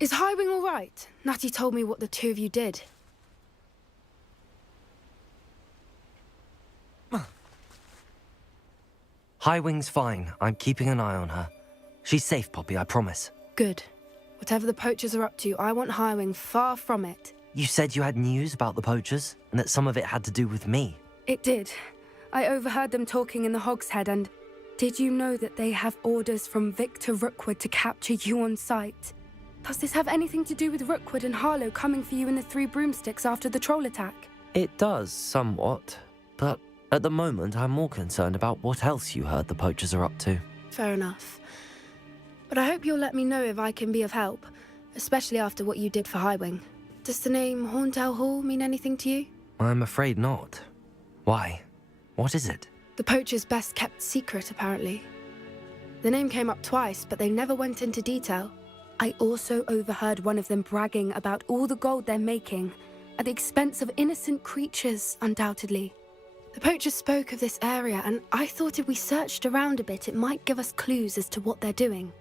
Is Highwing all right? Natty told me what the two of you did. Highwing's fine. I'm keeping an eye on her. She's safe, Poppy, I promise. Good. Whatever the poachers are up to, I want Highwing far from it. You said you had news about the poachers, and that some of it had to do with me. It did. I overheard them talking in the Hogshead, and did you know that they have orders from Victor Rookwood to capture you on sight? Does this have anything to do with Rookwood and Harlow coming for you in the Three Broomsticks after the troll attack? It does, somewhat. But at the moment, I'm more concerned about what else you heard the poachers are up to. Fair enough. But I hope you'll let me know if I can be of help, especially after what you did for Highwing. Does the name Horntail Hall mean anything to you? I'm afraid not. Why? What is it? The poachers' best kept secret, apparently. The name came up twice, but they never went into detail. I also overheard one of them bragging about all the gold they're making, at the expense of innocent creatures, undoubtedly. The poachers spoke of this area, and I thought if we searched around a bit, it might give us clues as to what they're doing.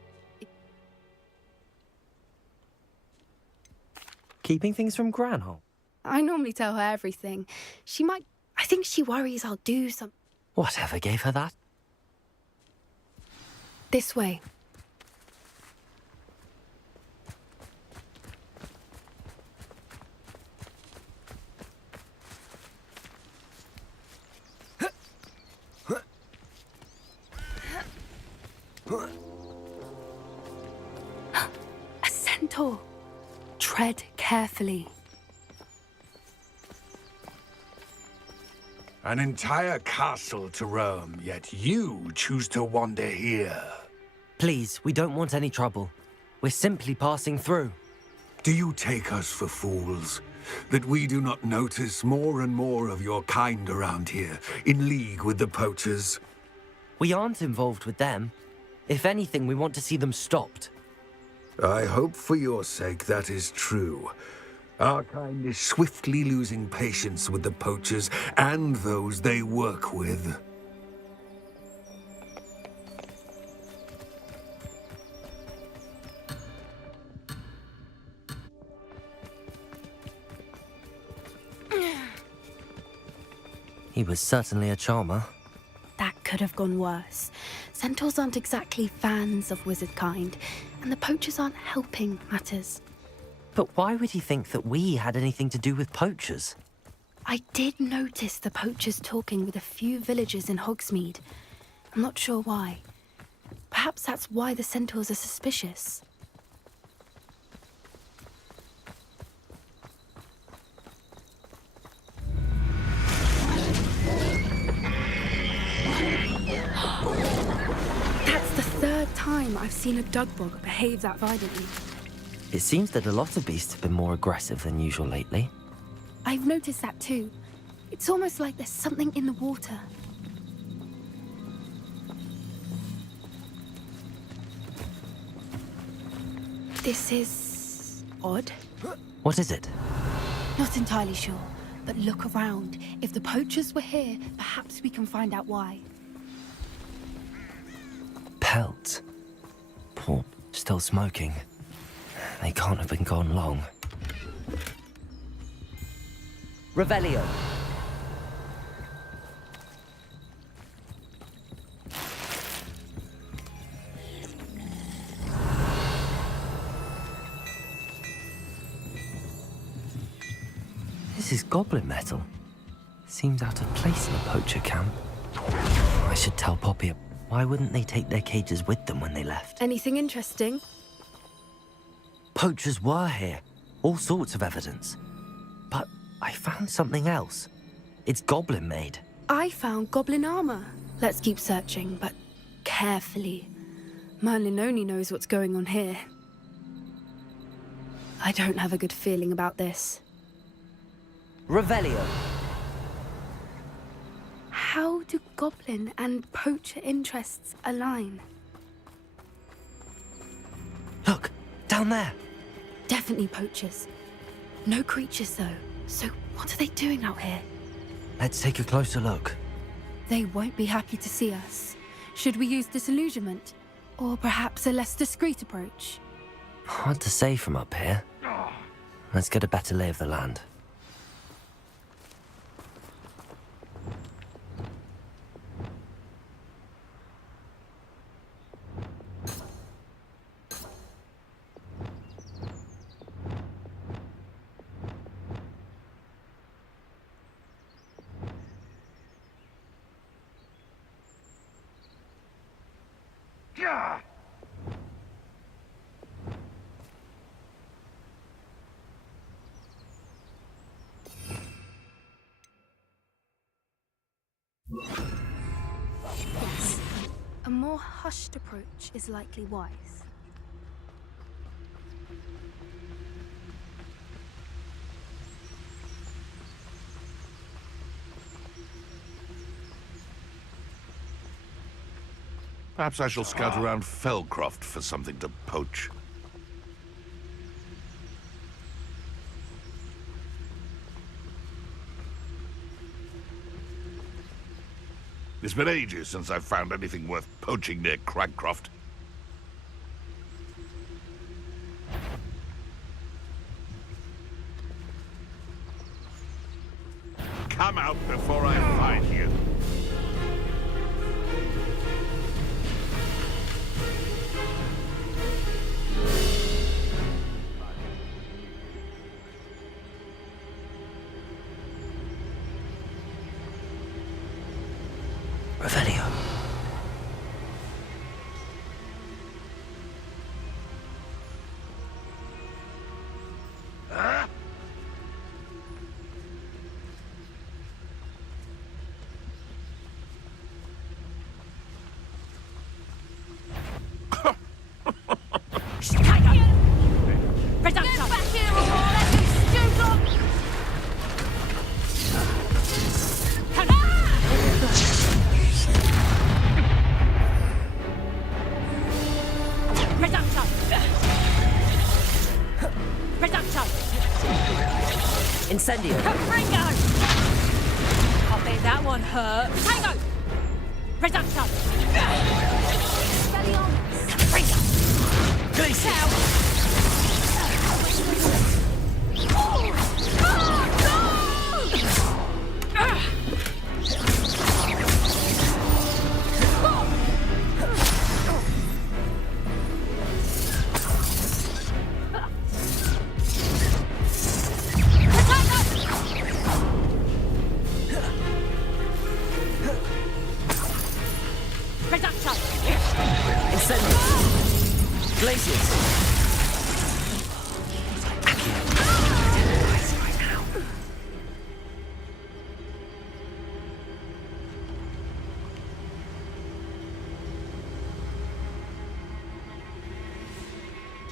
Keeping things from Granholm? I normally tell her everything. I think she worries I'll do something. Whatever gave her that? This way. A centaur. Tread carefully. An entire castle to roam, yet you choose to wander here. Please, we don't want any trouble. We're simply passing through. Do you take us for fools? That we do not notice more and more of your kind around here, in league with the poachers? We aren't involved with them. If anything, we want to see them stopped. I hope for your sake that is true. Our kind is swiftly losing patience with the poachers and those they work with. He was certainly a charmer. That could have gone worse. Centaurs aren't exactly fans of wizard kind, and the poachers aren't helping matters. But why would he think that we had anything to do with poachers? I did notice the poachers talking with a few villagers in Hogsmeade. I'm not sure why. Perhaps that's why the centaurs are suspicious. That's the third time I've seen a dugbog behave that violently. It seems that a lot of beasts have been more aggressive than usual lately. I've noticed that too. It's almost like there's something in the water. This is odd. What is it? Not entirely sure, but look around. If the poachers were here, perhaps we can find out why. Pelt. Poor, still smoking. They can't have been gone long. Revelio. This is goblin metal. Seems out of place in a poacher camp. I should tell Poppy. Why wouldn't they take their cages with them when they left? Anything interesting? Poachers were here. All sorts of evidence. But I found something else. It's goblin made. I found goblin armor. Let's keep searching, but carefully. Merlin only knows what's going on here. I don't have a good feeling about this. Revelio. How do goblin and poacher interests align? Look, down there. Definitely poachers. No creatures, though. So what are they doing out here? Let's take a closer look. They won't be happy to see us. Should we use disillusionment? Or perhaps a less discreet approach? Hard to say from up here. Let's get a better lay of the land. Yes. A more hushed approach is likely wise. Perhaps I shall scout around Felcroft for something to poach. It's been ages since I've found anything worth poaching near Cragcroft. Come out before I find you. Revelio. Incendio. Ringo! I bet that one hurt. Tango! Reducto! Ringo! Glacier.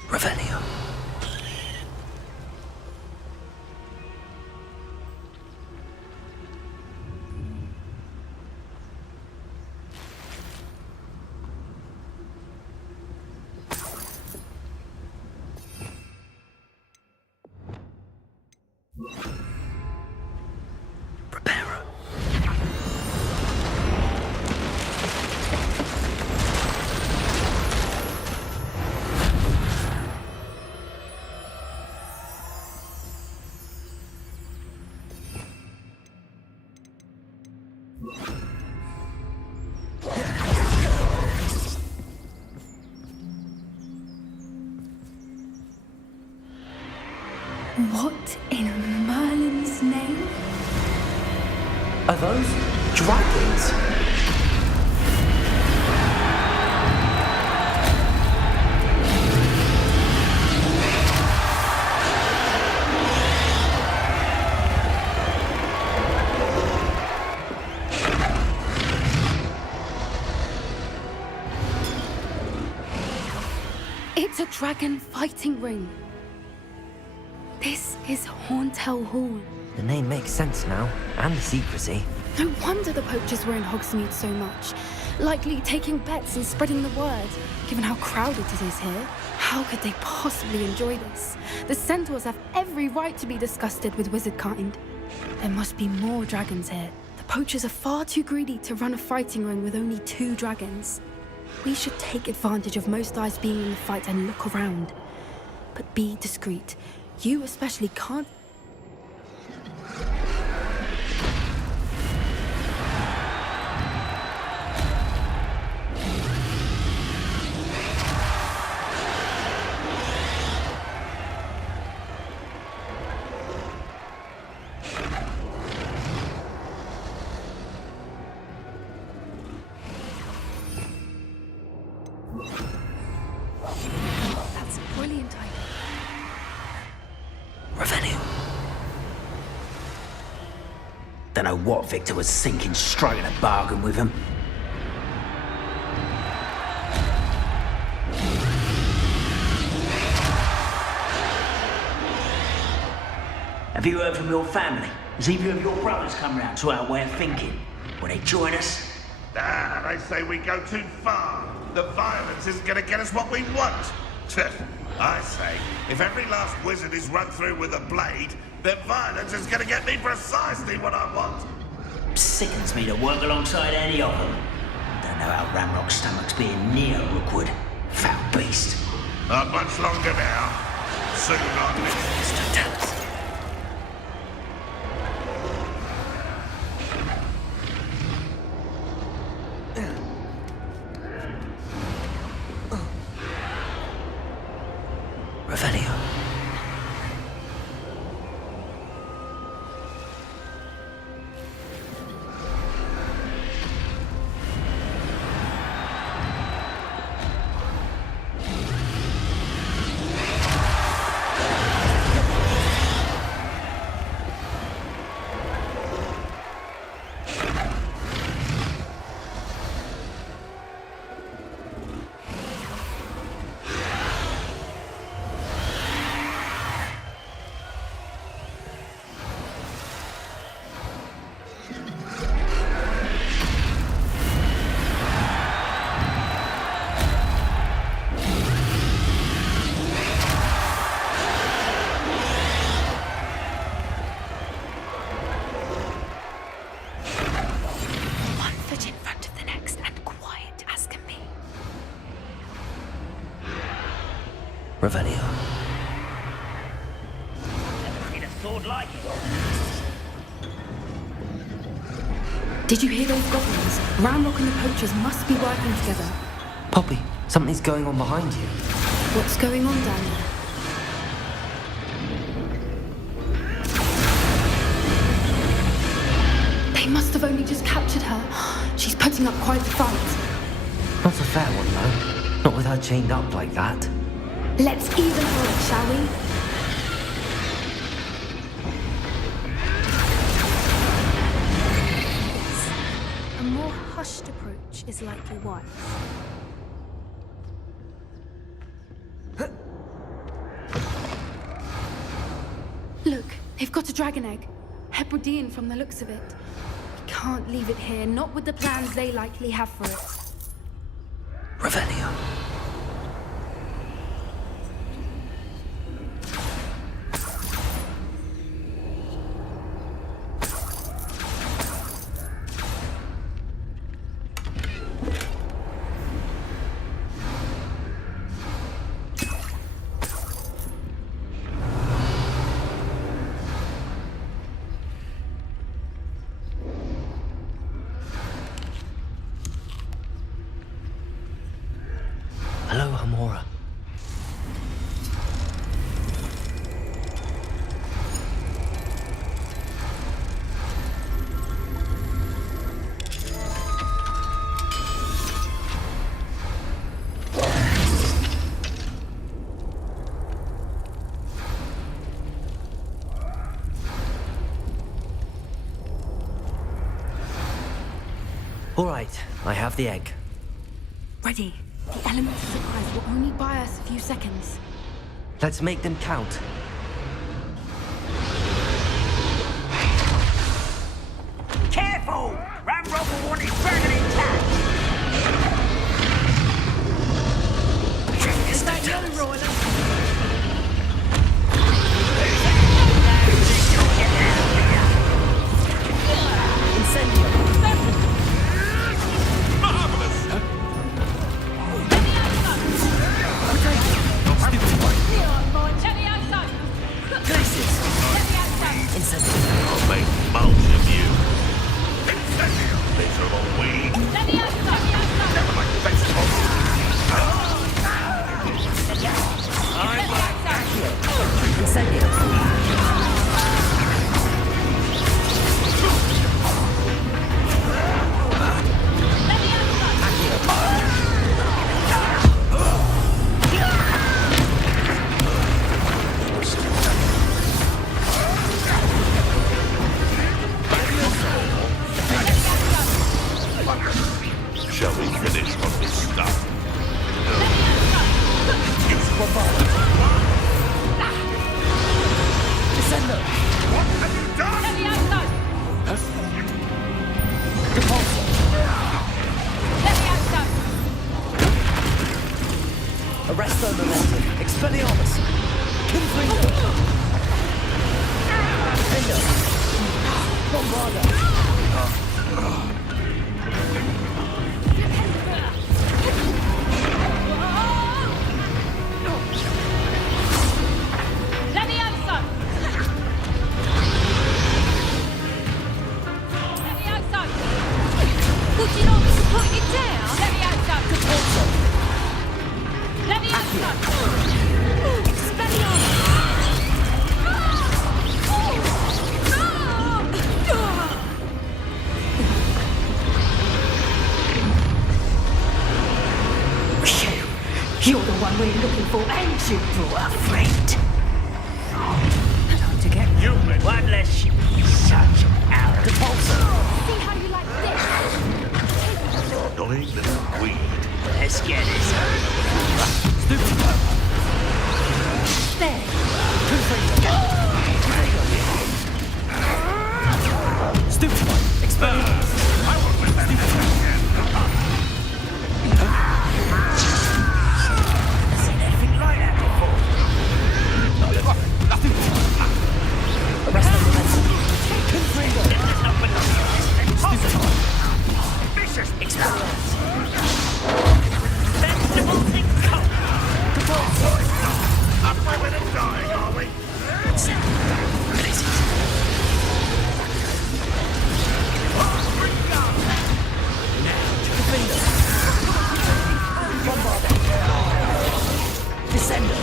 Revelio. Preparo. What in Merlin's name? Are those dragons? It's a dragon fighting ring. This is Hauntel Hall. The name makes sense now, and the secrecy. No wonder the poachers were in Hogsmeade so much. Likely taking bets and spreading the word. Given how crowded it is here, how could they possibly enjoy this? The centaurs have every right to be disgusted with wizard kind. There must be more dragons here. The poachers are far too greedy to run a fighting ring with only 2 dragons. We should take advantage of most eyes being in the fight and look around. but be discreet. You especially can't. That's a brilliant idea. Revenue. Don't know what Victor was thinking, striking a bargain with him. Have you heard from your family? Has either of your brothers come round to our way of thinking? Will they join us? They say we go too far. The violence is gonna get us what we want. I say, if every last wizard is run through with a blade, then violence is gonna get me precisely what I want. Sickens me to work alongside any of them. Don't know how Ramrock's stomach's being near Rookwood. Foul beast. Not much longer now. Soon on me. Revenue. One foot in front of the next and quiet as can be. Revenue. Never seen a sword like it. Did you hear those goblins? Ramrock and the poachers must be working together. Poppy, something's going on behind you. What's going on down there? They must have only just captured her. She's putting up quite the fight. Not a fair one, though. Not with her chained up like that. Let's even hold, shall we? A more hushed approach is likely wise. Look, they've got a dragon egg. Hebridean from the looks of it. We can't leave it here, not with the plans they likely have for it. Revenue. Hello, Hamora. All right, I have the egg. Ready. The element of surprise will only buy us a few seconds. Let's make them count. Careful! Ramrock will want his dragon intact! Is that young Royal? Marvelous! momentum. Expelliarmus. Confringo. Defender. Bombarda. Levioso! Levioso! Would you not put it down? Levioso! Levioso! Expelliarmus! You're the one we're looking for, and you brought a friend. Time to get human. One less ship. Such out. Depulso. See how you like this? Annoying little weed. Let's get this. Stupefy. There. Stupefy. Expelliarmus. I won't let that happen again. Seen anything like that before. Arrest the momentum. Confringo. Stupefy. Vicious experience. Vegetables in cold. Halfway with it dying, are we? Defender. Bombarda. Descender.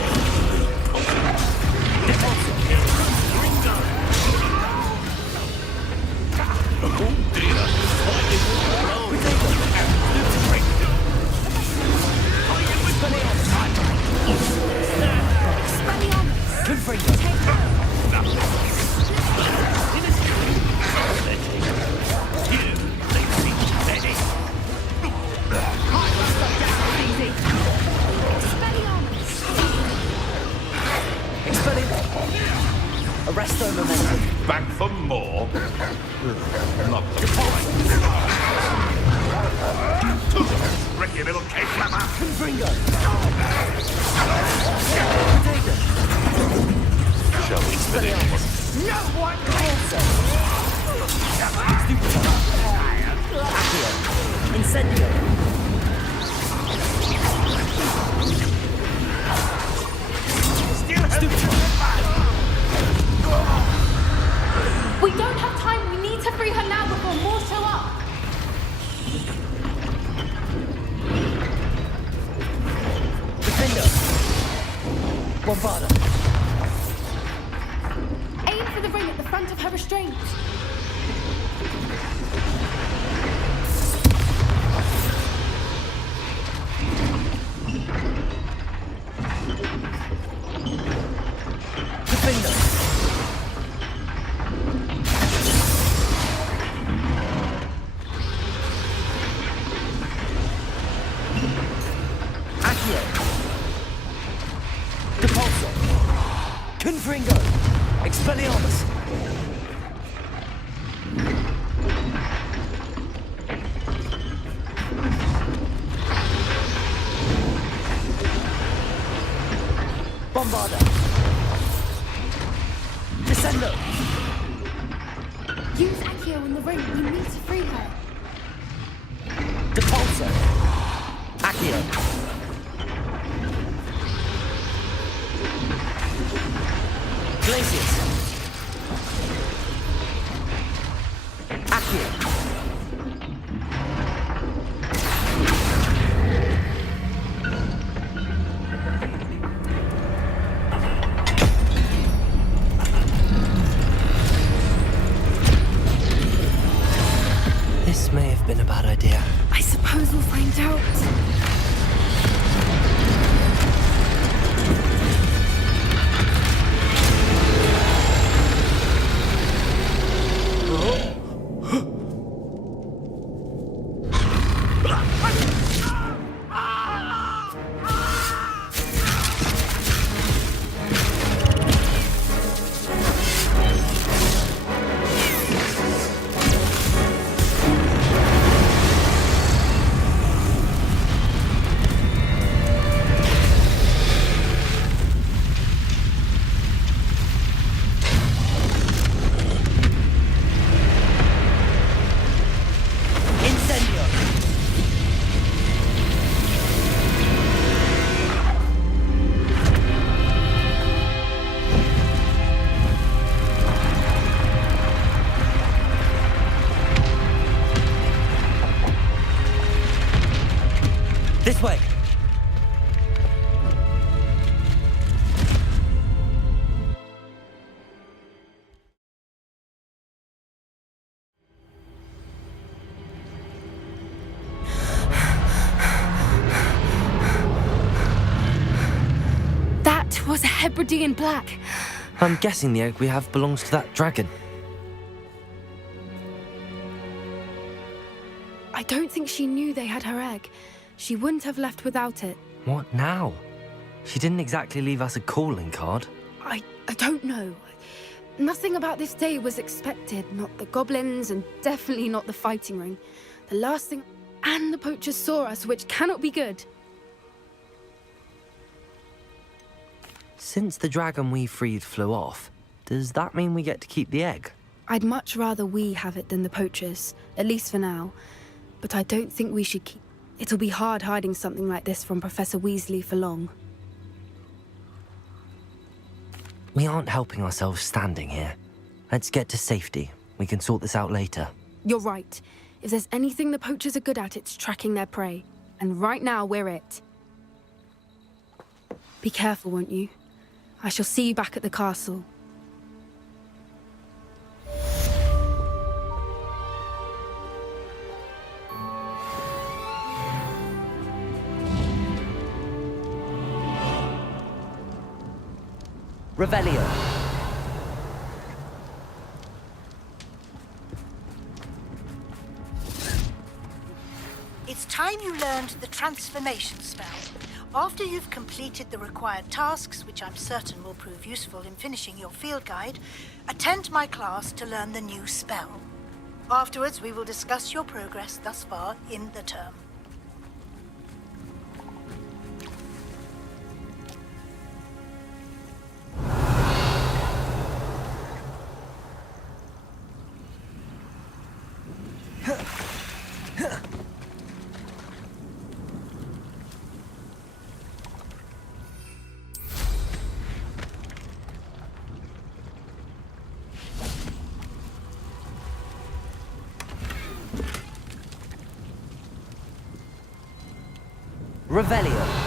Depulso. Confringo. Expelliarmus. Arresto momentum. Back for more? Not the point. Ricky little cake flammer. Confringo. Shall we finish? No one calls Accio. Incendio. We don't have time. We need to free her now before more show up. Defender. Bombarda. Aim for the ring at the front of her restraint. Defender. Accio. Depulso. Confringo. Expelliarmus. Bombarda. Descendo. Use Accio in the ring. We need to free her. Depulso. Accio. Glacius. Accio. This may have been a bad idea. I suppose we'll find out. was a Hebridean black. I'm guessing the egg we have belongs to that dragon. I don't think she knew they had her egg. She wouldn't have left without it. What now? She didn't exactly leave us a calling card. I don't know. Nothing about this day was expected. Not the goblins, and definitely not the fighting ring. The last thing... And the poachers saw us, which cannot be good. Since the dragon we freed flew off, does that mean we get to keep the egg? I'd much rather we have it than the poachers, at least for now. But I don't think we should keep... It'll be hard hiding something like this from Professor Weasley for long. We aren't helping ourselves standing here. Let's get to safety. We can sort this out later. You're right. If there's anything the poachers are good at, it's tracking their prey. And right now, we're it. Be careful, won't you? I shall see you back at the castle. Revelio. It's time you learned the transformation spell. After you've completed the required tasks, which I'm certain will prove useful in finishing your field guide, attend my class to learn the new spell. Afterwards, we will discuss your progress thus far in the term. Revelio.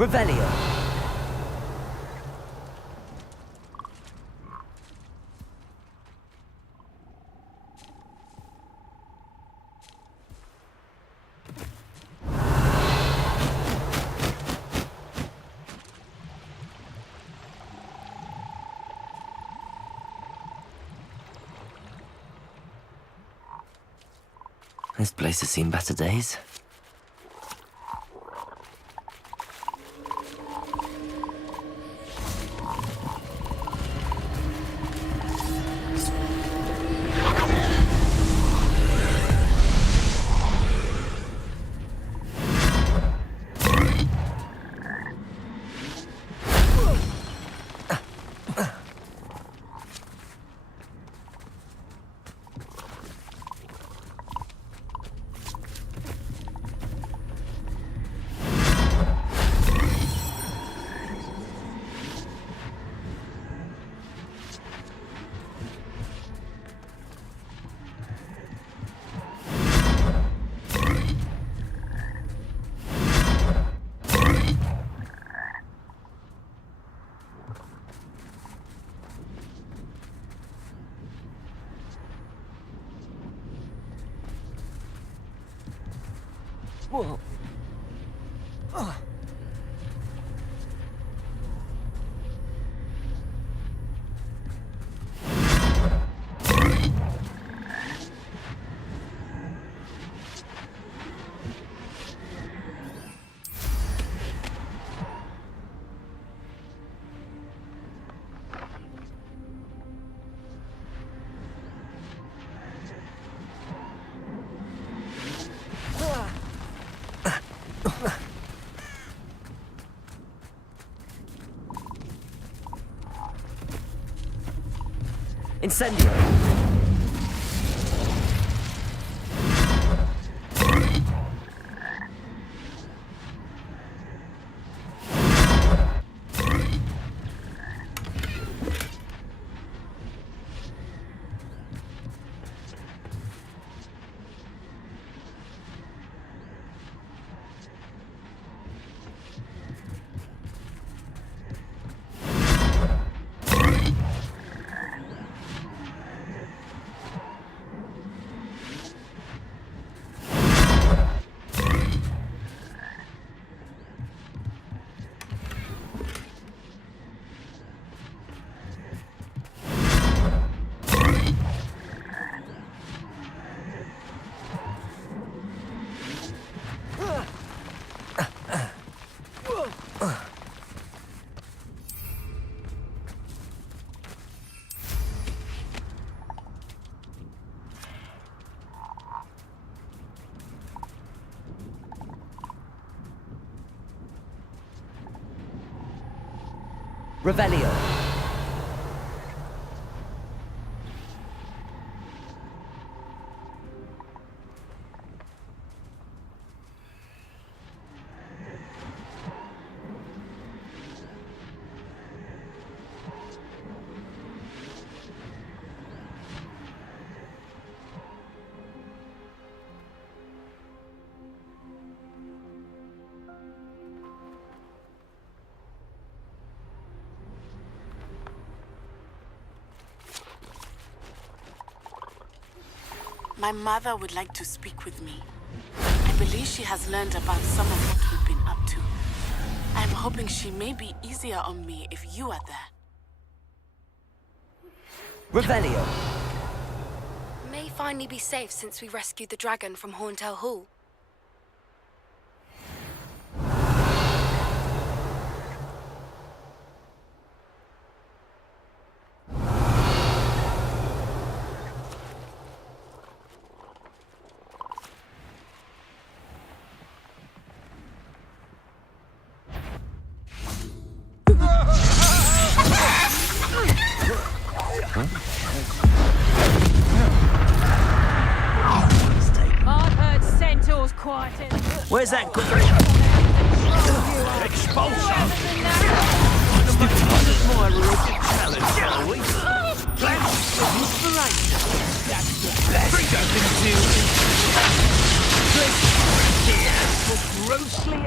Revelio. This place has seen better days. Whoa. Incendio! Revelio. My mother would like to speak with me. I believe she has learned about some of what we've been up to. I'm hoping she may be easier on me if you are there. Revelio. May finally be safe since we rescued the dragon from Horntail Hall. I've heard centaurs quieted. Where's that good? Expulsion! My religious challenge, shall we? Plans for inspiration. That's the best we can do. Grossly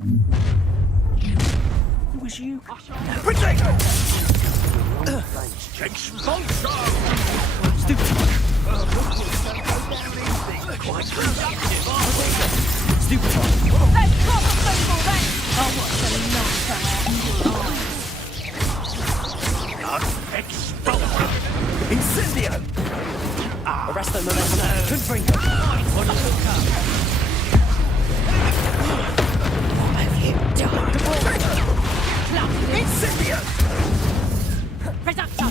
It was you. Protect! Expulsion! Stupid. Quite productive, Stupid. Let's drop a football then. I watch the light Expulsion! Incendio! Arresto momentum. Confringo. On the lookout! Incendio! Reductor.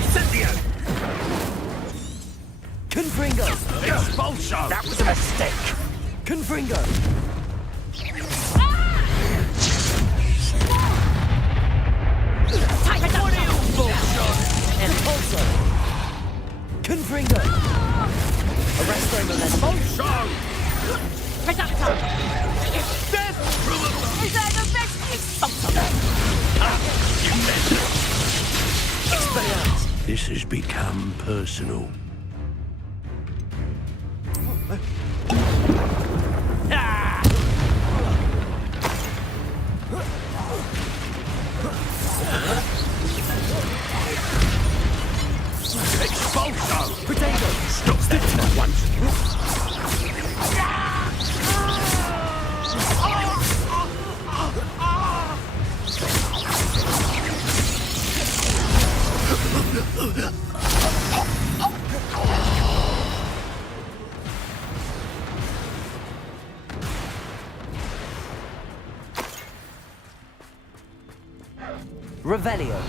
Incendio! Confringo. Expulsion! That was a mistake! Confringo. Impulso. Confringo. Arresto momentum. Expulsion! Reductor. Death! Is that the best expulsion? Expelliarmus. This has become personal. Expulsion! Potato. Stop that at once! Revelio.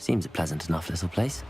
Seems a pleasant enough little place.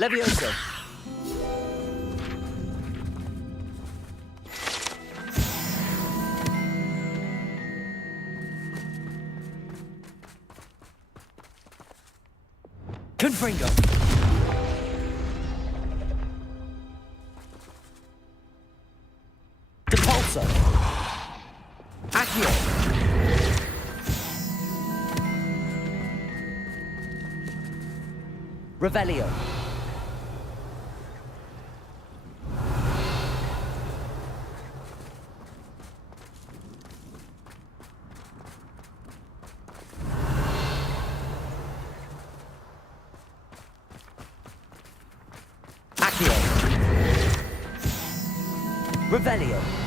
Levioso. Confringo. Depulso. Accio. Revelio. Accio. Revelio.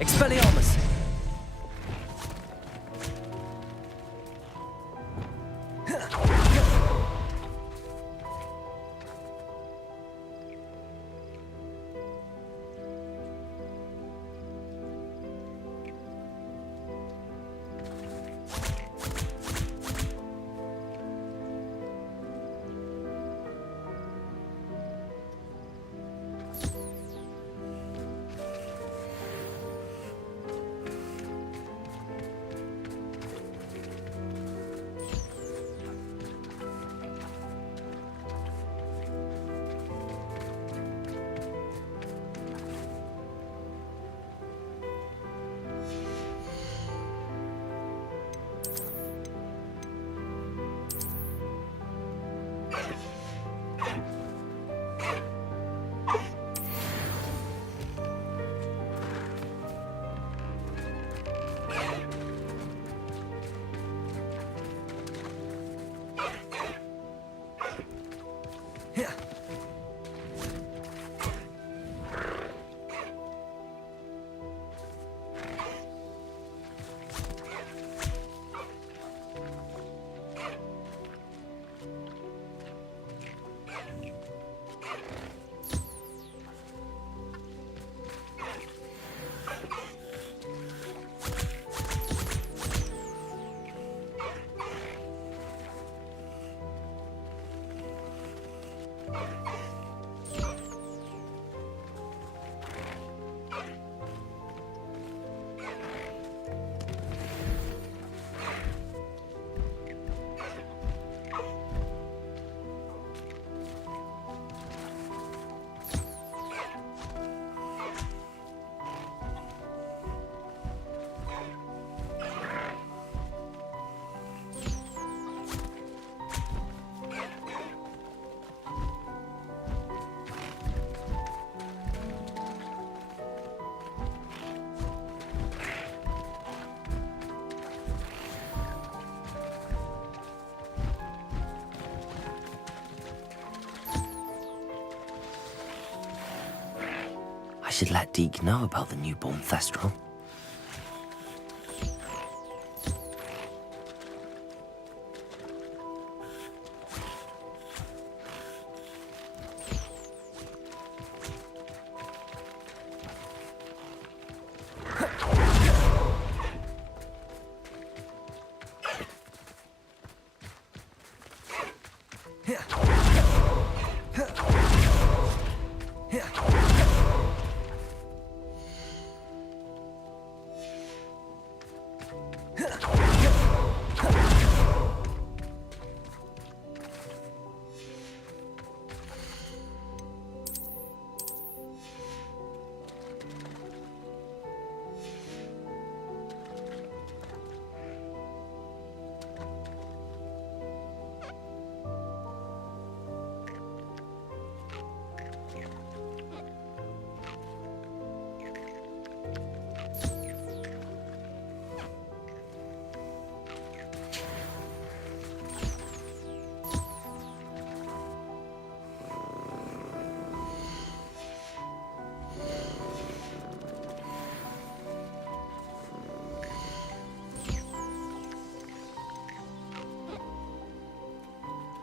Expelliarmus! I should let Deke know about the newborn Thestral.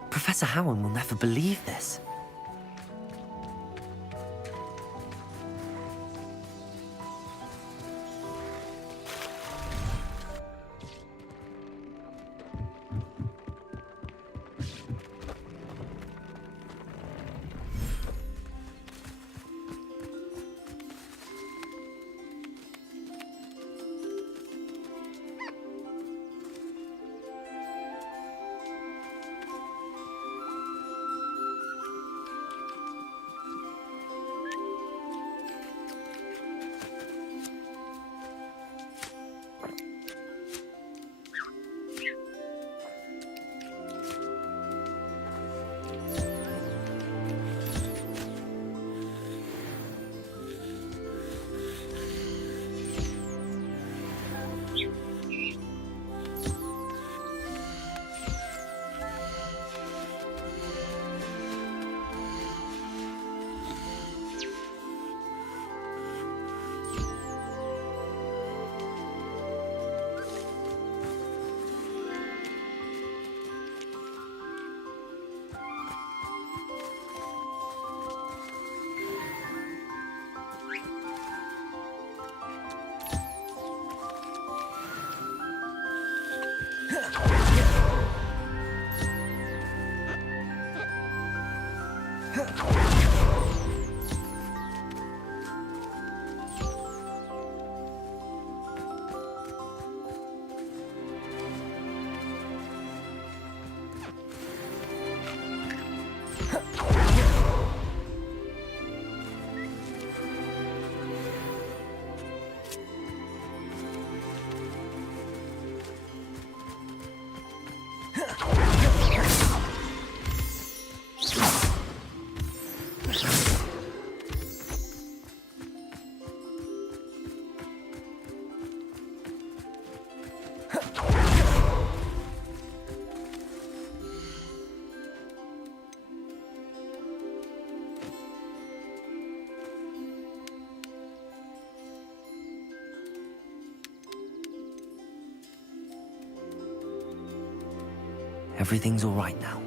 Professor Howard will never believe this. Everything's all right now.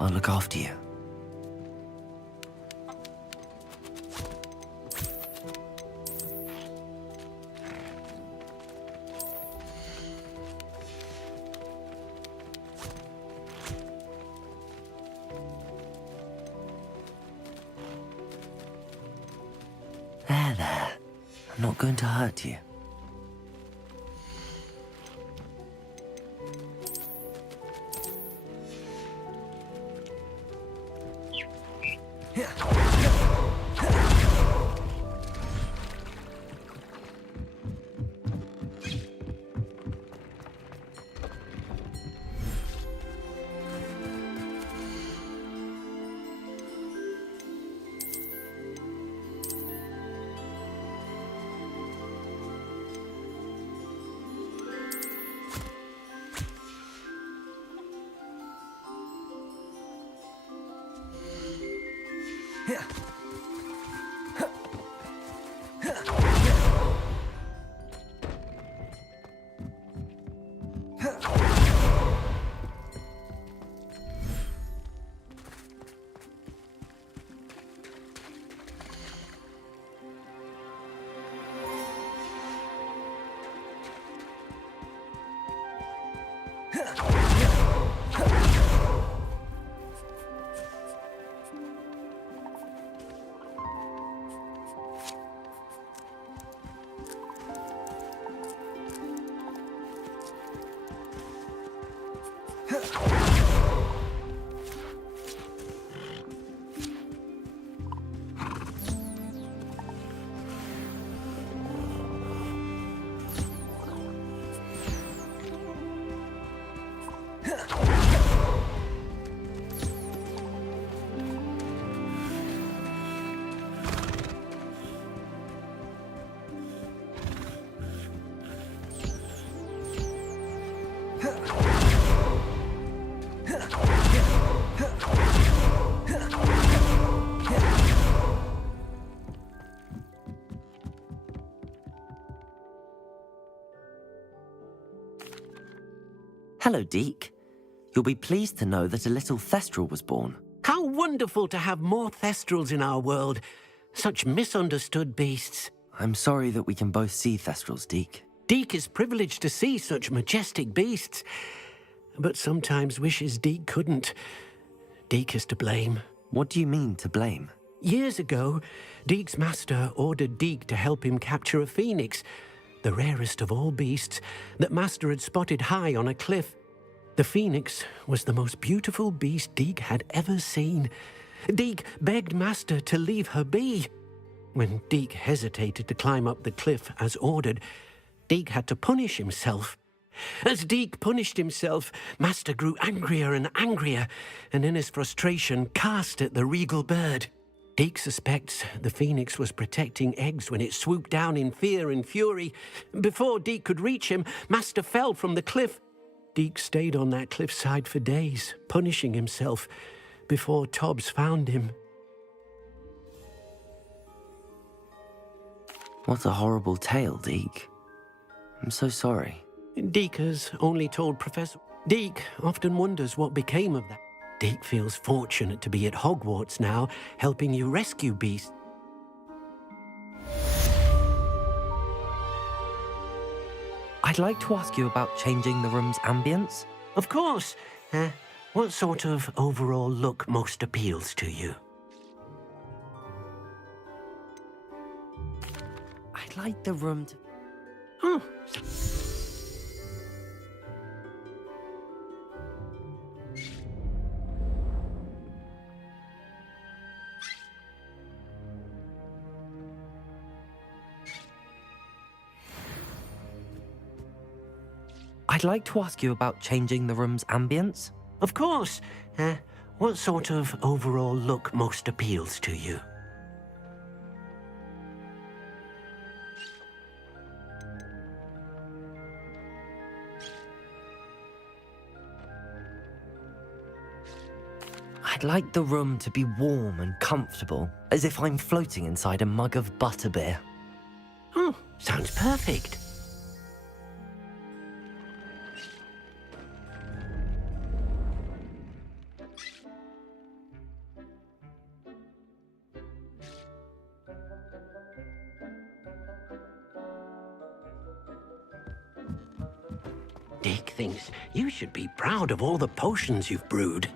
I'll look after you. There. I'm not going to hurt you. Hello, Deke. You'll be pleased to know that a little Thestral was born. How so wonderful to have more Thestrals in our world. Such misunderstood beasts. I'm sorry that we can both see Thestrals, Deke. Deke is privileged to see such majestic beasts, but sometimes wishes Deke couldn't. Deke is to blame. What do you mean, to blame? Years ago, Deke's master ordered Deke to help him capture a phoenix, the rarest of all beasts, that master had spotted high on a cliff. The phoenix was the most beautiful beast Deke had ever seen. Deke begged master to leave her be. When Deke hesitated to climb up the cliff as ordered, Deke had to punish himself. As Deke punished himself, master grew angrier and angrier, and in his frustration cast at the regal bird. Deke suspects the phoenix was protecting eggs when it swooped down in fear and fury. Before Deke could reach him, master fell from the cliff. Deke stayed on that cliffside for days, punishing himself, before Tobbs found him. What a horrible tale, Deke. I'm so sorry. Deke has only told Professor... Deke often wonders what became of that. Deke feels fortunate to be at Hogwarts now, helping you rescue beasts. I'd like to ask you about changing the room's ambience. Of course. What sort of overall look most appeals to you? I'd like the room to... Oh. I'd like to ask you about changing the room's ambience. Of course. What sort of overall look most appeals to you? I'd like the room to be warm and comfortable, as if I'm floating inside a mug of butterbeer. Oh, sounds perfect. Deke thinks you should be proud of all the potions you've brewed.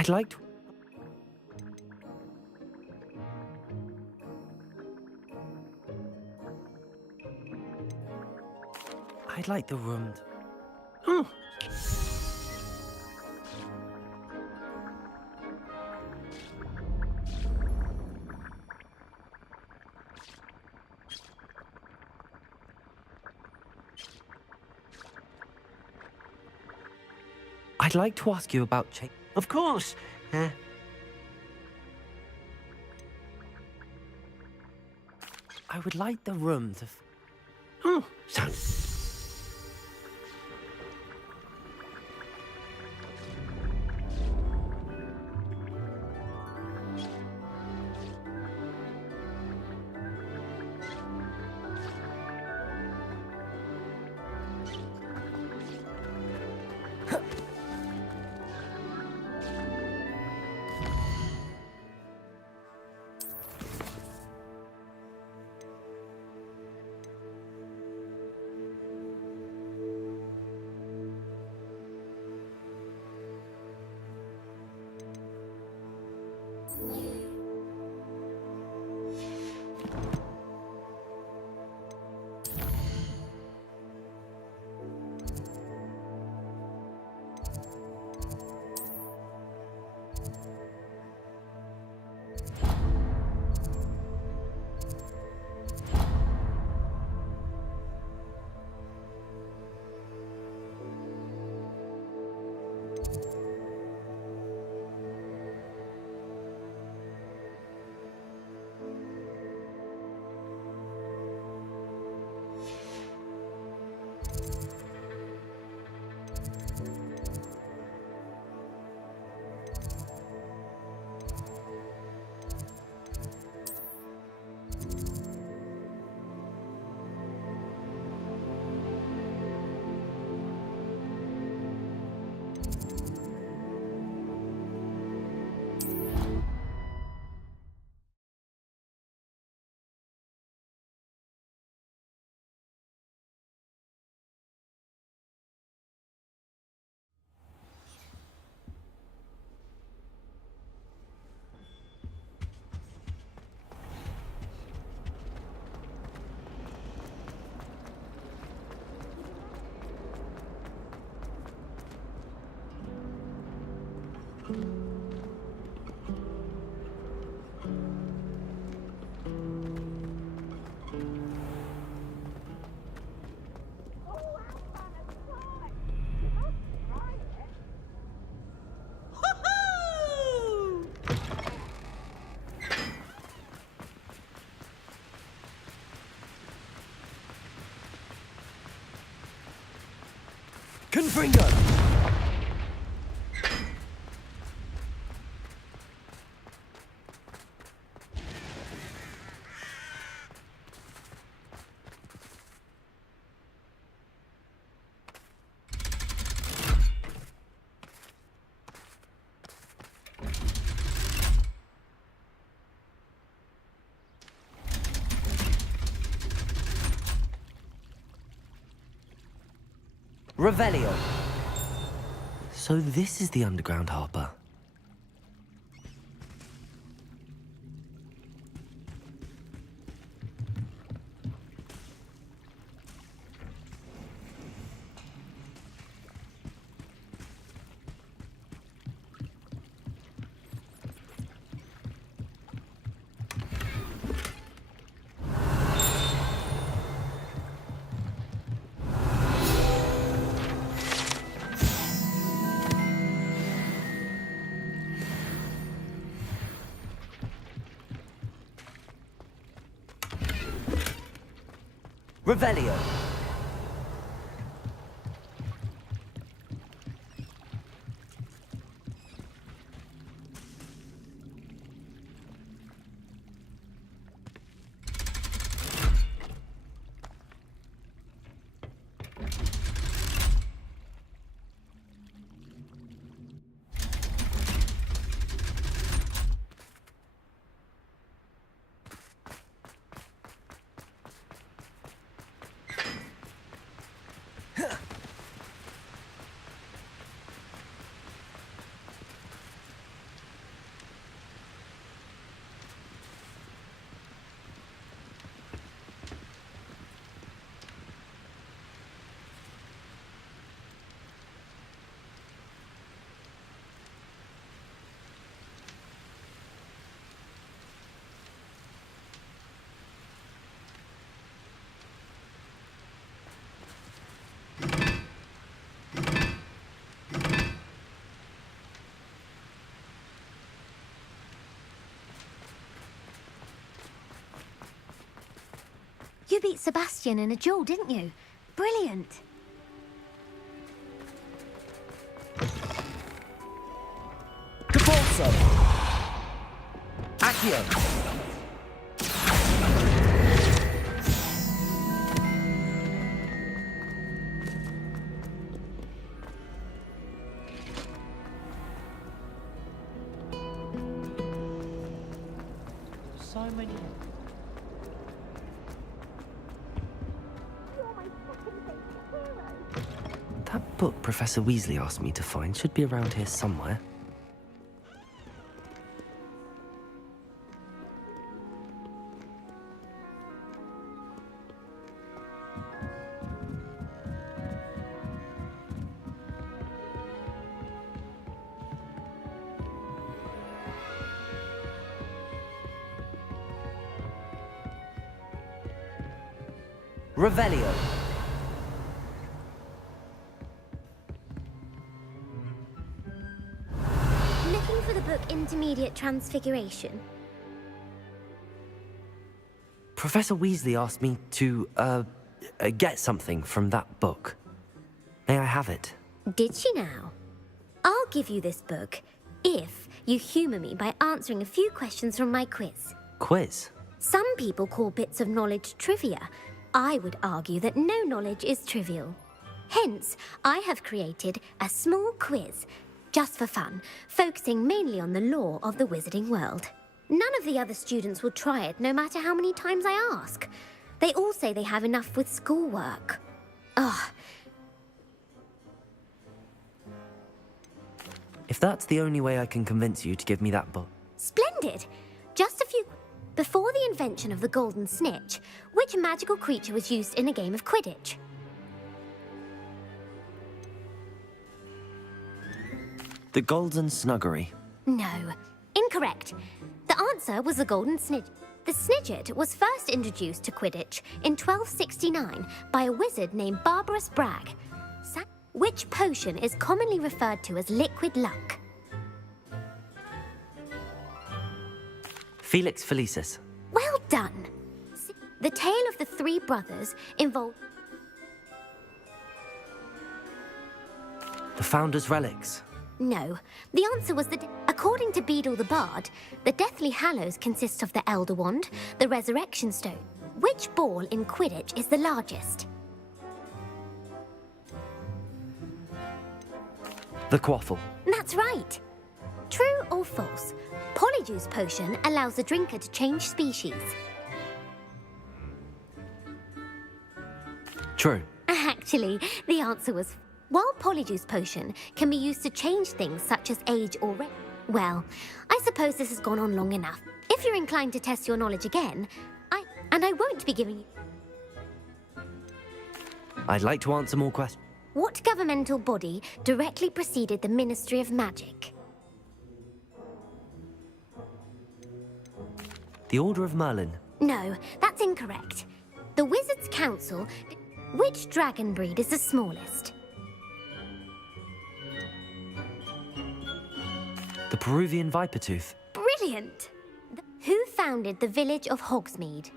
I'd like to... I'd like the room to... Oh, I'd like to ask you about of course. I would like the room to... Oh, so... Confringo! Revelio. So this is the underground harbour. Revelio. You beat Sebastian in a duel, didn't you? Brilliant. Capolso. Accio. So many. That book Professor Weasley asked me to find should be around here somewhere. Revelio. Looking for the book Intermediate Transfiguration? Professor Weasley asked me to, get something from that book. May I have it? Did she now? I'll give you this book if you humour me by answering a few questions from my quiz. Quiz? Some people call bits of knowledge trivia. I would argue that no knowledge is trivial. Hence, I have created a small quiz, just for fun, focusing mainly on the lore of the wizarding world. None of the other students will try it, no matter how many times I ask. They all say they have enough with schoolwork. Ugh. If that's the only way I can convince you to give me that book. Splendid! Just a few... Before the invention of the golden snitch, which magical creature was used in a game of Quidditch? The Golden Snuggery. No. Incorrect. The answer was the golden snidget. The snidget was first introduced to Quidditch in 1269 by a wizard named Barbarous Bragg. Which potion is commonly referred to as liquid luck? Felix Felicis. Well done. The tale of the three brothers involved... The Founder's Relics. No. The answer was that, according to Beadle the Bard, the Deathly Hallows consist of the Elder Wand, the Resurrection Stone. Which ball in Quidditch is the largest? The Quaffle. That's right. True or false? Polyjuice potion allows the drinker to change species. True. Actually, the answer was... While Polyjuice potion can be used to change things such as age or race... Well, I suppose this has gone on long enough. If you're inclined to test your knowledge again, I won't be giving you... I'd like to answer more questions. What governmental body directly preceded the Ministry of Magic? The Order of Merlin. No, that's incorrect. The Wizards' Council... Which dragon breed is the smallest? The Peruvian Vipertooth. Brilliant! Who founded the village of Hogsmeade?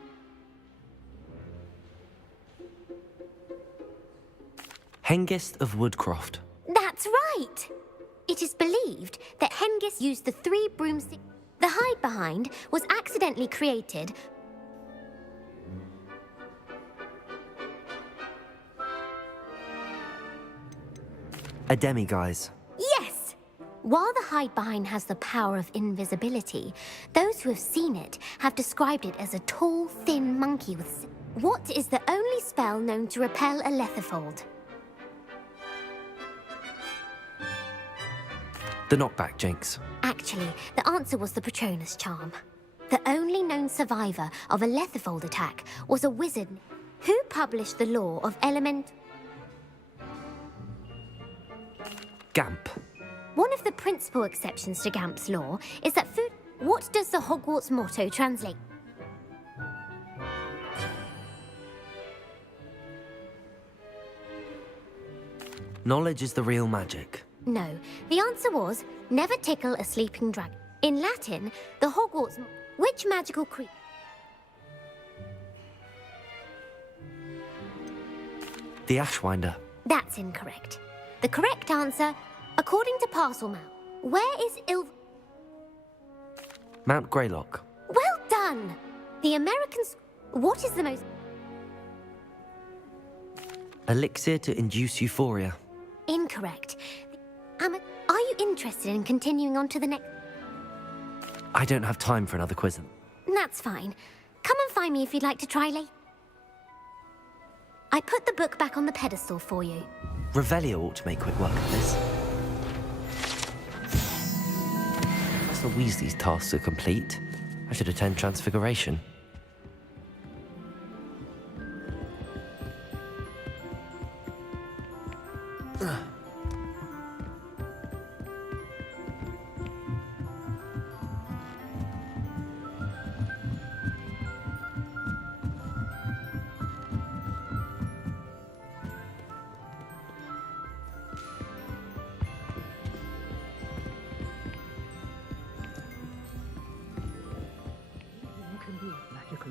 Hengist of Woodcroft. That's right! It is believed that Hengist used the three broomsticks. The hide behind was accidentally created. A demiguise. Yes! While the hide behind has the power of invisibility, those who have seen it have described it as a tall, thin monkey with... What is the only spell known to repel a letherfold? The Knockback Jinx. Actually, the answer was the Patronus charm. The only known survivor of a letherfold attack was a wizard who published the law of element... Gamp. One of the principal exceptions to Gamp's law is that food... What does the Hogwarts motto translate? Knowledge is the real magic. No, the answer was, never tickle a sleeping dragon. In Latin, the Hogwarts... Which magical creature... The Ashwinder. That's incorrect. The correct answer, according to Parselmouth, where is Mount Greylock. Well done! The Americans... What is the most... Elixir to induce euphoria. Incorrect. Are you interested in continuing on to the next... I don't have time for another quiz. That's fine. Come and find me if you'd like to try later. I put the book back on the pedestal for you. Revelio ought to make quick work of this. Professor Weasley's tasks are complete. I should attend Transfiguration.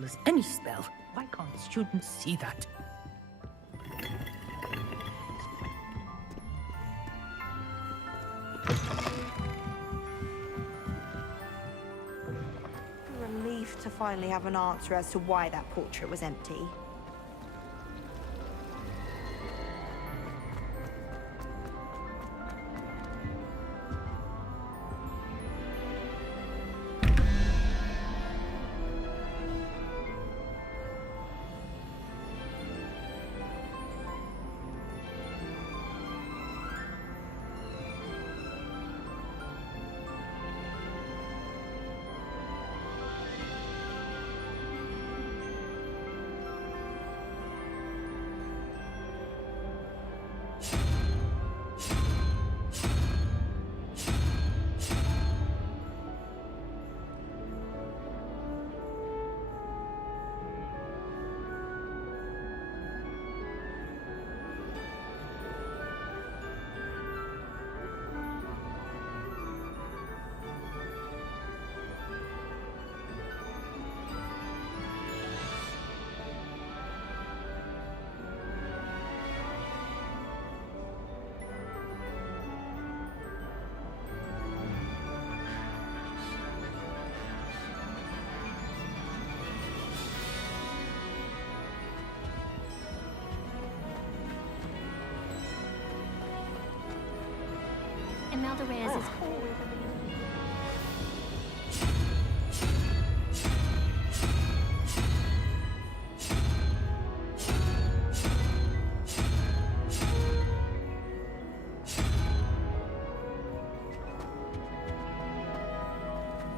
powerful as any spell. Why can't students see that? Relief to finally have an answer as to why that portrait was empty. Imelda Reyes is always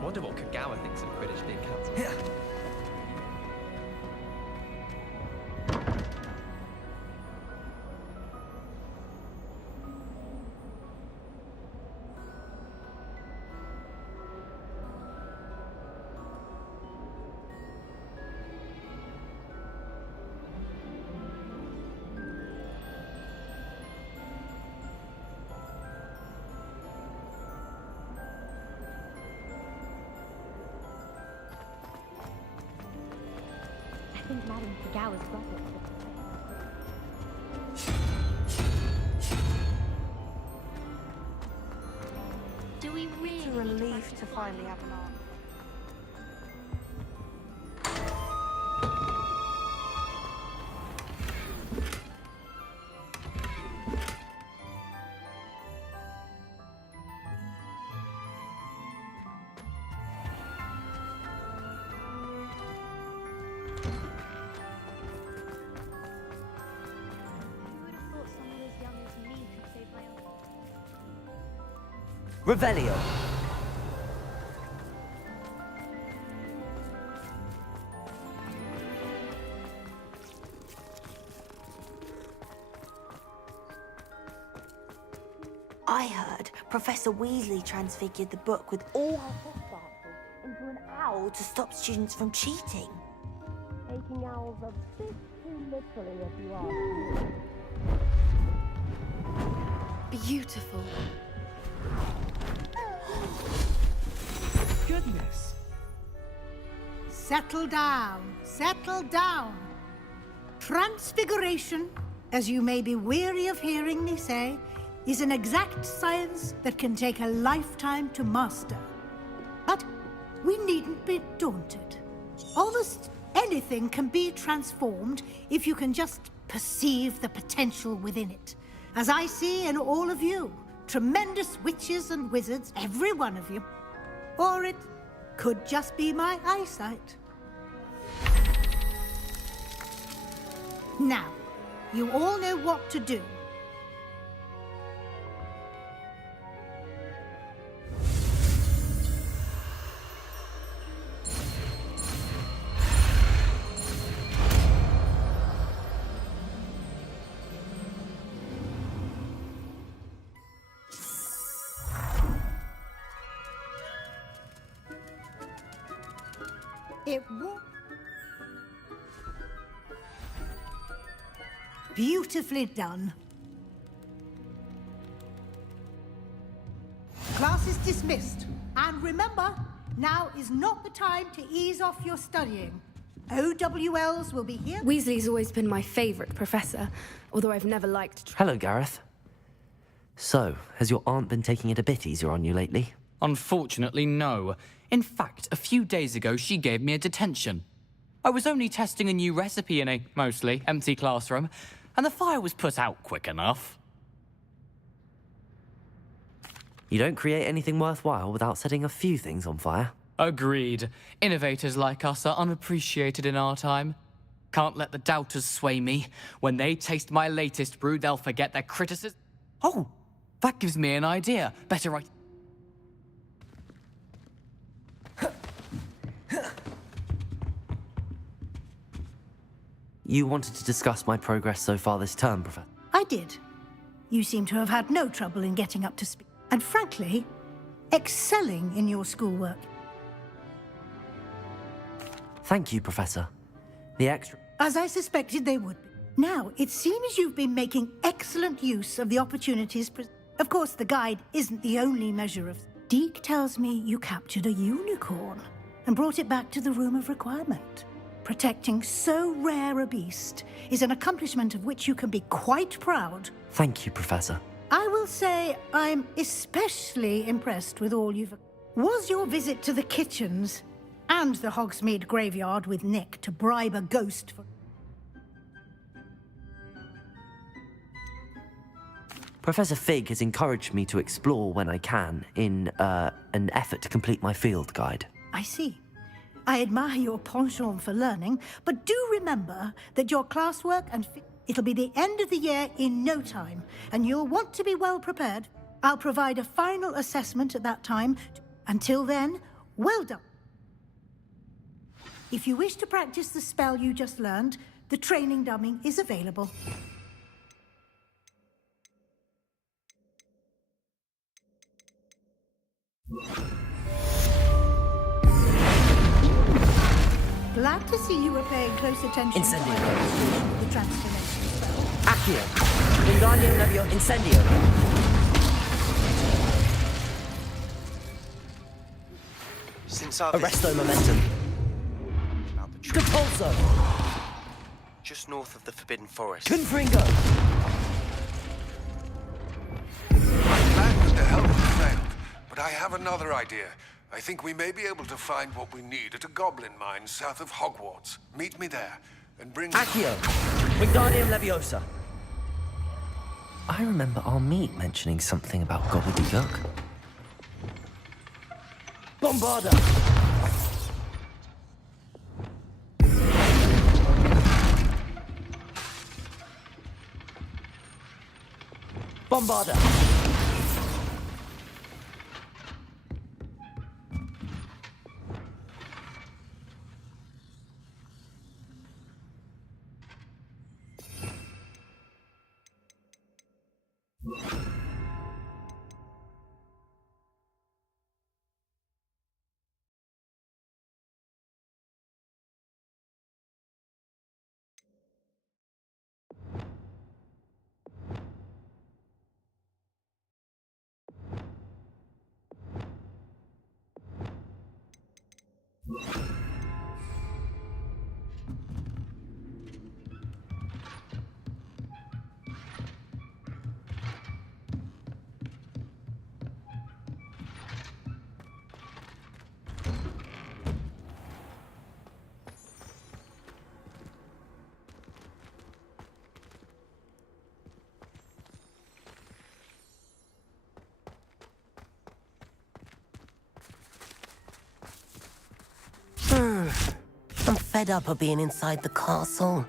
Wonder what Kagawa thinks of Quidditch being cancelled. I think Madame Kagawa's brother. Do we really? It's a relief to finally have an answer. Revelio. I heard Professor Weasley transfigured the book with all her test answers into an owl to stop students from cheating. Taking owls a bit too literally, if you ask me. Beautiful. Goodness. Settle down, settle down. Transfiguration, as you may be weary of hearing me say, is an exact science that can take a lifetime to master. But we needn't be daunted. Almost anything can be transformed if you can just perceive the potential within it. As I see in all of you, tremendous witches and wizards, every one of you. Or it could just be my eyesight. Now, you all know what to do. It won't. Beautifully done. Class is dismissed. And remember, now is not the time to ease off your studying. OWLs will be here. Weasley's always been my favourite professor, although I've never liked... Hello, Gareth. So, has your aunt been taking it a bit easier on you lately? Unfortunately, no. In fact, a few days ago, she gave me a detention. I was only testing a new recipe in a mostly empty classroom, and the fire was put out quick enough. You don't create anything worthwhile without setting a few things on fire. Agreed. Innovators like us are unappreciated in our time. Can't let the doubters sway me. When they taste my latest brew, they'll forget their criticism. Oh, that gives me an idea. Better write... You wanted to discuss my progress so far this term, Professor? I did. You seem to have had no trouble in getting up to speed. And frankly, excelling in your schoolwork. Thank you, Professor. The extra... As I suspected they would be. Now, it seems you've been making excellent use of the opportunities. Of course, the guide isn't the only measure of... Deke tells me you captured a unicorn and brought it back to the Room of Requirement. Protecting so rare a beast is an accomplishment of which you can be quite proud. Thank you, Professor. I will say I'm especially impressed with all you've... Was your visit to the kitchens and the Hogsmeade graveyard with Nick to bribe a ghost for... Professor Fig has encouraged me to explore when I can in an effort to complete my field guide. I see. I admire your penchant for learning, but do remember that your classwork and... It'll be the end of the year in no time, and you'll want to be well prepared. I'll provide a final assessment at that time. Until then, well done. If you wish to practice the spell you just learned, the training dummy is available. Glad to see you were paying close attention to my demonstration of the transformation spell. Accio! Wingardium Levio Incendio! Since our Arresto Momentum! Compulso! Just north of the Forbidden Forest. Confringo! My plan with the help failed, but I have another idea. I think we may be able to find what we need at a goblin mine south of Hogwarts. Meet me there, and bring... Accio! Wingardium Leviosa! I remember our meet mentioning something about gobbledygook. Bombarda! Bombarda! I'm fed up of being inside the castle.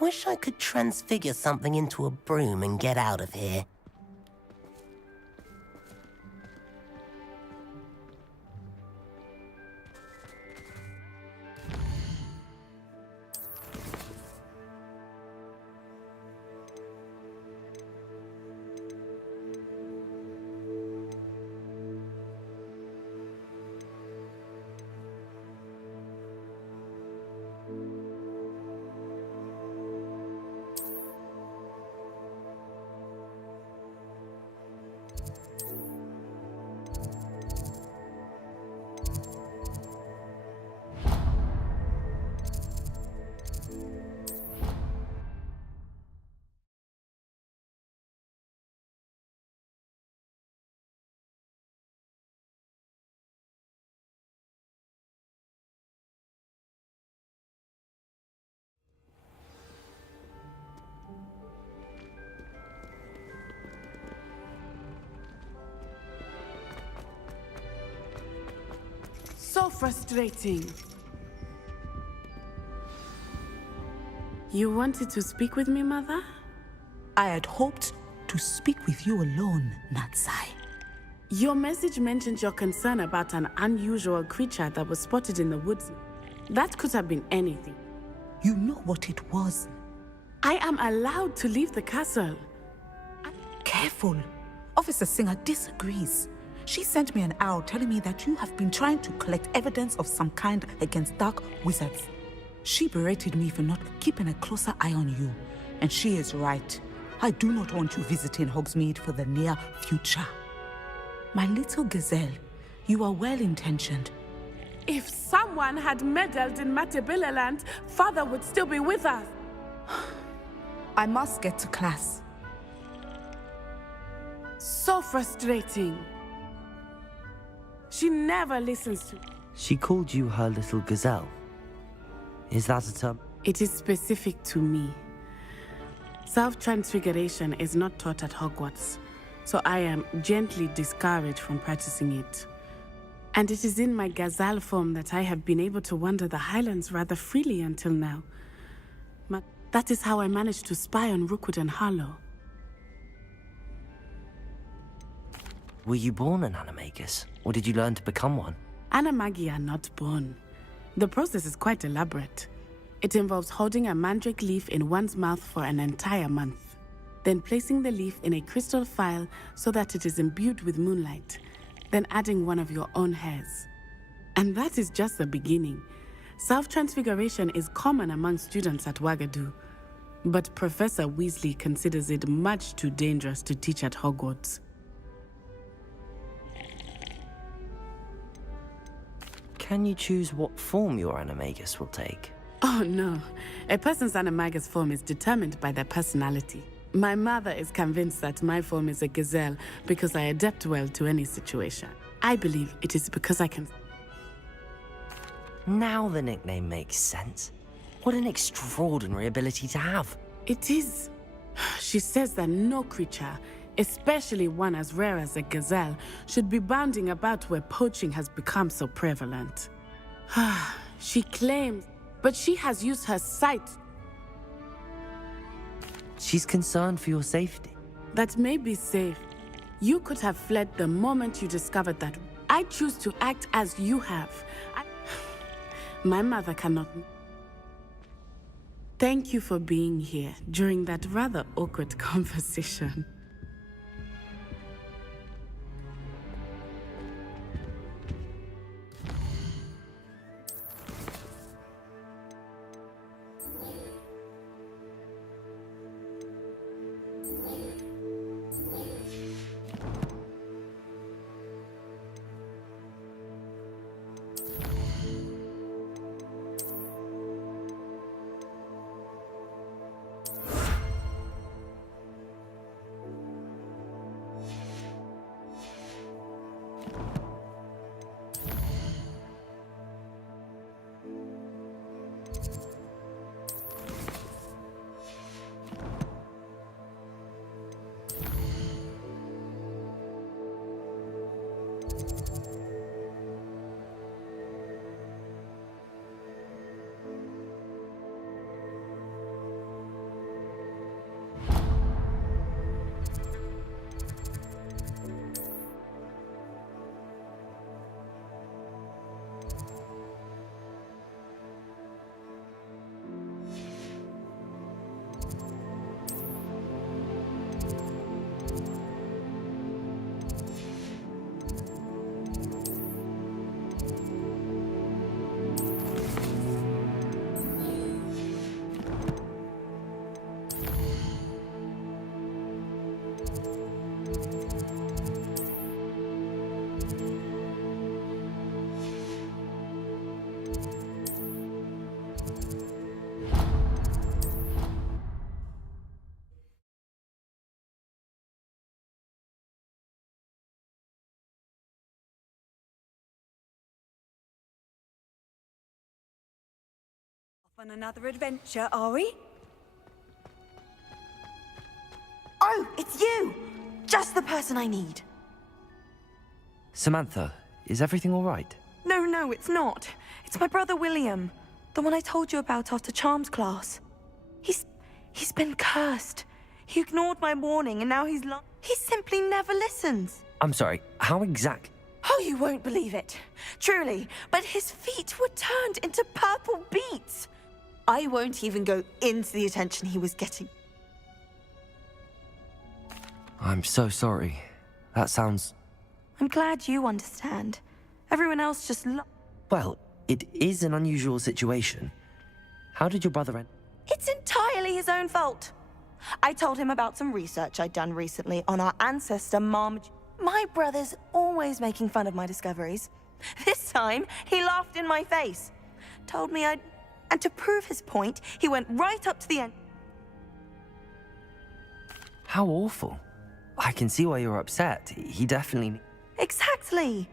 Wish I could transfigure something into a broom and get out of here. So frustrating. You wanted to speak with me, Mother? I had hoped to speak with you alone, Natsai. Your message mentioned your concern about an unusual creature that was spotted in the woods. That could have been anything. You know what it was. I am allowed to leave the castle. Careful. Officer Singer disagrees. She sent me an owl telling me that you have been trying to collect evidence of some kind against dark wizards. She berated me for not keeping a closer eye on you. And she is right. I do not want you visiting Hogsmeade for the near future. My little gazelle, you are well-intentioned. If someone had meddled in Matabeleland, Father would still be with us. I must get to class. So frustrating. She never listens to... She called you her little gazelle. Is that a term? It is specific to me. Self-transfiguration is not taught at Hogwarts, so I am gently discouraged from practicing it. And it is in my gazelle form that I have been able to wander the Highlands rather freely until now. That is how I managed to spy on Rookwood and Harlow. Were you born an animagus, or did you learn to become one? Animagi are not born. The process is quite elaborate. It involves holding a mandrake leaf in one's mouth for an entire month, then placing the leaf in a crystal phial so that it is imbued with moonlight, then adding one of your own hairs. And that is just the beginning. Self-transfiguration is common among students at Wagadu, but Professor Weasley considers it much too dangerous to teach at Hogwarts. Can you choose what form your animagus will take? Oh no, a person's animagus form is determined by their personality. My mother is convinced that my form is a gazelle because I adapt well to any situation. I believe it is because I can... Now the nickname makes sense. What an extraordinary ability to have. It is. She says that no creature, especially one as rare as a gazelle, should be bounding about where poaching has become so prevalent. She claims, but she has used her sight. She's concerned for your safety. That may be safe. You could have fled the moment you discovered that. I choose to act as you have. My mother cannot... Thank you for being here during that rather awkward conversation. On another adventure, are we? Oh, it's you! Just the person I need. Samantha, is everything all right? No, it's not. It's my brother William. The one I told you about after Charms class. He's been cursed. He ignored my warning and now he simply never listens. I'm sorry, how exactly? Oh, you won't believe it. Truly, but his feet were turned into purple beets. I won't even go into the attention he was getting. I'm so sorry. That sounds... I'm glad you understand. Everyone else just Well, it is an unusual situation. How did your brother end? It's entirely his own fault. I told him about some research I'd done recently on our ancestor Marmaduke. My brother's always making fun of my discoveries. This time, he laughed in my face. Told me I'd... And to prove his point, he went right up to the end. How awful. I can see why you're upset. He definitely... Exactly.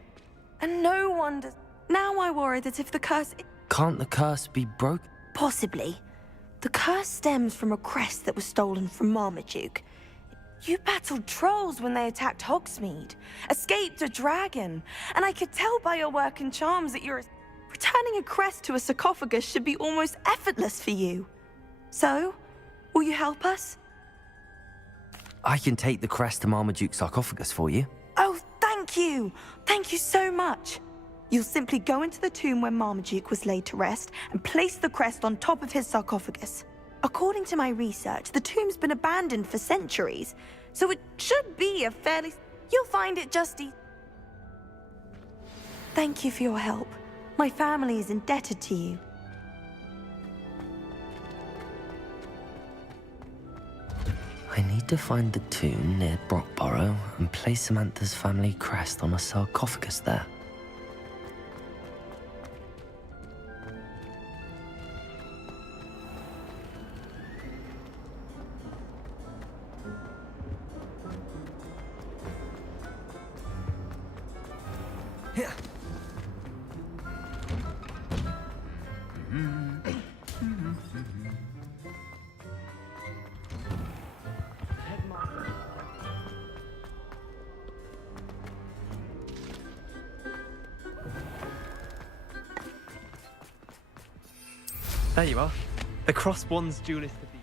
And no wonder... Now I worry that if the curse... Can't the curse be broken? Possibly. The curse stems from a crest that was stolen from Marmaduke. You battled trolls when they attacked Hogsmeade, escaped a dragon, and I could tell by your work and charms that you're... Returning a crest to a sarcophagus should be almost effortless for you. So, will you help us? I can take the crest to Marmaduke's sarcophagus for you. Oh, thank you! Thank you so much! You'll simply go into the tomb where Marmaduke was laid to rest and place the crest on top of his sarcophagus. According to my research, the tomb's been abandoned for centuries, so it should be a fairly... You'll find it just Thank you for your help. My family is indebted to you. I need to find the tomb near Brockborough and place Samantha's family crest on a sarcophagus there. There you are. The Cross Wands duelist of the...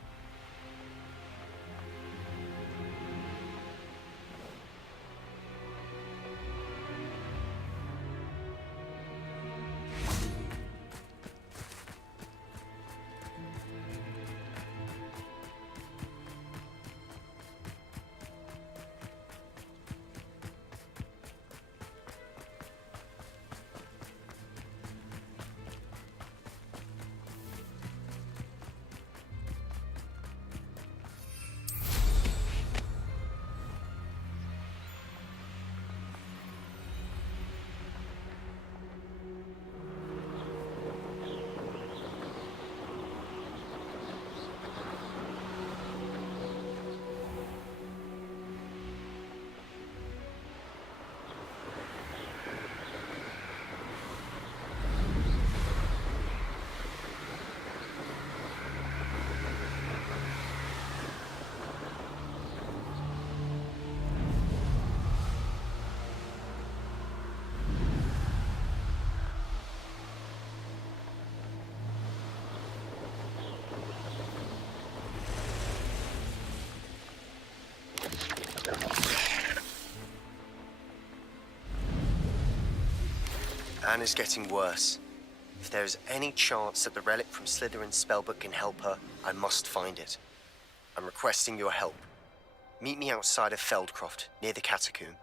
Anne is getting worse. If there is any chance that the relic from Slytherin's spellbook can help her, I must find it. I'm requesting your help. Meet me outside of Feldcroft, near the catacomb.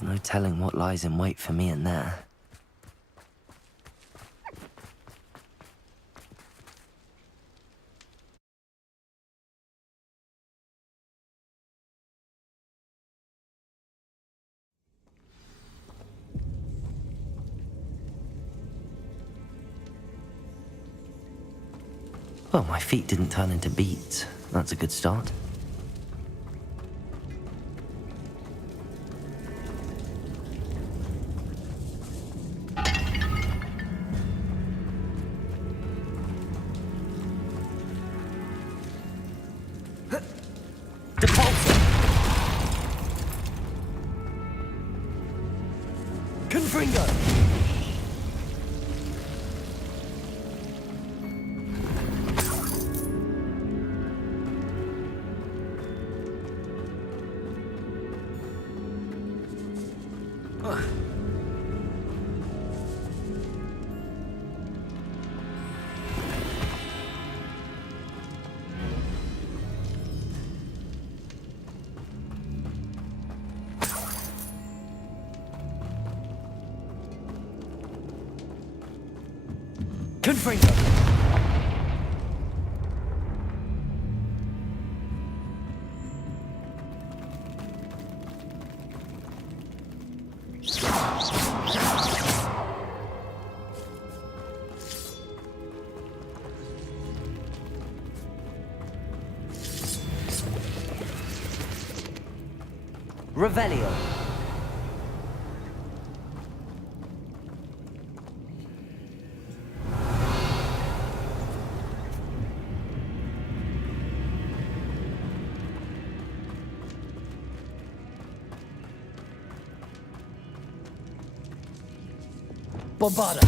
There's no telling what lies in wait for me in there. Well, my feet didn't turn into beets. That's a good start. Confringo! Confringo! Revelio. Bombarda!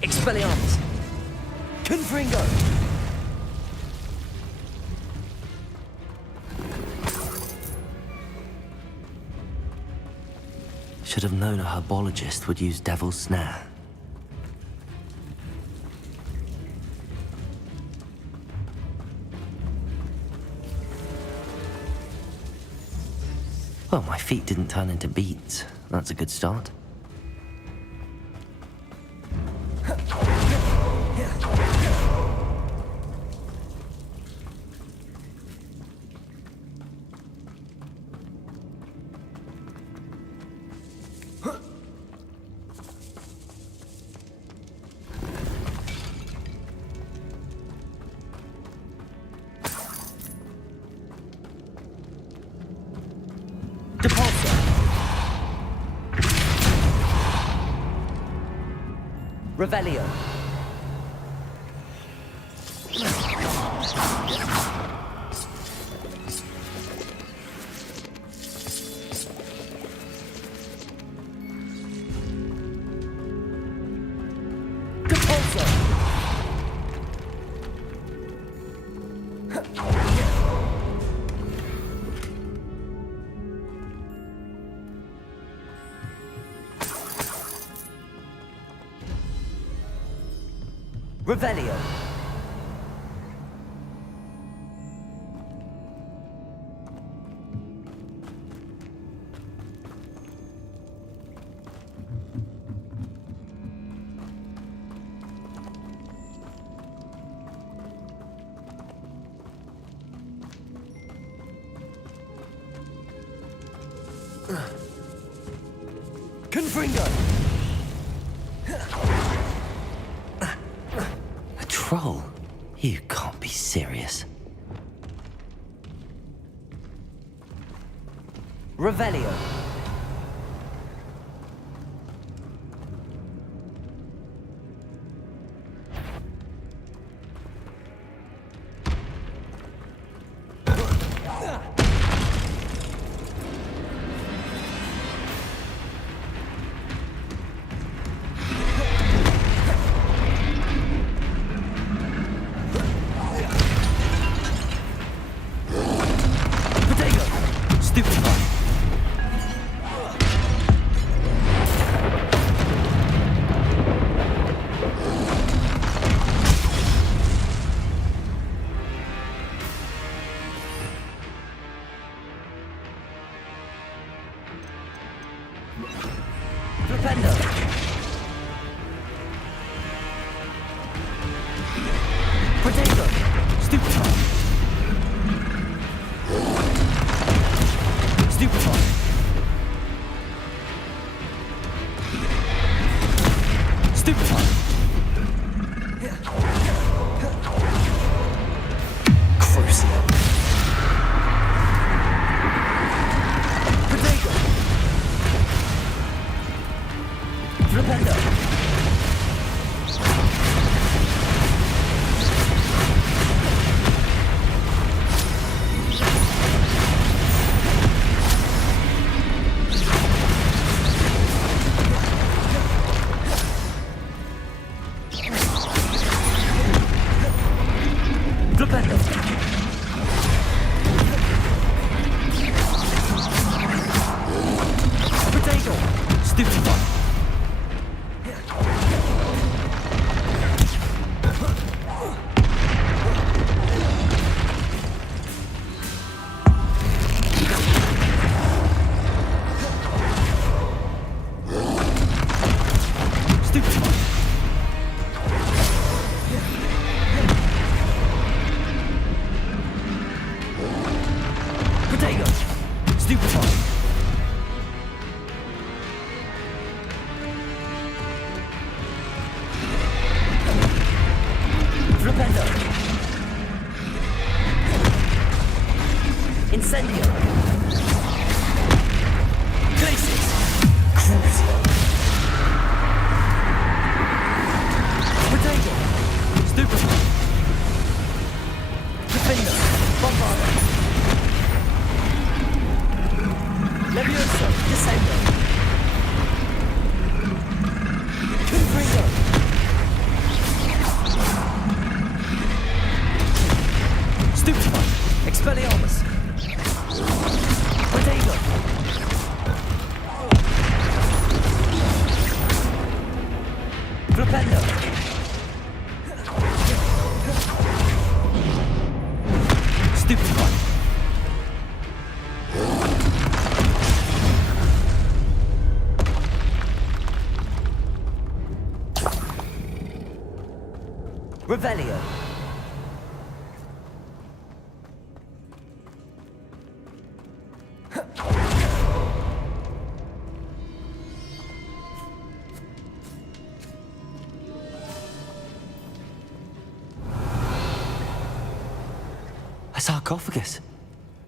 Expelliarmus! Confringo! Should have known a herbologist would use Devil's Snare. Well, my feet didn't turn into beets. That's a good start. Revelio. Revelio. Confringo! A troll? You can't be serious. Revelio. Stupefy! Crucial. Potato! Flipendo! Revelio. A sarcophagus.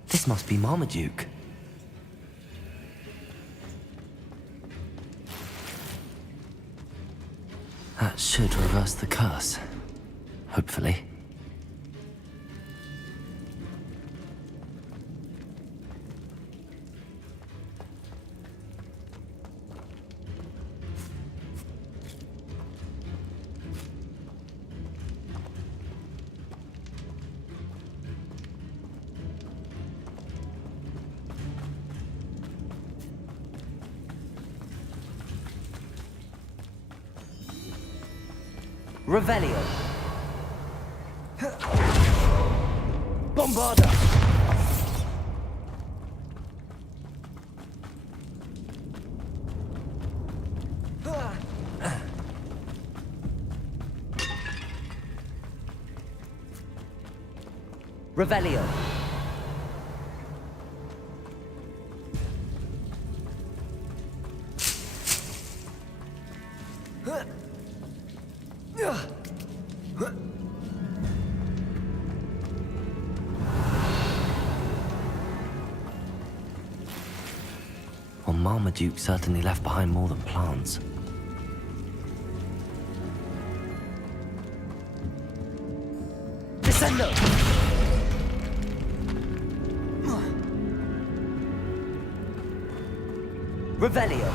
This must be Marmaduke. That should reverse the curse. Hopefully. Revelio. Bombarda. Revelio. Well, Marmaduke certainly left behind more than plants. Descendo! Revelio.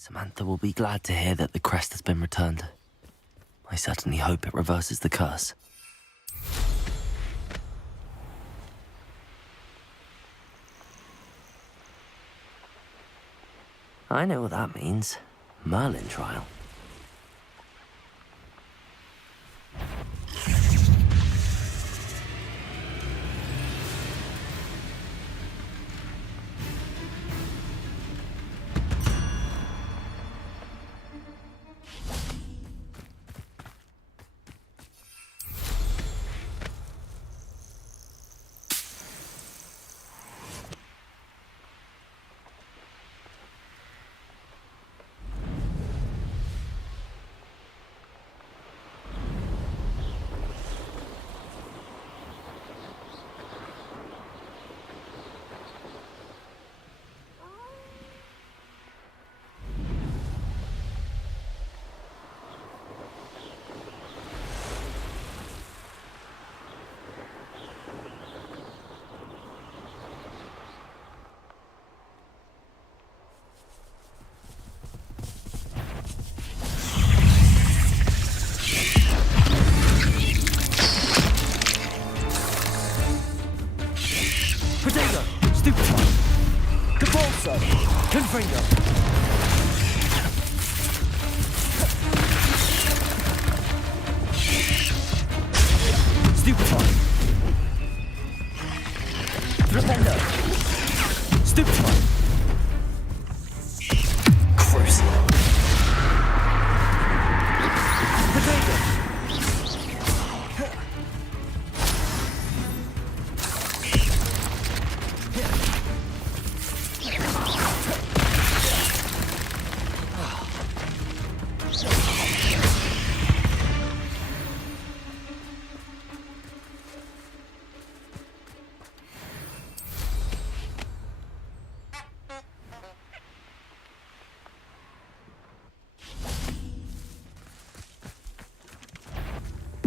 Samantha will be glad to hear that the crest has been returned. I certainly hope it reverses the curse. I know what that means. Merlin trial. Protego! Stupefy! Capulso! Confringo! Stupefy! Flipendo! Stupefy! Crucial! Protego!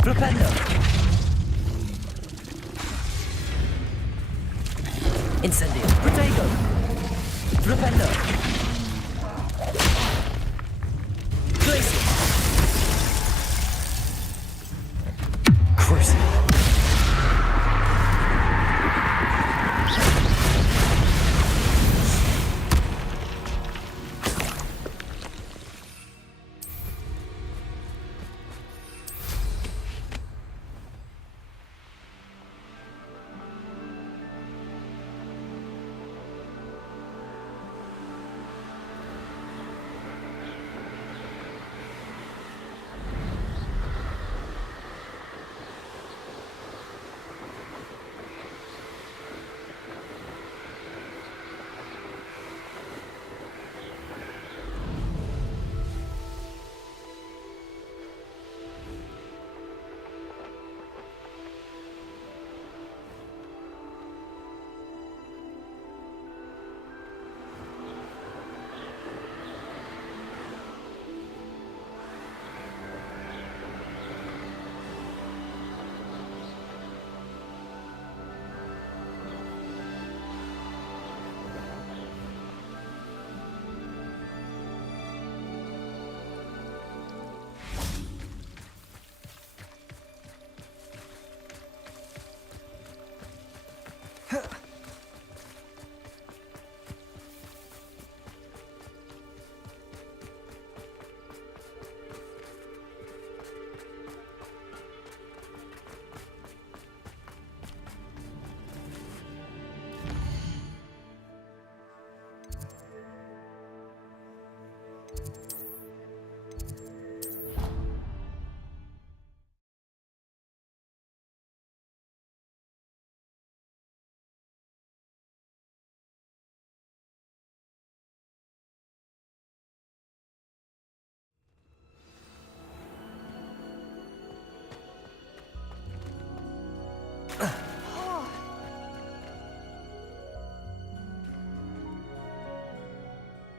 Flipendo! Incendio! Protego! Flipendo! Glacier! Crucial!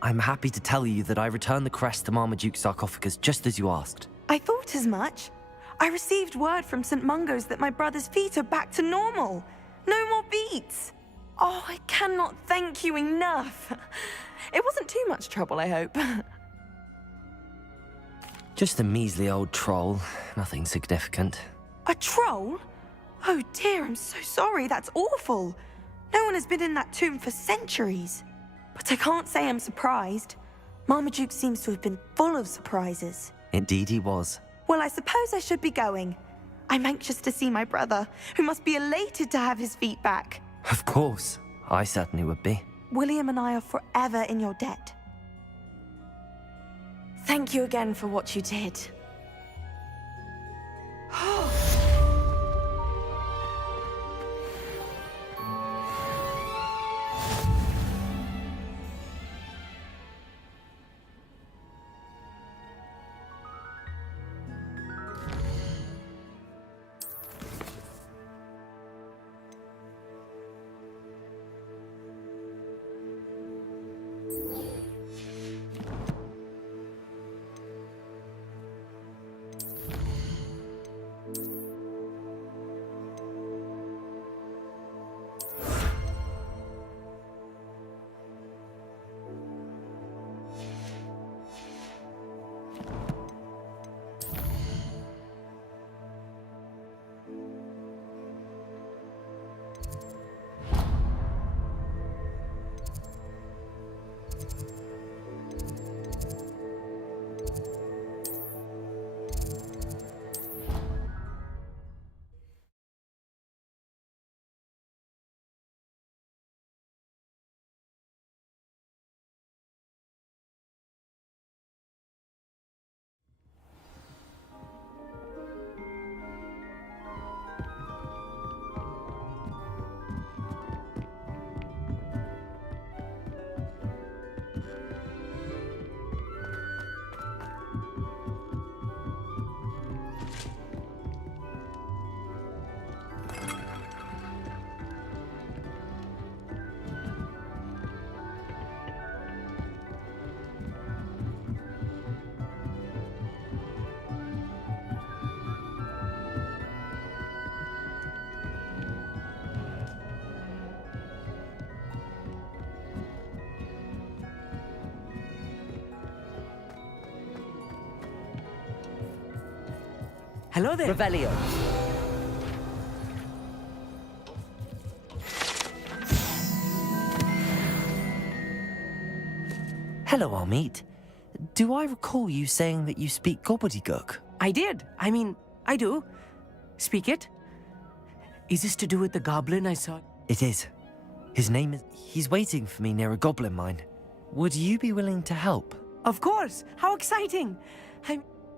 I'm happy to tell you that I returned the crest to Marmaduke's sarcophagus just as you asked. I thought as much. I received word from St. Mungo's that my brother's feet are back to normal. No more beats. Oh, I cannot thank you enough. It wasn't too much trouble, I hope. Just a measly old troll. Nothing significant. A troll? Oh dear, I'm so sorry. That's awful. No one has been in that tomb for centuries. But I can't say I'm surprised. Marmaduke seems to have been full of surprises. Indeed he was. Well, I suppose I should be going. I'm anxious to see my brother, who must be elated to have his feet back. Of course. I certainly would be. William and I are forever in your debt. Thank you again for what you did. Hello there. Revelio. Hello, Armeet. Do I recall you saying that you speak gobbledygook? I did. I mean, I do. Speak it. Is this to do with the goblin I saw? It is. His name is... He's waiting for me near a goblin mine. Would you be willing to help? Of course. How exciting.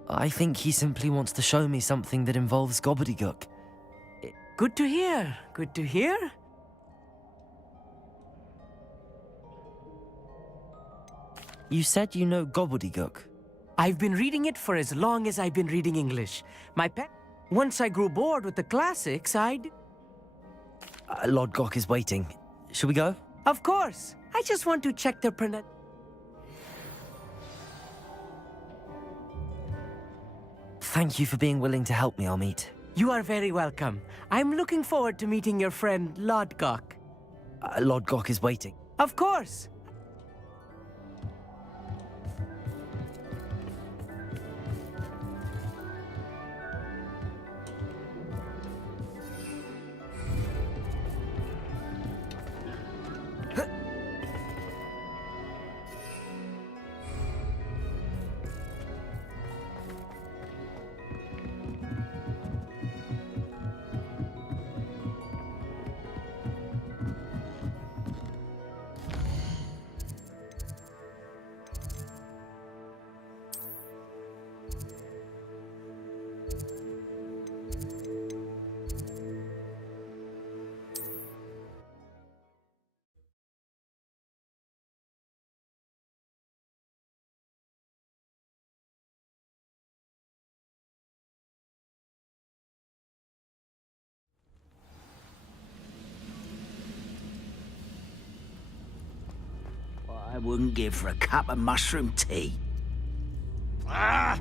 I think he simply wants to show me something that involves gobbledygook. Good to hear. Good to hear. You said you know gobbledygook. I've been reading it for as long as I've been reading English. Once I grew bored with the classics, Lord Gok is waiting. Shall we go? Of course. I just want to check the pronunciation. Thank you for being willing to help me, Armeet. You are very welcome. I'm looking forward to meeting your friend, Lord Gok. Lord Gok is waiting. Of course. I wouldn't give for a cup of mushroom tea. Ah!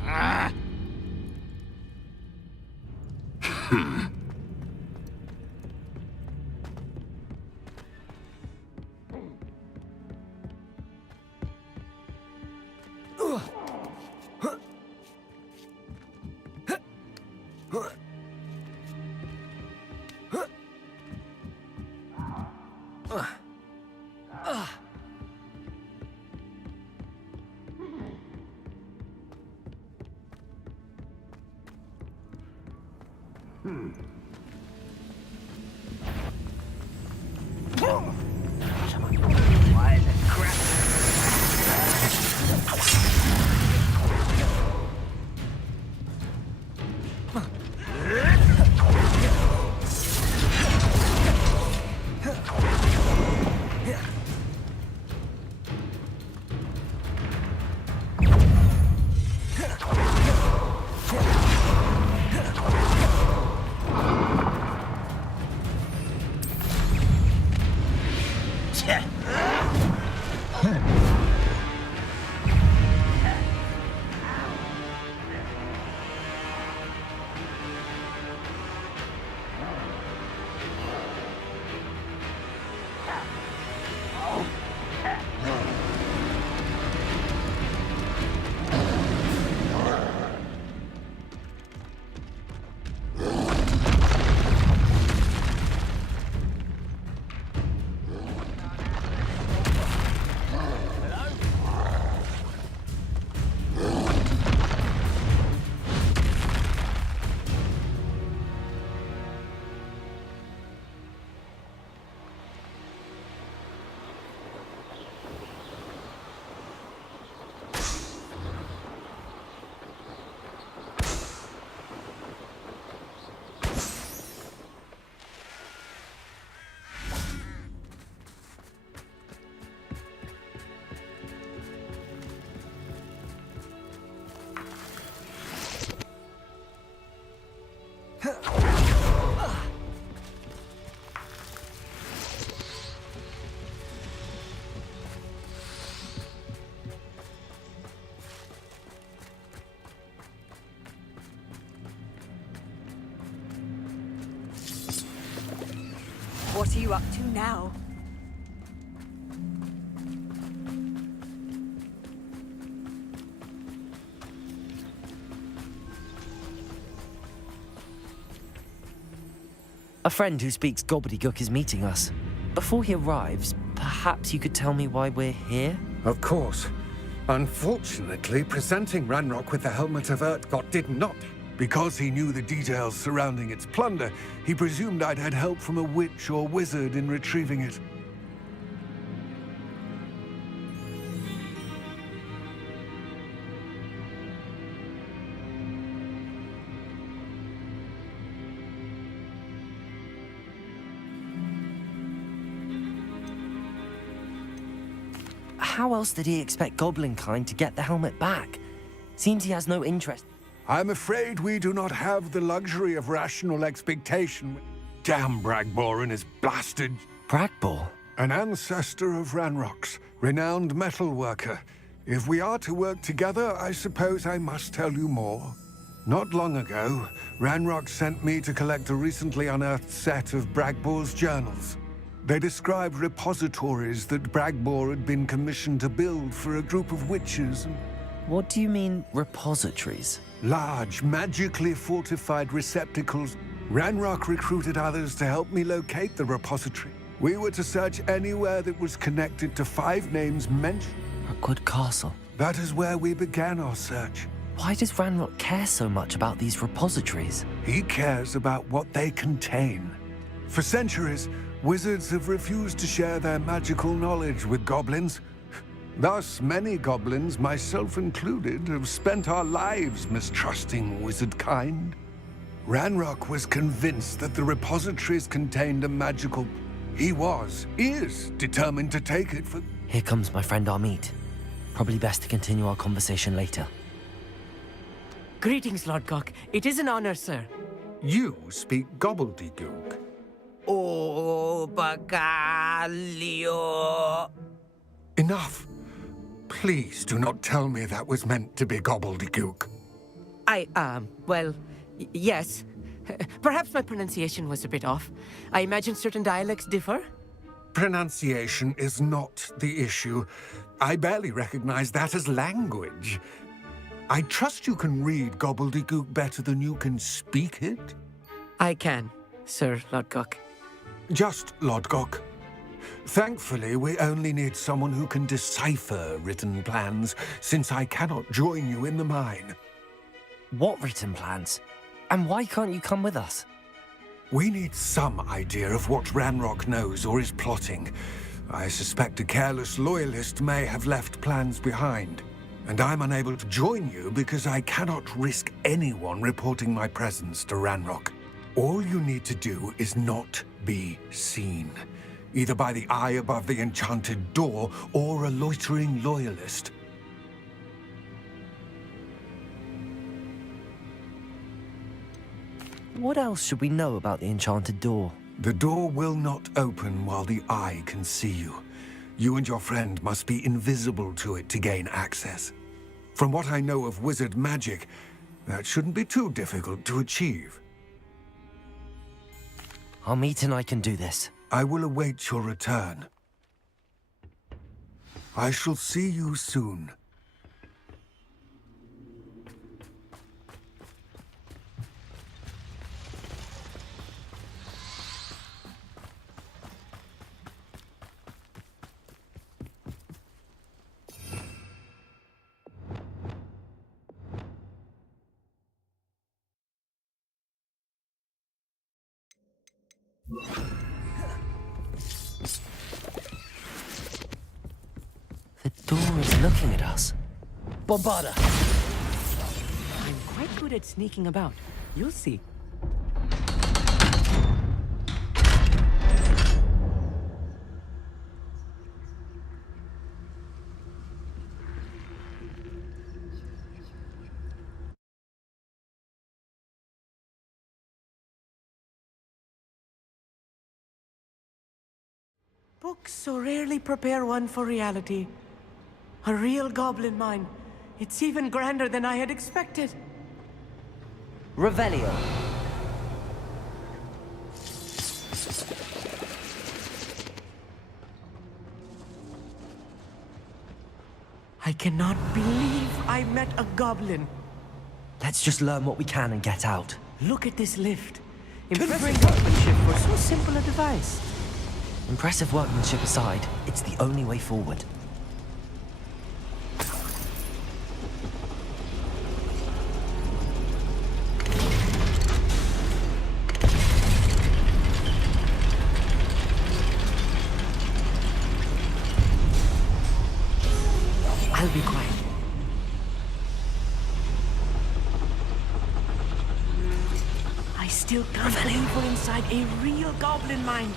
Ah! What are you up to now? A friend who speaks gobbledygook is meeting us. Before he arrives, perhaps you could tell me why we're here? Of course. Unfortunately, presenting Ranrock with the Helmet of Urtkot did not. Because he knew the details surrounding its plunder, he presumed I'd had help from a witch or wizard in retrieving it. How else did he expect Goblinkind to get the helmet back? Seems he has no interest. I'm afraid we do not have the luxury of rational expectation. Damn Bragbor and his blasted... Bragbor? An ancestor of Ranrock's, renowned metal worker. If we are to work together, I suppose I must tell you more. Not long ago, Ranrock sent me to collect a recently unearthed set of Bragbor's journals. They described repositories that Bragbor had been commissioned to build for a group of witches. What do you mean, repositories? Large, magically fortified receptacles. Ranrock recruited others to help me locate the repository. We were to search anywhere that was connected to 5 names mentioned. Rookwood Castle. That is where we began our search. Why does Ranrock care so much about these repositories? He cares about what they contain. For centuries, wizards have refused to share their magical knowledge with goblins. Thus, many goblins, myself included, have spent our lives mistrusting wizard kind. Ranrock was convinced that the repositories contained a magical... He is determined to take it for... Here comes my friend Amit. Probably best to continue our conversation later. Greetings, Lord Cock. It is an honor, sir. You speak gobbledygook. Oh, Bagalio. Enough. Please do not tell me that was meant to be gobbledygook. Yes. Perhaps my pronunciation was a bit off. I imagine certain dialects differ. Pronunciation is not the issue. I barely recognize that as language. I trust you can read gobbledygook better than you can speak it? I can, Sir Lodgok. Just Lodgok. Thankfully, we only need someone who can decipher written plans, since I cannot join you in the mine. What written plans? And why can't you come with us? We need some idea of what Ranrock knows or is plotting. I suspect a careless loyalist may have left plans behind. And I'm unable to join you because I cannot risk anyone reporting my presence to Ranrock. All you need to do is not be seen, either by the eye above the enchanted door or a loitering loyalist. What else should we know about the enchanted door? The door will not open while the eye can see you. You and your friend must be invisible to it to gain access. From what I know of wizard magic, that shouldn't be too difficult to achieve. Our meet and I can do this. I will await your return. I shall see you soon. The door is looking at us. Bombarda! I'm quite good at sneaking about. You'll see. Books so rarely prepare one for reality. A real goblin mine. It's even grander than I had expected. Revelio. I cannot believe I met a goblin. Let's just learn what we can and get out. Look at this lift. Impressive workmanship for so simple a device. Impressive workmanship aside, it's the only way forward. I'll be quiet. I still can't believe we're inside a real goblin mine.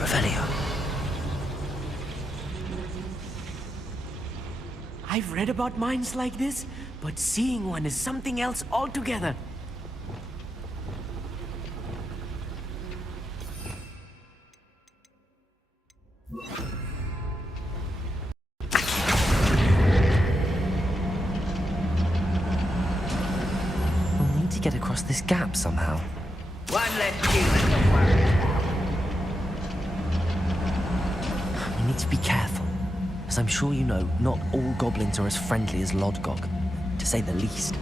Revelio. I've read about mines like this, but seeing one is something else altogether. We'll need to get across this gap somehow. One less human to worry about. We need to be careful. As I'm sure you know, not all goblins are as friendly as Lodgok, to say the least.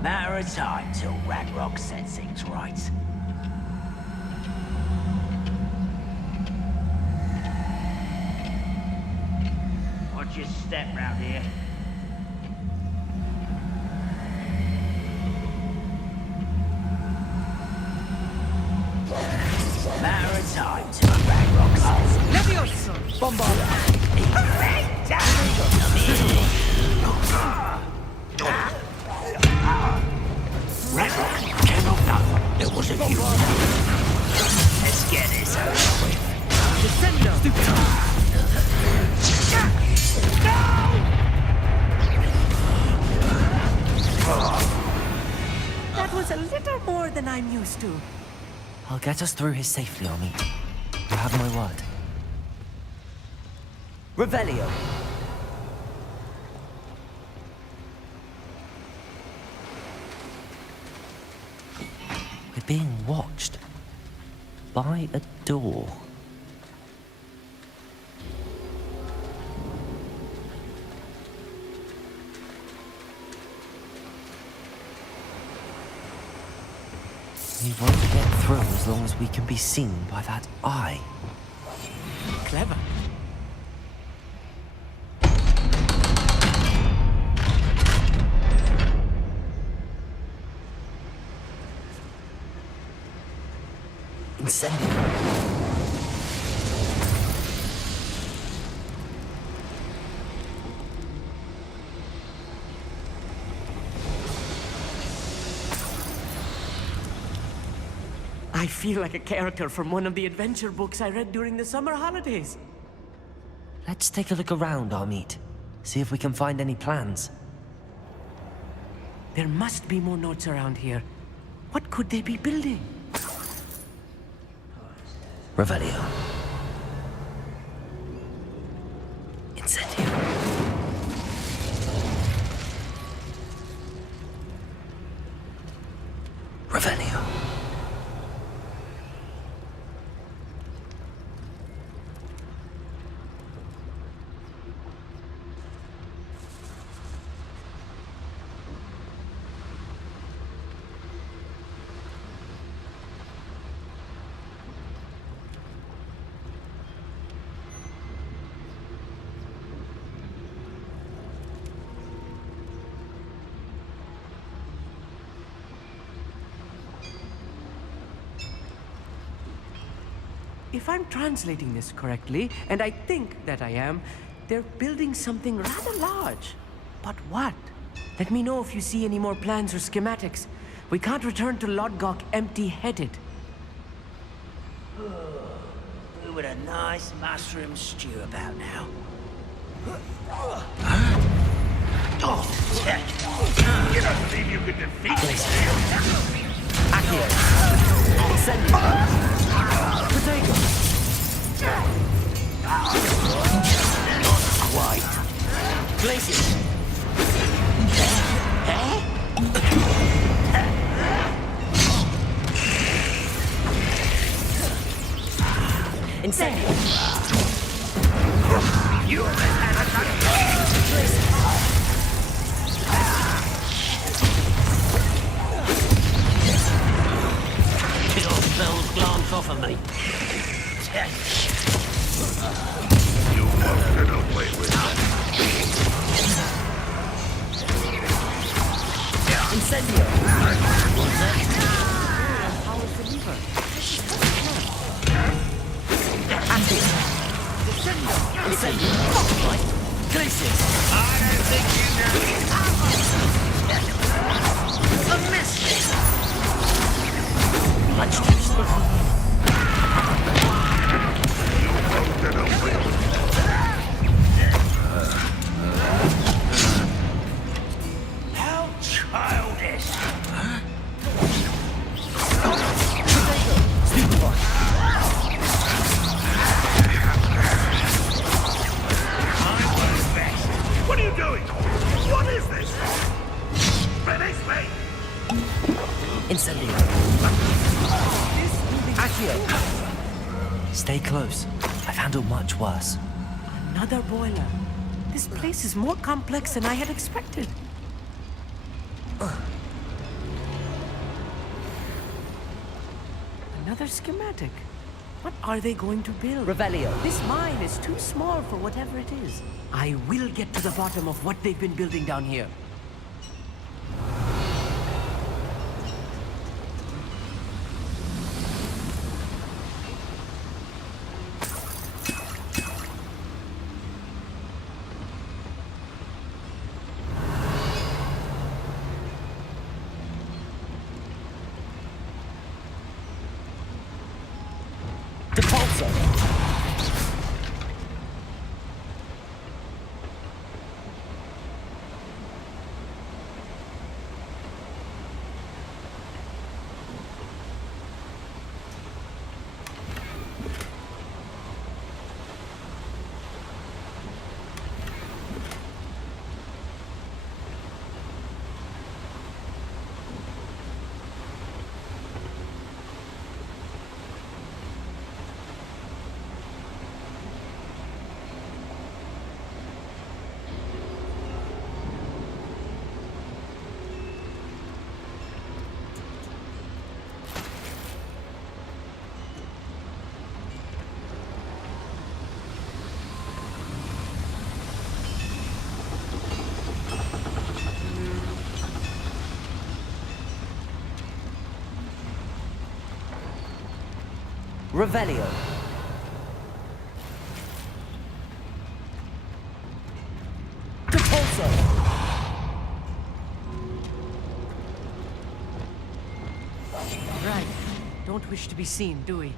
Matter of time till Ranrock sets things right. Watch your step round here. Matter of time till Ranrock sets things right. Bombarda! Ranrock cannot know there was a human. Let's get this over with. Descendo! was a little more than I'm used to. I'll get us through here safely, Army. You have my word. Revelio. We're being watched by a door. We won't get through as long as we can be seen by that eye. Clever. Incendio. I feel like a character from one of the adventure books I read during the summer holidays. Let's take a look around, Armeet. See if we can find any plans. There must be more notes around here. What could they be building? Revelio. Incendio. Revelio. If I'm translating this correctly, and I think that I am, they're building something rather large. But what? Let me know if you see any more plans or schematics. We can't return to Lodgok empty-headed. Who would a nice mushroom stew about now? You don't believe you could defeat me? Accio. Incendio. Potato. Not quite. Glacier. Incendio. You have Kill spells glance off of me. You won't get away with that. Incendio. What's that? How is the lever? Accio. Incendio. Right. Glacier. I don't think you know. A miss. Let's do How childish! What are you doing? What is this? Release me! Incendio. Accio. Stay close. I've handled much worse. Another boiler. This place is more complex than I had expected. Another schematic. What are they going to build? Revelio. This mine is too small for whatever it is. I will get to the bottom of what they've been building down here. Revelio. Depulso. Right. Don't wish to be seen, do we?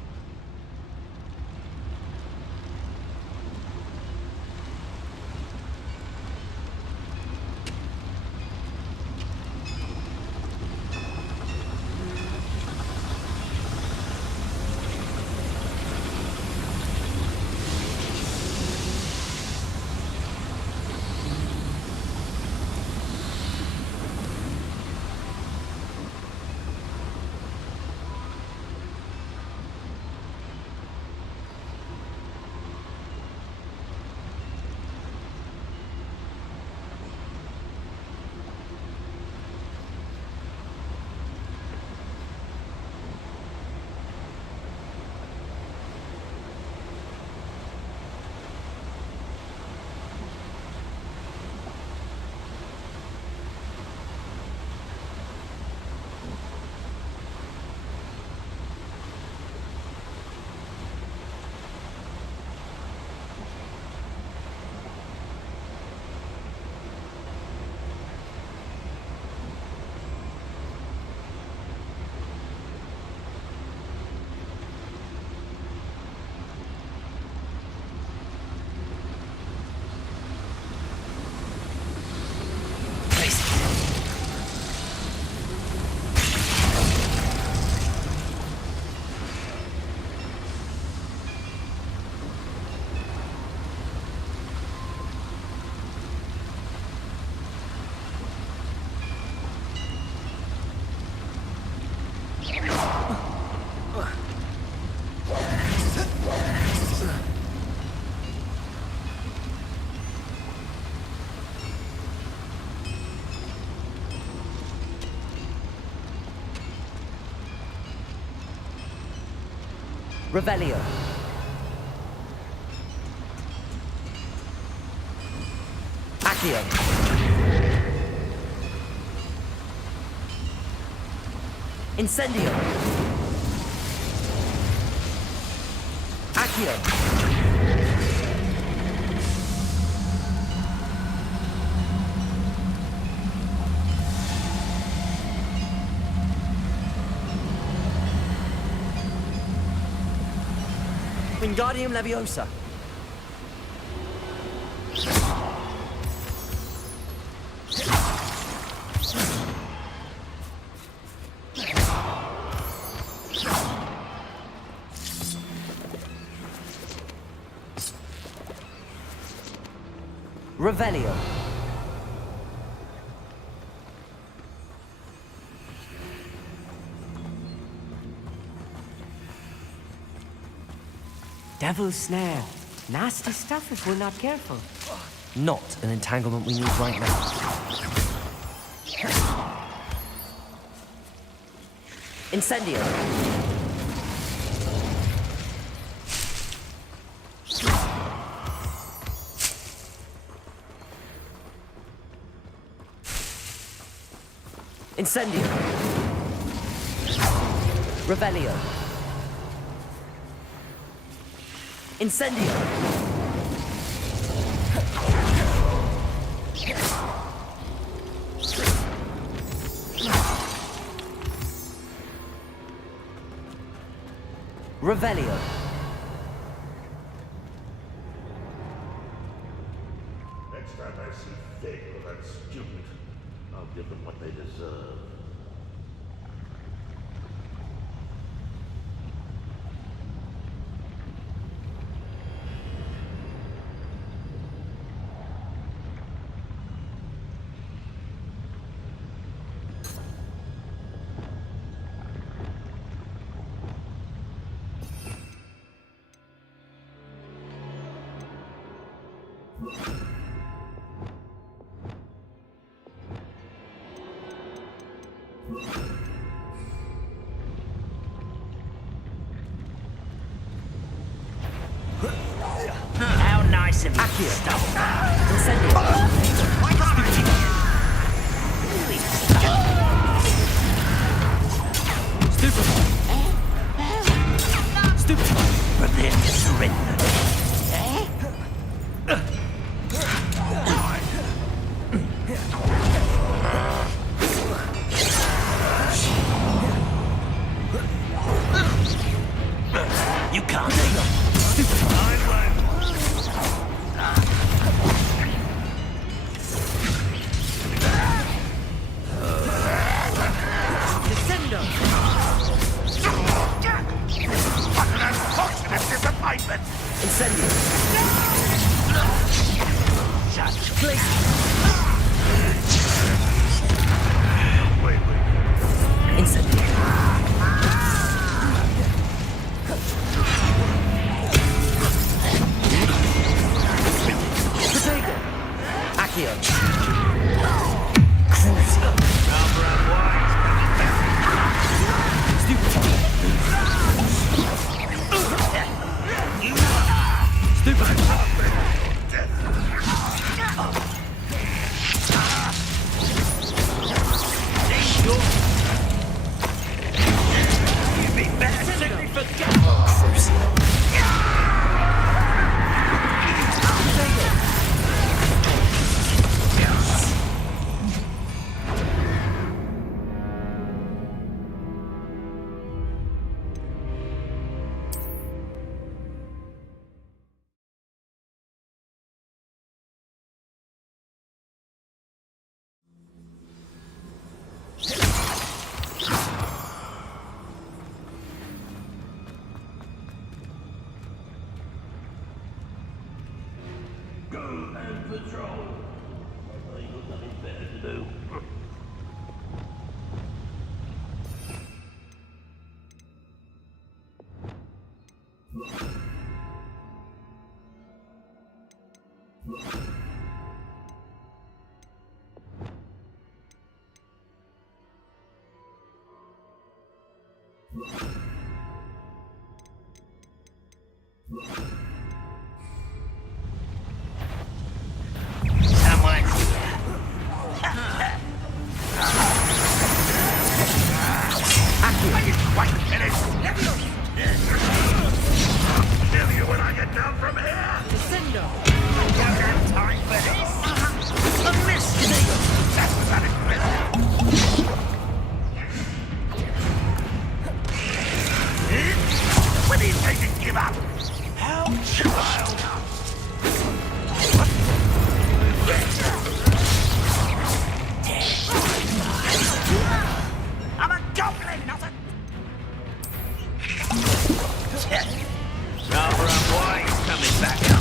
Revelio. Accio. Incendio. Accio. Wingardium Leviosa. Revelio. Devil's Snare. Nasty stuff if we're not careful. Not an entanglement we need right now. Incendio. Incendio. Revelio. Incendio. Revelio. Next time I see Fig or that student, I'll give them what they deserve. How nice of you. Accio. Stop. Incendio. Stupefy. Stupefy. Someone's here. I didn't quite finish. Kill you when I get down from here. Descendo. I don't have time for this. A mystery. That was unexpected. When do you think to give up? Ouch! I'm a goblin, not a... Rather unwise coming back up.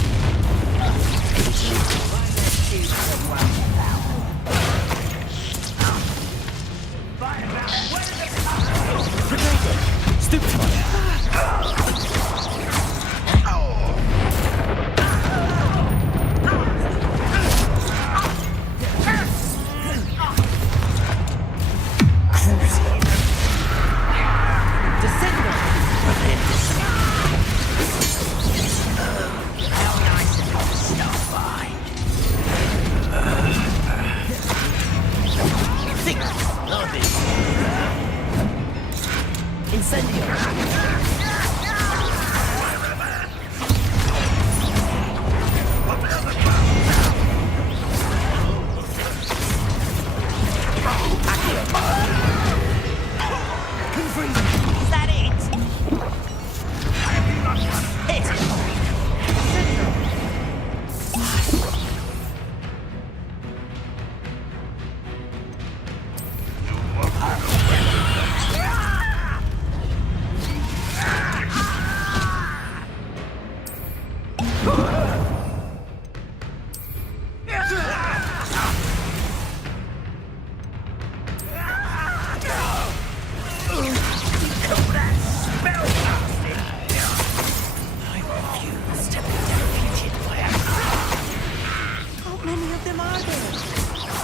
Is that it? Hit it.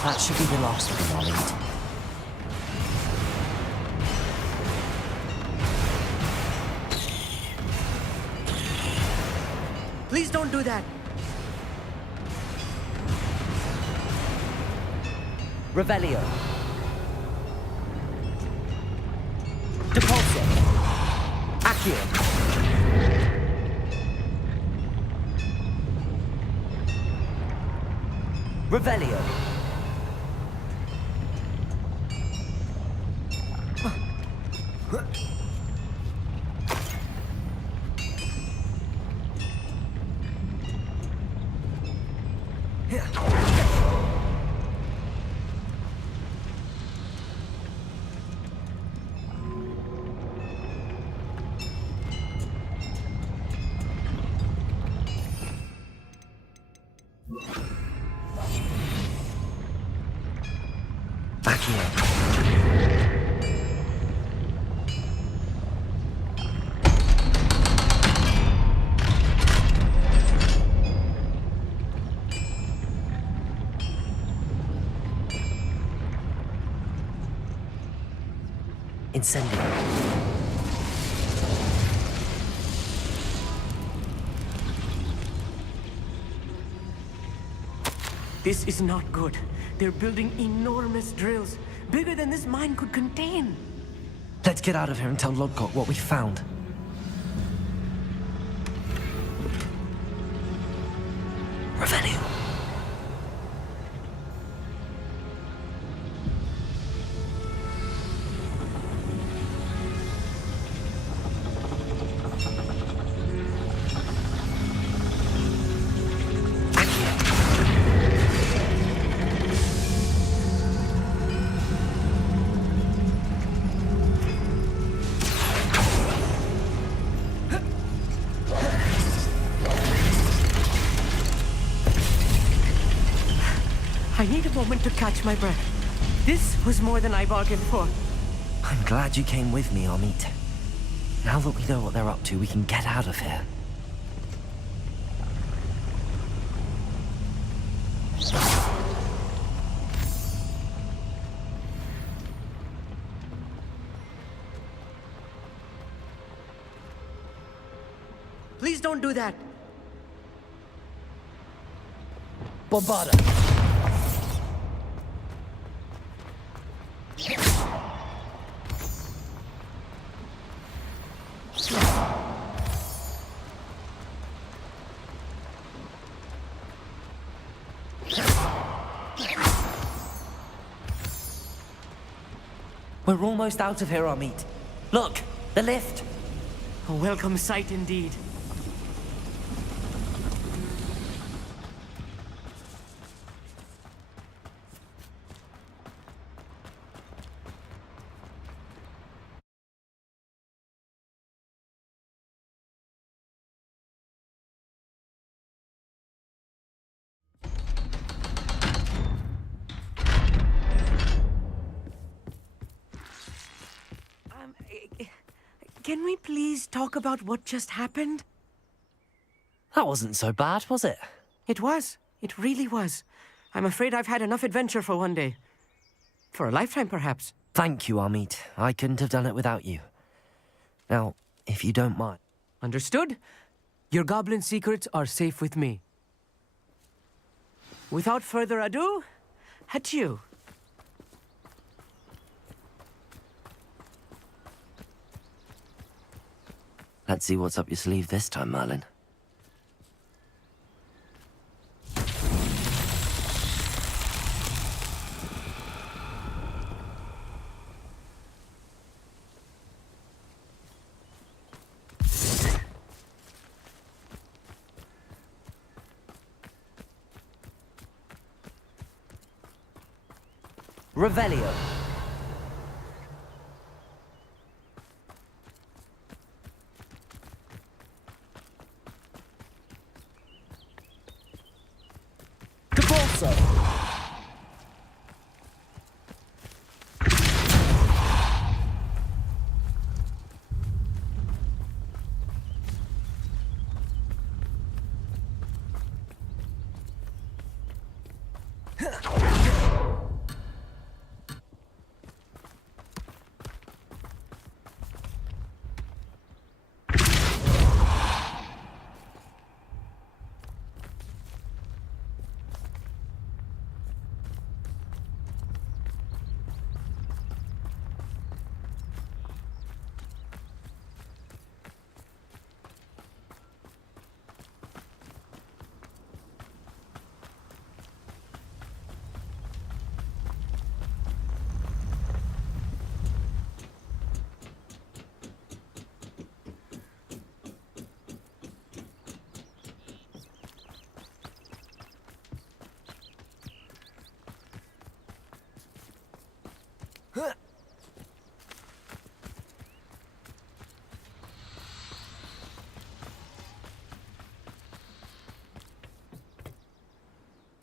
That should be the last one I'll eat. Please don't do that. Revelio. Depulso. Accio. Revelio. Incendio. This is not good. They're building enormous drills, bigger than this mine could contain. Let's get out of here and tell Lodcock what we found. Revelio. I need a moment to catch my breath. This was more than I bargained for. I'm glad you came with me, Amit. Now that we know what they're up to, we can get out of here. Please don't do that. Bombarda. We're almost out of here, Amit. Look, the lift. A welcome sight indeed. Can we please talk about what just happened? That wasn't so bad, was it? It was. It really was. I'm afraid I've had enough adventure for one day. For a lifetime, perhaps. Thank you, Amit. I couldn't have done it without you. Now, if you don't mind. Understood? Your goblin secrets are safe with me. Without further ado, adieu. Let's see what's up your sleeve this time, Merlin. Revelio.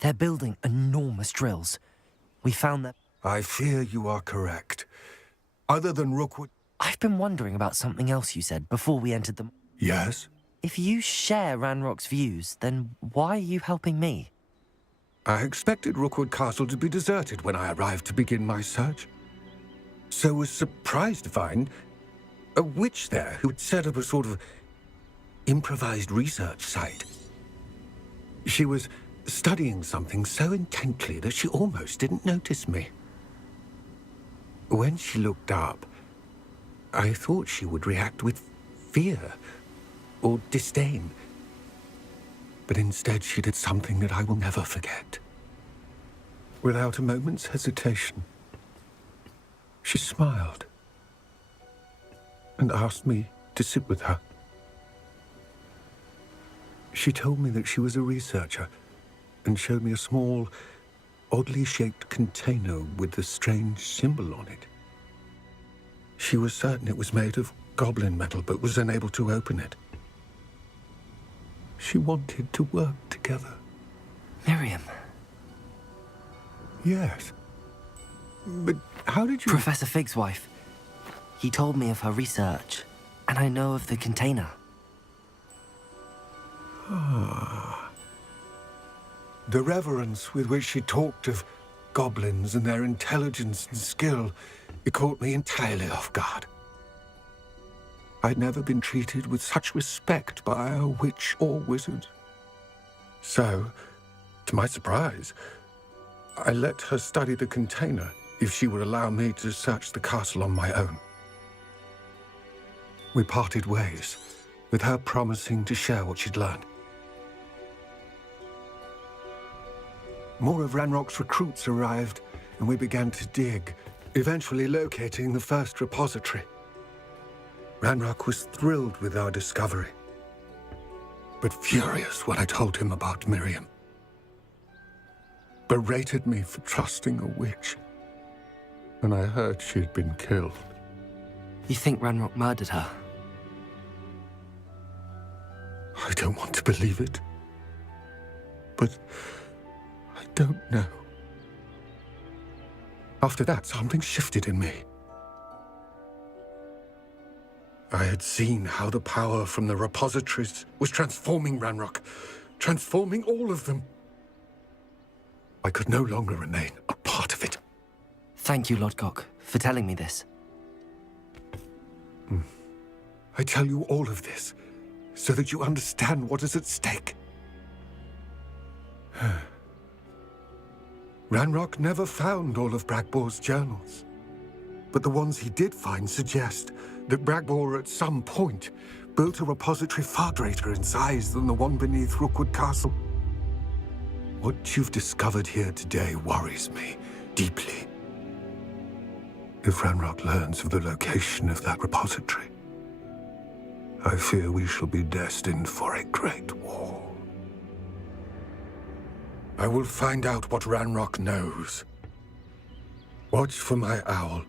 They're building enormous drills. We found that... I fear you are correct. Other than Rookwood... I've been wondering about something else you said before we entered the... Yes? If you share Ranrock's views, then why are you helping me? I expected Rookwood Castle to be deserted when I arrived to begin my search. So was surprised to find a witch there who had set up a sort of improvised research site. She was studying something so intently that she almost didn't notice me. When she looked up, I thought she would react with fear or disdain. But instead she did something that I will never forget. Without a moment's hesitation, she smiled and asked me to sit with her. She told me that she was a researcher and showed me a small, oddly shaped container with a strange symbol on it. She was certain it was made of goblin metal, but was unable to open it. She wanted to work together. Miriam. Yes. But how did you... Professor Fig's wife. He told me of her research, and I know of the container. Ah. The reverence with which she talked of goblins and their intelligence and skill, it caught me entirely off guard. I'd never been treated with such respect by a witch or wizard. So, to my surprise, I let her study the container if she would allow me to search the castle on my own. We parted ways, with her promising to share what she'd learned. More of Ranrock's recruits arrived, and we began to dig, eventually locating the first repository. Ranrock was thrilled with our discovery, but furious when I told him about Miriam. Berated me for trusting a witch, and I heard she'd been killed. You think Ranrock murdered her? I don't want to believe it, but I don't know. After that, something shifted in me. I had seen how the power from the repositories was transforming Ranrock, transforming all of them. I could no longer remain a part of it. Thank you, Lodgok, for telling me this. I tell you all of this so that you understand what is at stake. Ranrock never found all of Bragbor's journals, but the ones he did find suggest that Bragbor at some point built a repository far greater in size than the one beneath Rookwood Castle. What you've discovered here today worries me deeply. If Ranrock learns of the location of that repository, I fear we shall be destined for a great war. I will find out what Ranrock knows. Watch for my owl.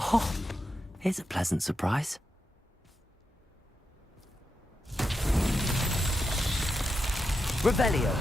Oh, here's a pleasant surprise. Revelio.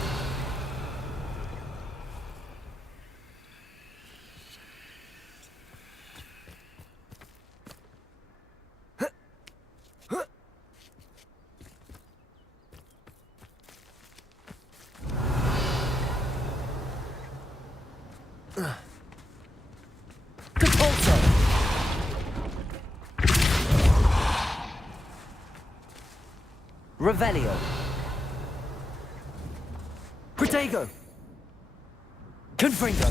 Revelio. Protego. Confringo.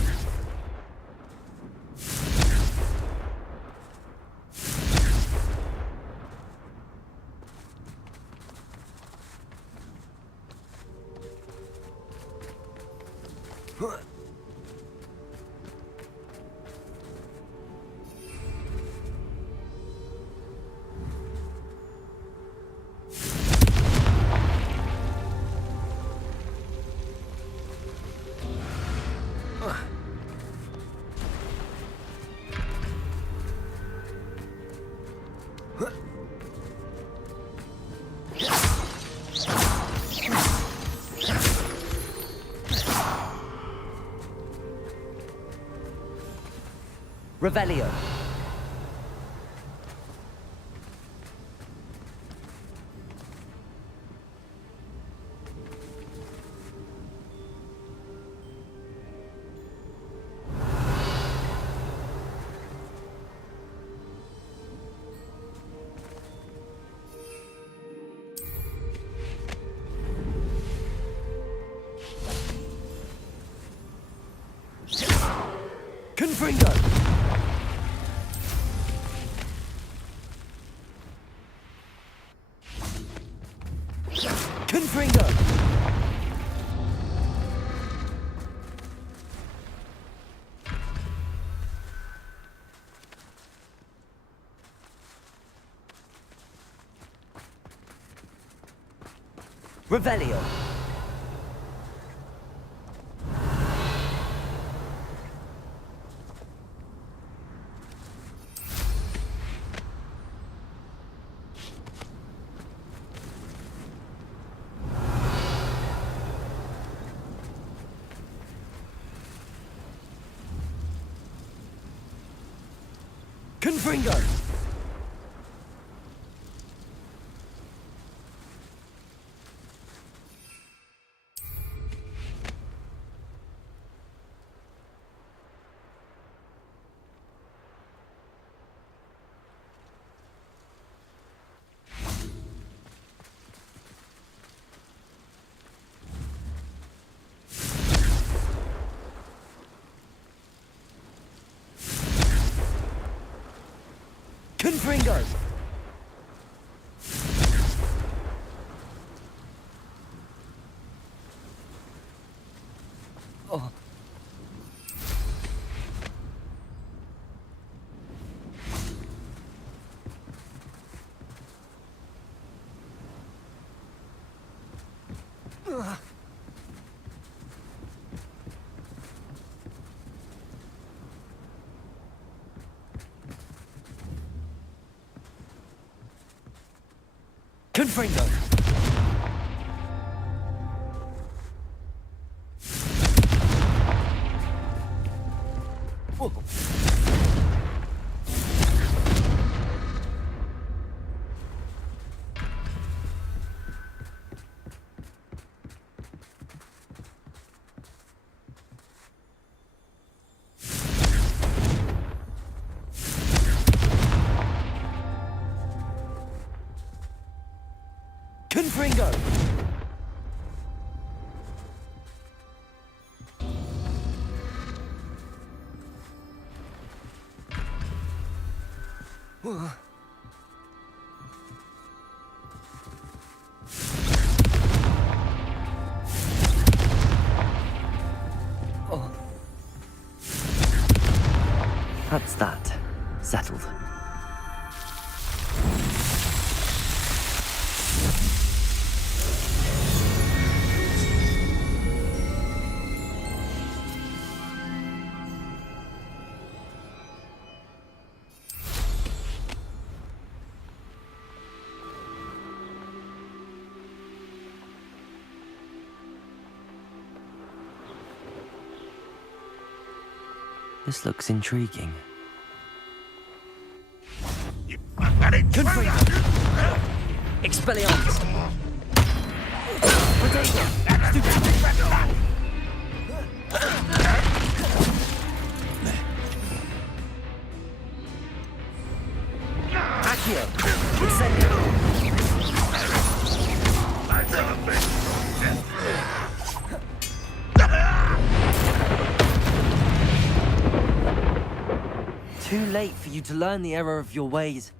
Revelio. Confringo. Confringo. Revelio. Confringo! Confringo! Oh. Confringo! Oh. Confringo! Oh. That's that. Settled. This looks intriguing. Confringo! Expelliarmus! Accio! Incendio! Too late for you to learn the error of your ways.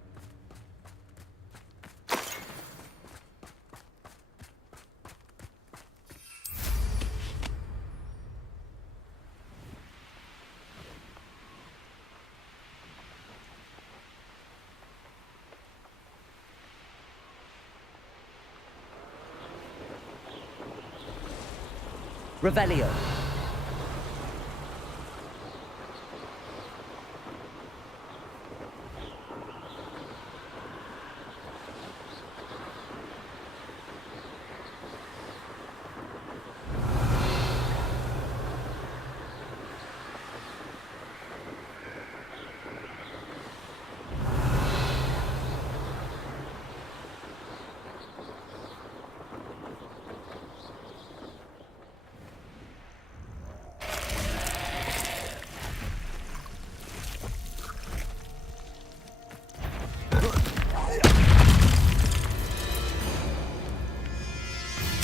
Revelio.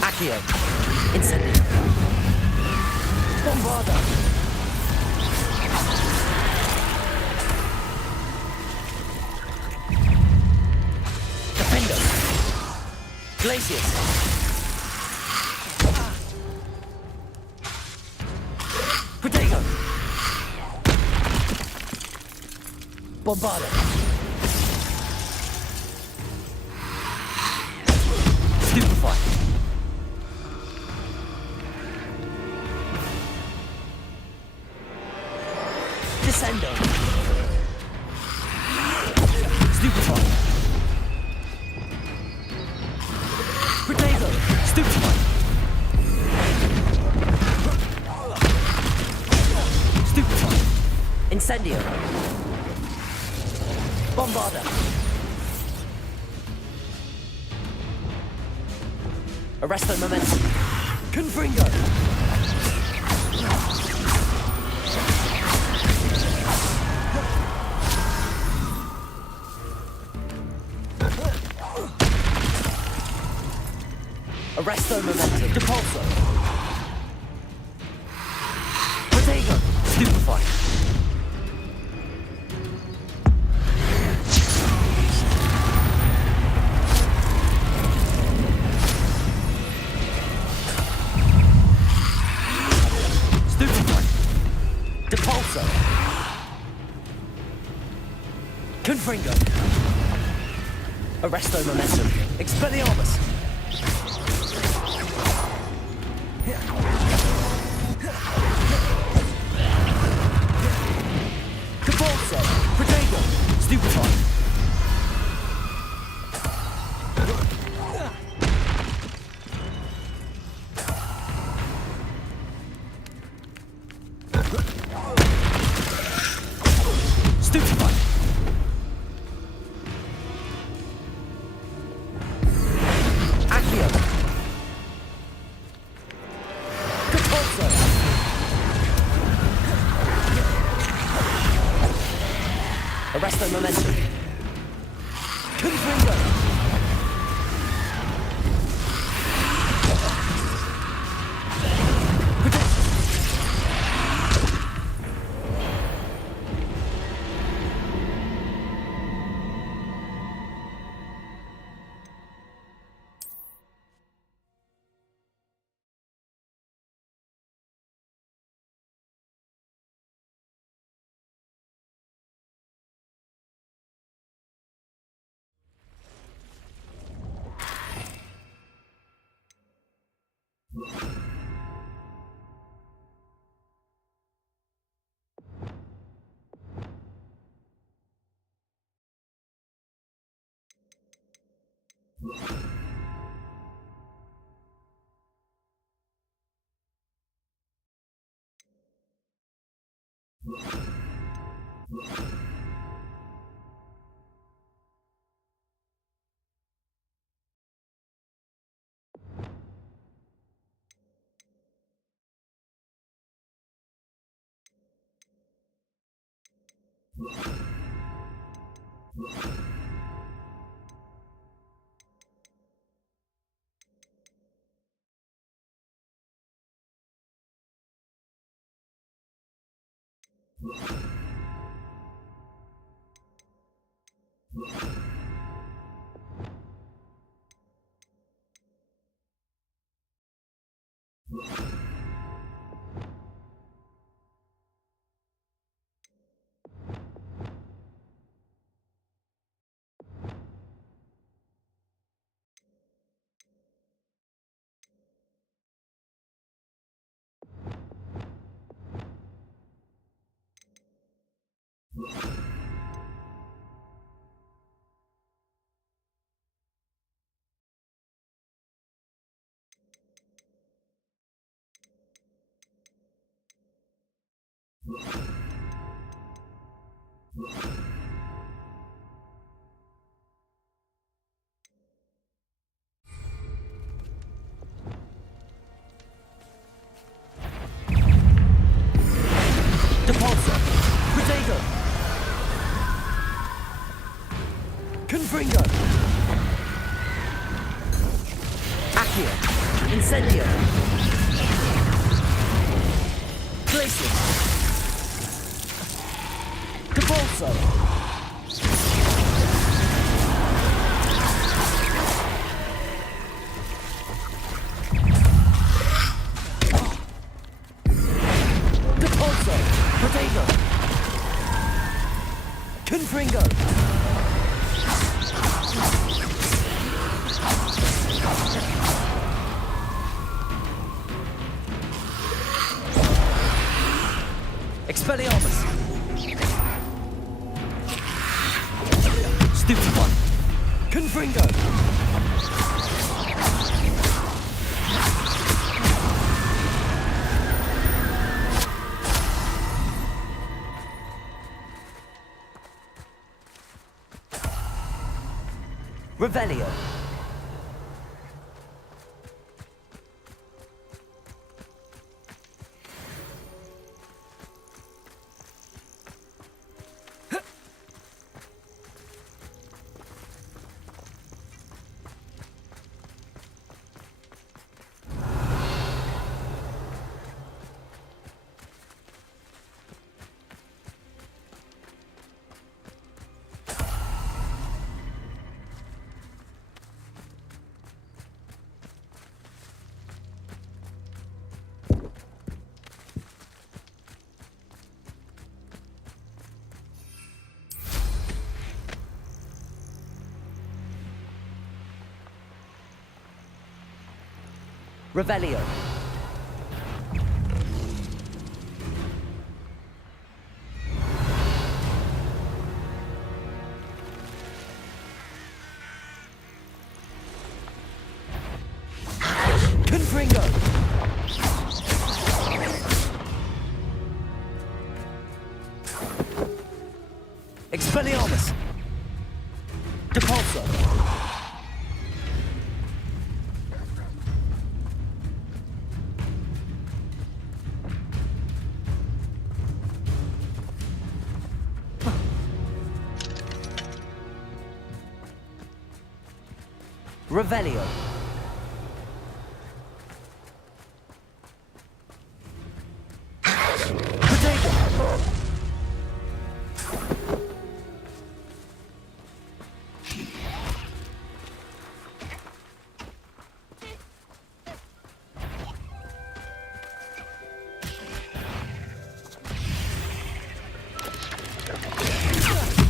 Accio. Incendio. Bombarda. Defendo. Glacius. Protego. Bombarda. Stupefy. Descendo. Stupefy. Protego. Stupefy. Stupefy. Incendio. Bombarder! Arresto momentum! Confringo! Arresto momentum! Depulso! Protego! Stupefy! Confringo! Arresto momentum! Expelliarmus! Cabalso! Protego! Stupefy! Stupefy! Accio! Cabalso! Arresto momentum! Confringo! Depulso! Protego! Confringo! Accio! Incendio! Glacius! Depulso! Depulso! Protego! Confringo! Expelliarmus! Stupid one! Confringo! Revelio. Revelio. Confringo. Expelliarmus. Depulso. Revelio.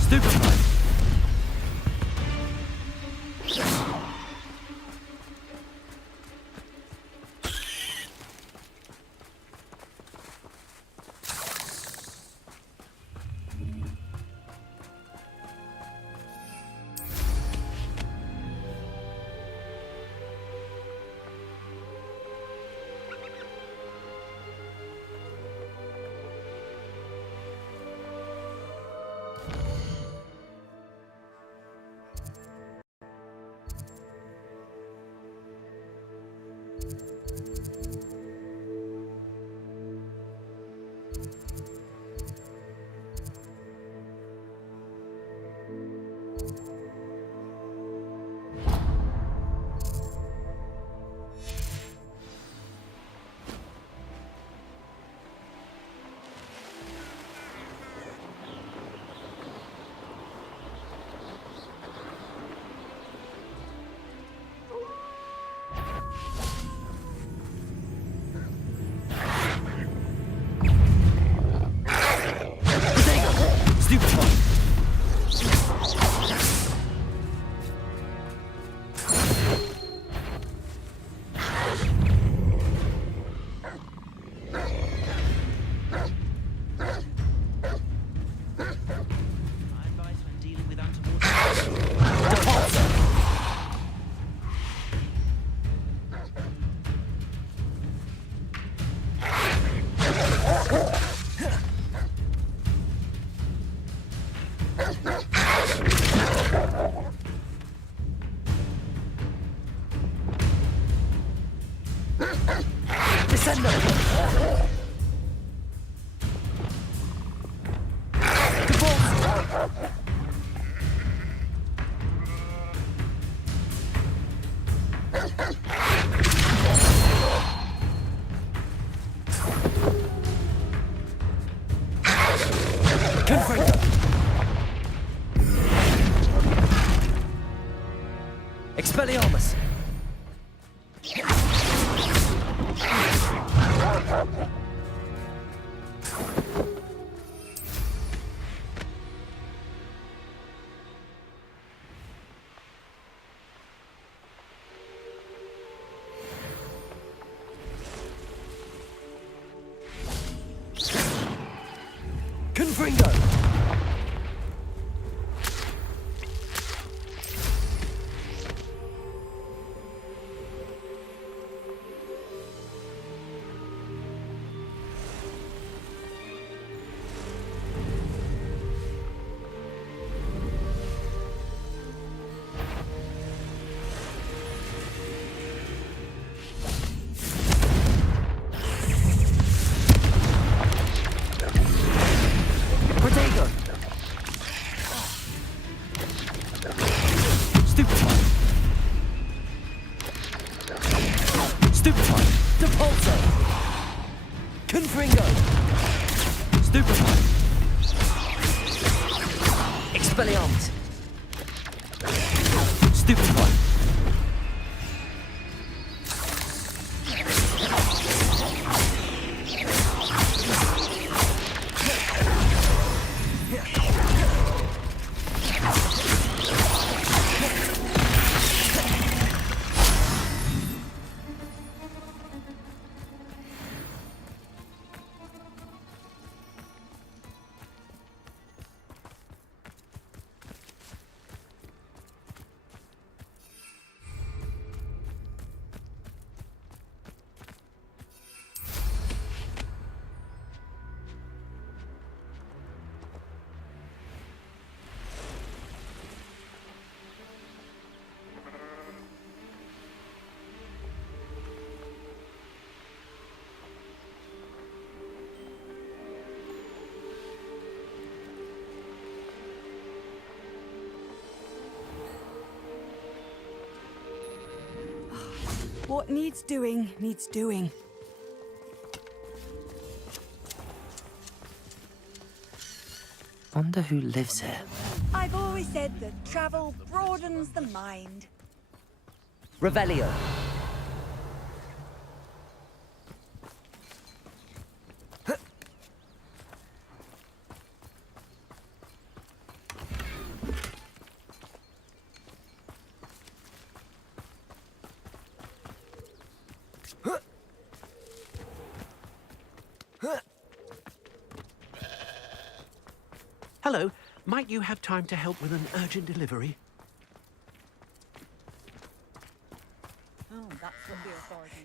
Stupefy. Expelliarmus. Confringo. Confringo! Stupefy! Expelliarmus! Stupefy! What needs doing, needs doing. Wonder who lives here. I've always said that travel broadens the mind. Revelio. Hello. Might you have time to help with an urgent delivery?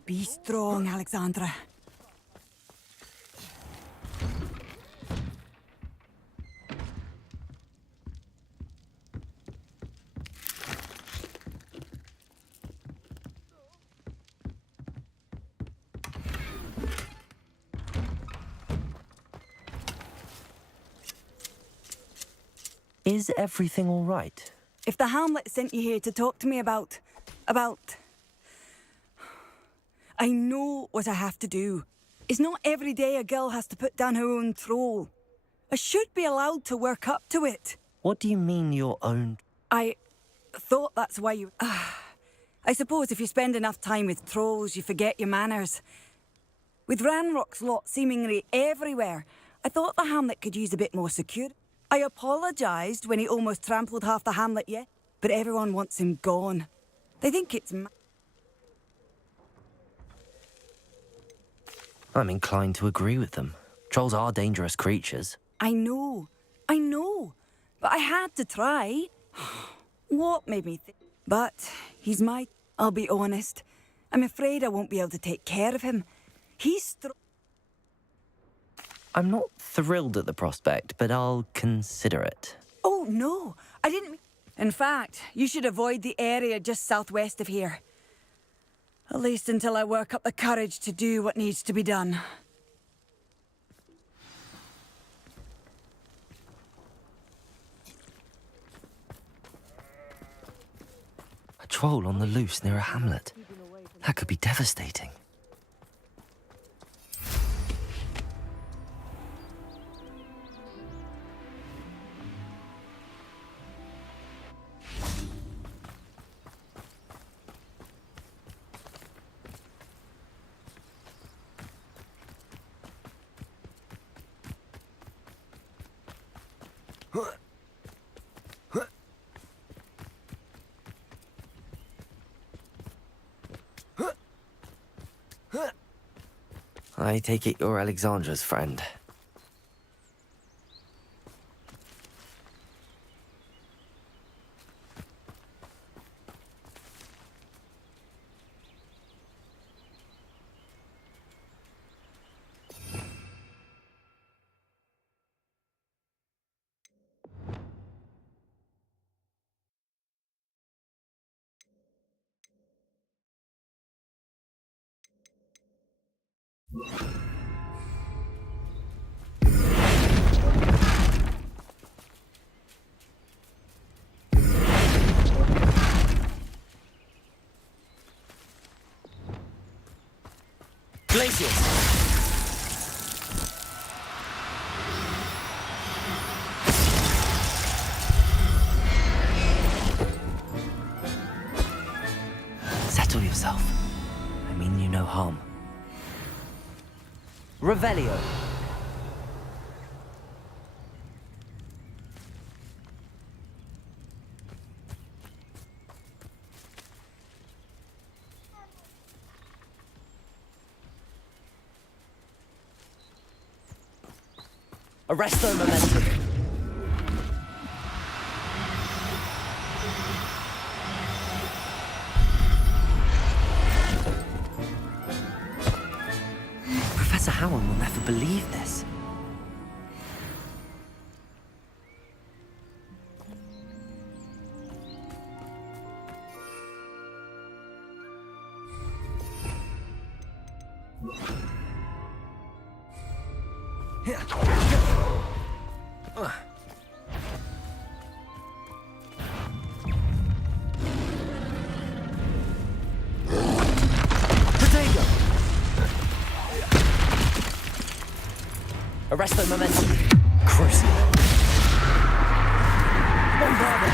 Be strong, Alexandra. Is everything all right? If the Hamlet sent you here to talk to me about... I know what I have to do. It's not every day a girl has to put down her own troll. I should be allowed to work up to it. What do you mean your own... I thought that's why you... I suppose if you spend enough time with trolls, you forget your manners. With Ranrock's lot seemingly everywhere, I thought the Hamlet could use a bit more security. I apologised when he almost trampled half the Hamlet yet, but everyone wants him gone. They think it's... I'm inclined to agree with them. Trolls are dangerous creatures. I know, but I had to try. What made me think? But he's my... I'll be honest. I'm afraid I won't be able to take care of him. He's... I'm not thrilled at the prospect, but I'll consider it. Oh, no, I didn't mean... In fact, you should avoid the area just southwest of here. At least until I work up the courage to do what needs to be done. A troll on the loose near a hamlet. That could be devastating. I take it you're Alexandra's friend. Glacius! Revelio. Arresto momentum. Professor Howard will never believe this. Arresto momentum. Crucial. Bombardo.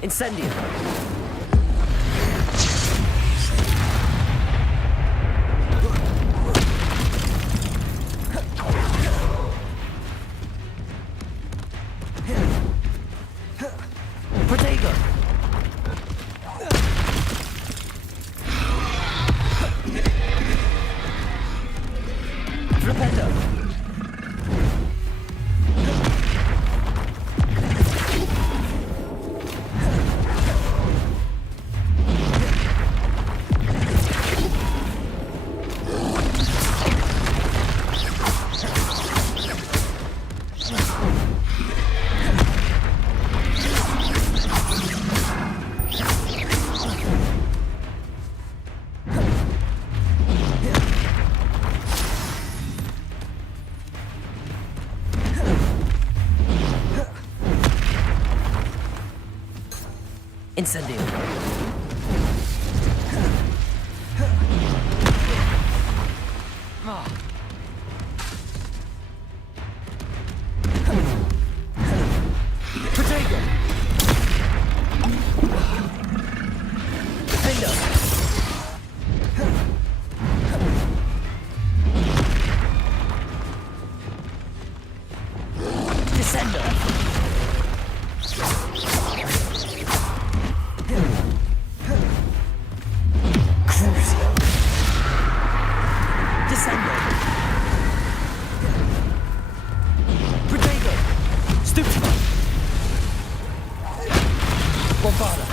Incendio. Protego. Flipendo. Incendio. Protego. Defendo. Descendo. Crucio. Descendo. Protego. Stupido. Bombarda.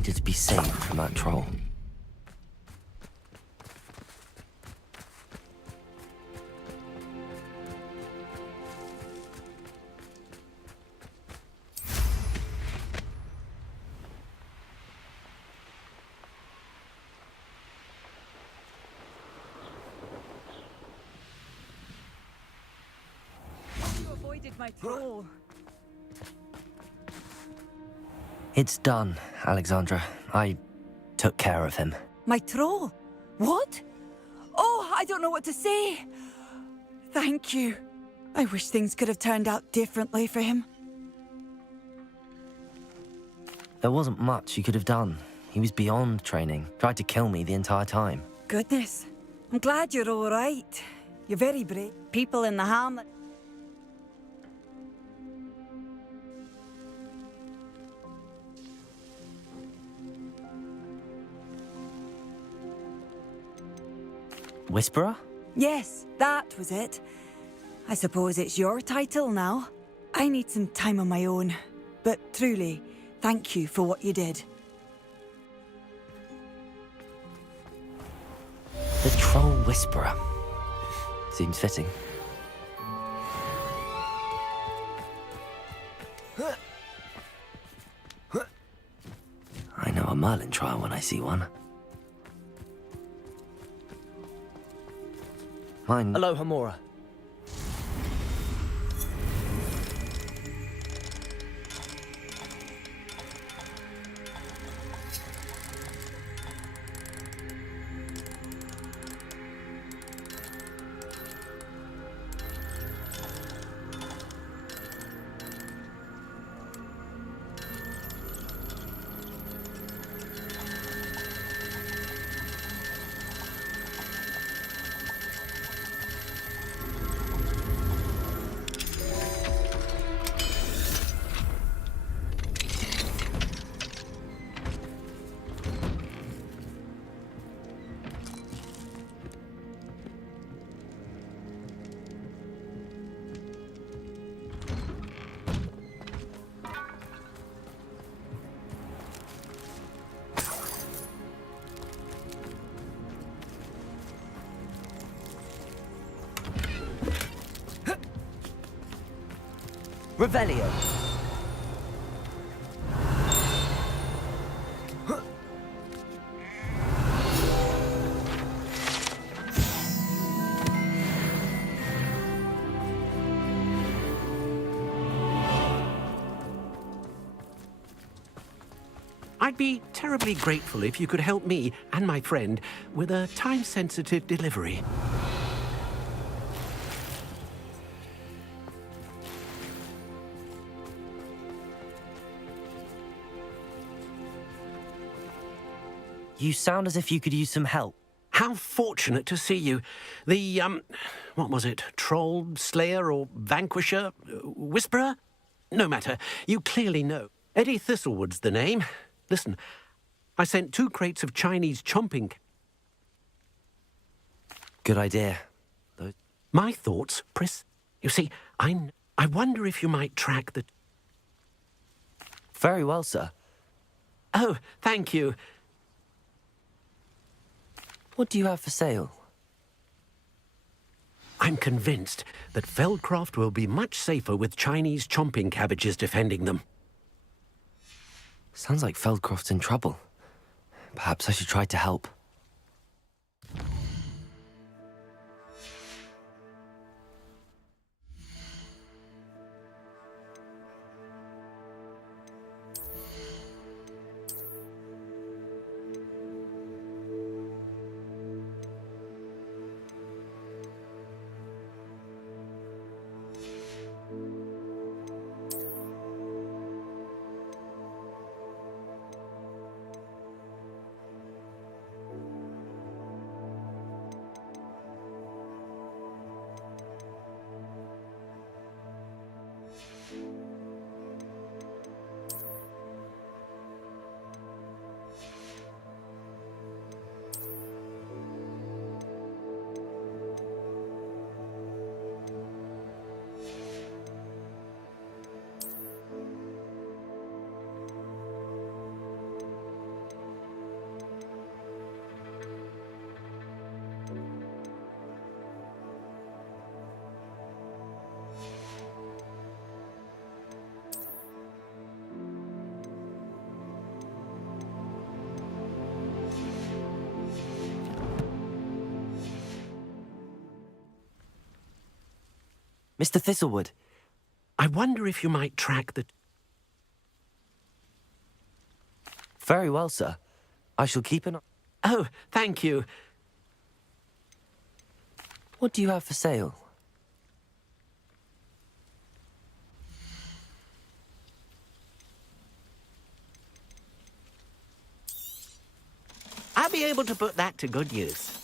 needed to be saved from that troll. You avoided my troll. It's done, Alexandra. I took care of him. My troll? What? Oh, I don't know what to say. Thank you. I wish things could have turned out differently for him. There wasn't much you could have done. He was beyond training, tried to kill me the entire time. Goodness. I'm glad you're all right. You're very brave. People in the hamlet. Whisperer? Yes, that was it. I suppose it's your title now. I need some time on my own. But truly, thank you for what you did. The Troll Whisperer. Seems fitting. I know a Merlin trial when I see one. Mine. Hello, Hamora. Revelio. I'd be terribly grateful if you could help me and my friend with a time-sensitive delivery. You sound as if you could use some help. How fortunate to see you. The, what was it? Troll, Slayer, or Vanquisher? Whisperer? No matter. You clearly know. Eddie Thistlewood's the name. Listen, I sent 2 crates of Chinese chomping. Good idea. My thoughts, Pris. You see, I wonder if you might track the... Very well, sir. Oh, thank you. What do you have for sale? I'm convinced that Feldcroft will be much safer with Chinese chomping cabbages defending them. Sounds like Feldcroft's in trouble. Perhaps I should try to help. Mr. Thistlewood. I wonder if you might track the... Very well, sir. I shall keep an eye... Oh, thank you. What do you have for sale? I'll be able to put that to good use.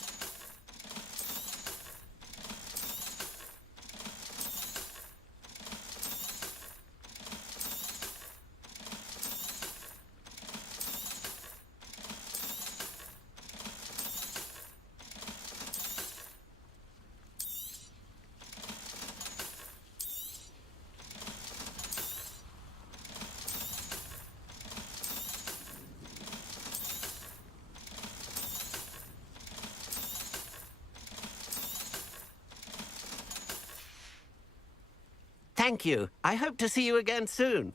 Thank you. I hope to see you again soon.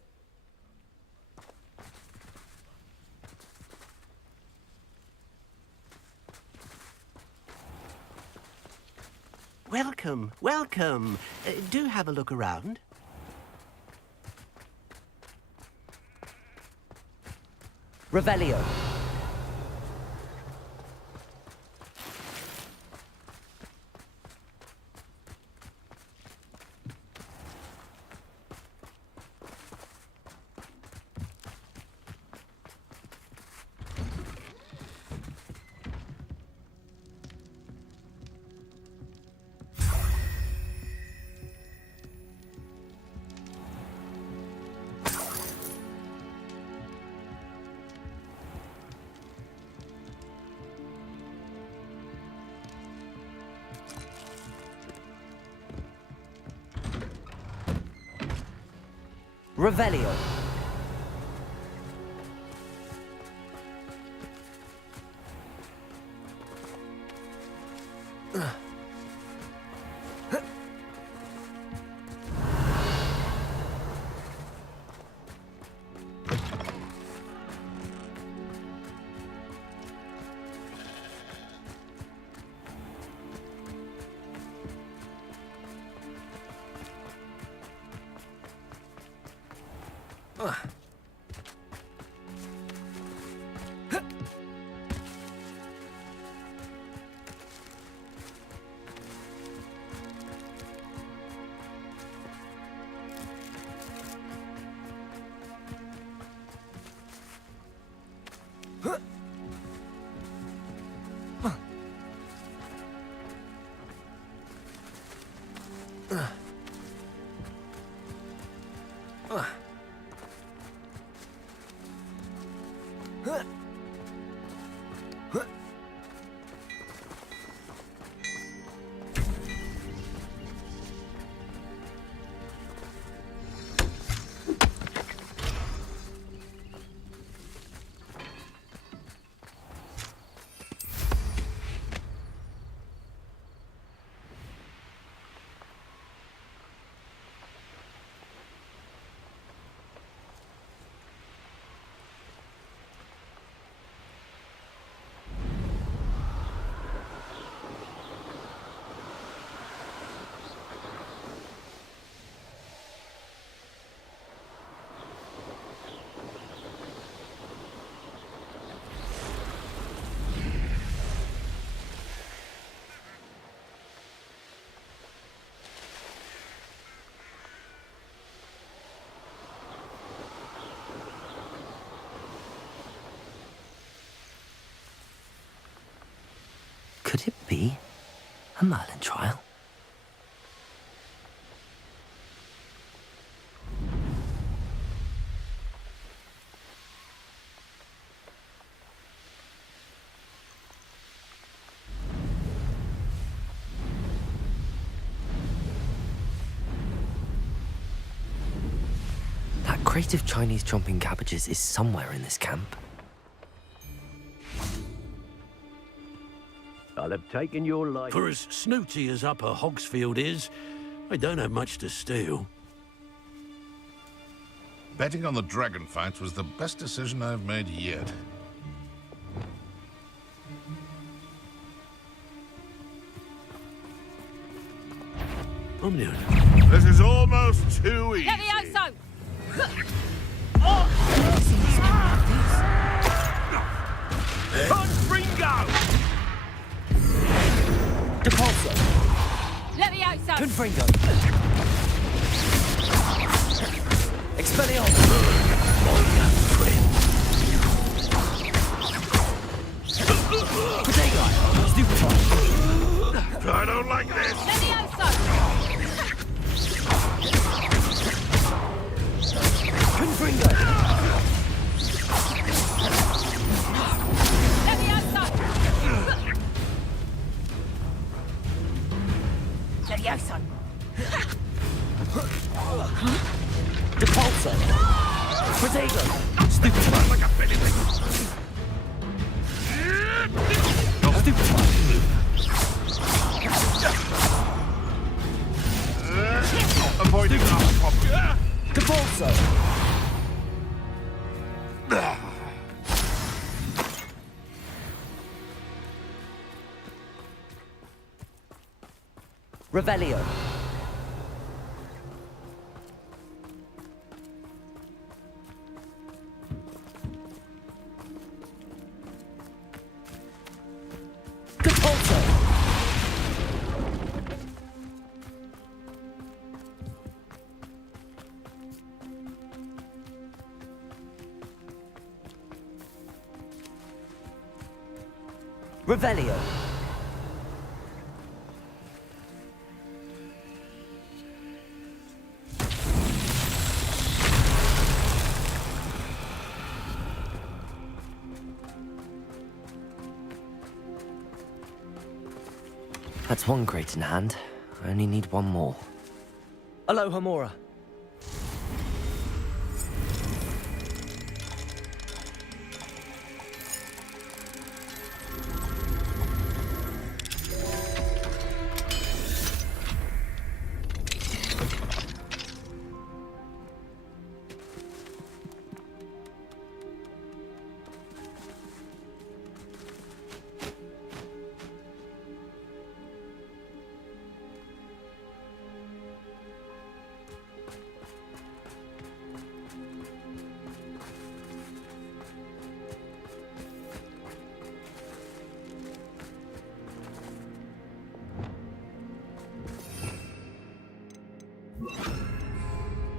Welcome, welcome. Do have a look around. Revelio. Revelio. Could it be a Merlin trial? That crate of Chinese chomping cabbages is somewhere in this camp. I'll have taken your life. For as snooty as Upper Hogsfield is, I don't have much to steal. Betting on the dragon fights was the best decision I've made yet. Omnion. This is almost too easy. Levioso! Ringo! Depulso. Levioso! Confringo. Expelliarmus. Protego. Stupefy. I don't like this. Levioso! Confringo. Levioso! Levioso! Depulso. Protego. Stupefy. Like a penny. Stupefy. Avoiding that problem. Depulso. Revelio. Depulso. Revelio. That's one crate in hand. I only need one more. Aloha Mora.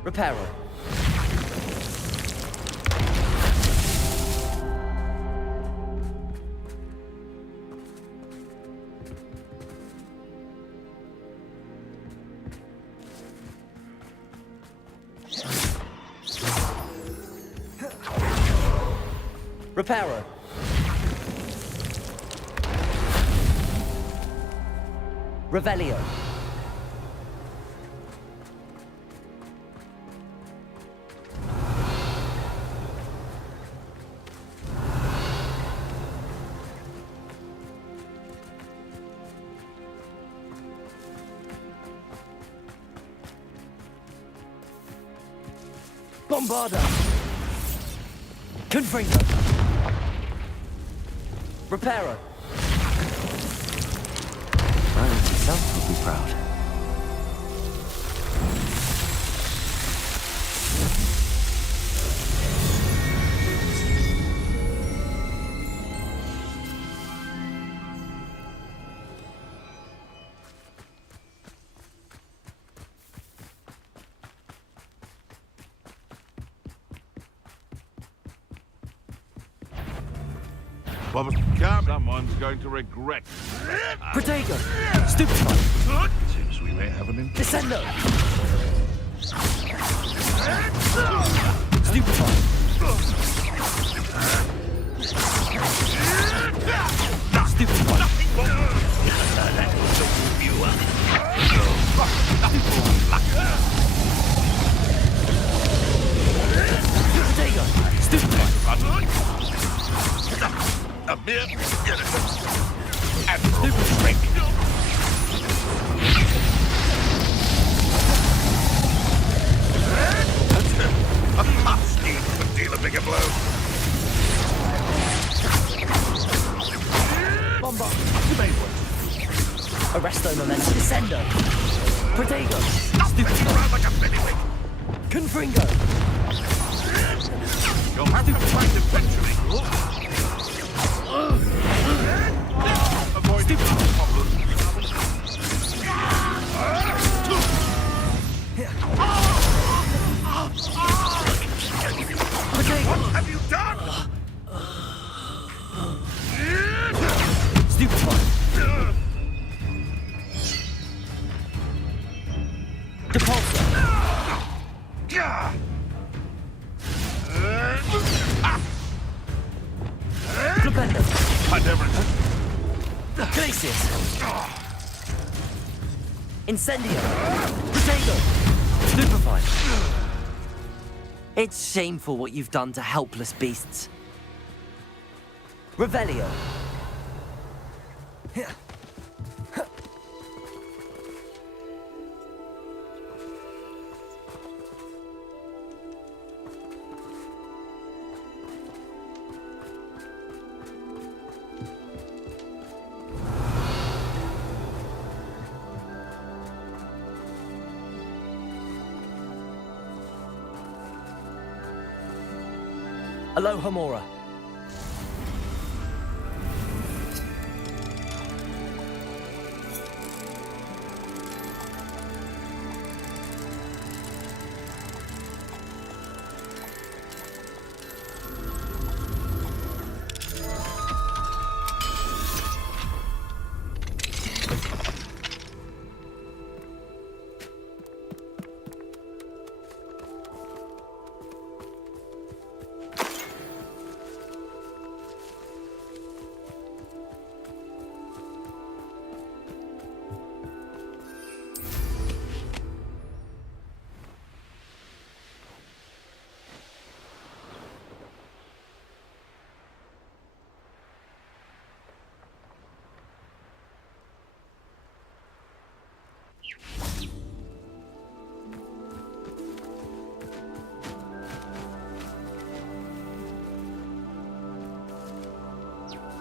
Reparo. Reparo. Revelio. Bombarda. Confringo. Reparo. Ryan himself would be proud. Bob's calm. Someone's going to regret. Protego. Stupefy. Seems we may have an Descendo. Stupefy. Stupefy. Protego. Stupefy. A mere admiral trick. A must need to deal a bigger blow. Bomba. You may work. Arresto momentum. Descendo. Protego! Stop messing around like a billywig! Confringo! You'll have to fight eventually. Avoiding problems. What have you done? Stupefy! Depulsor! Flipendo! I never... Glacius! Incendio! Protego! Stupefy! It's shameful what you've done to helpless beasts. Revelio! Alohomora.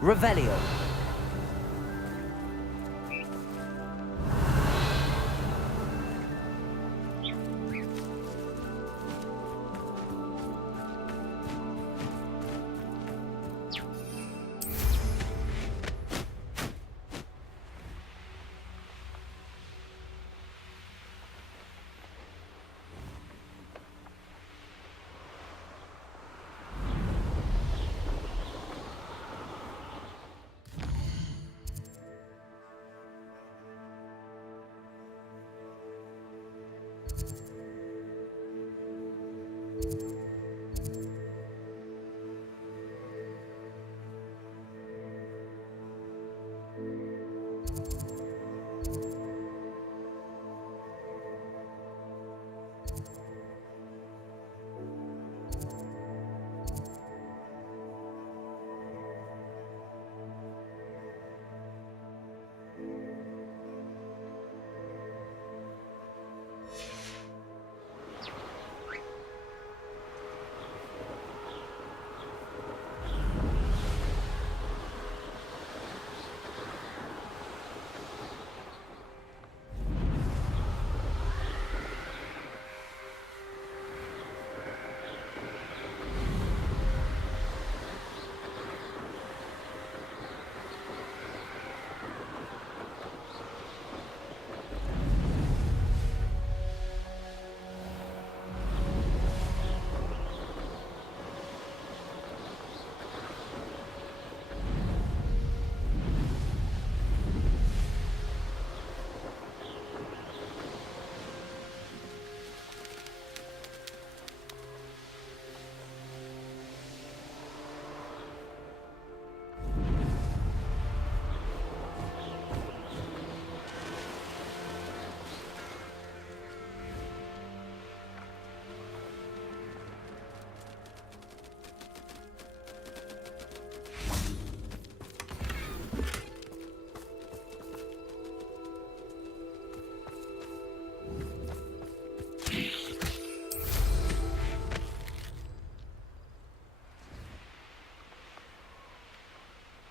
Revelio.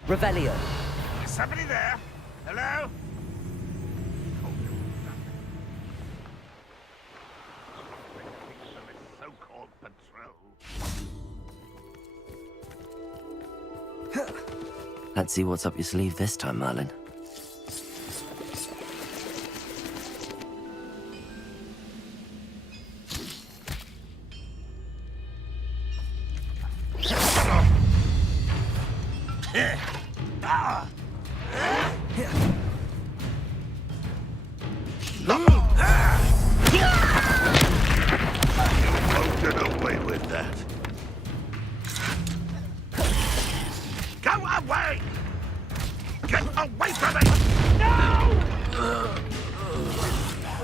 Revelio. Is somebody there? Hello? Let's see what's up your sleeve this time, Merlin.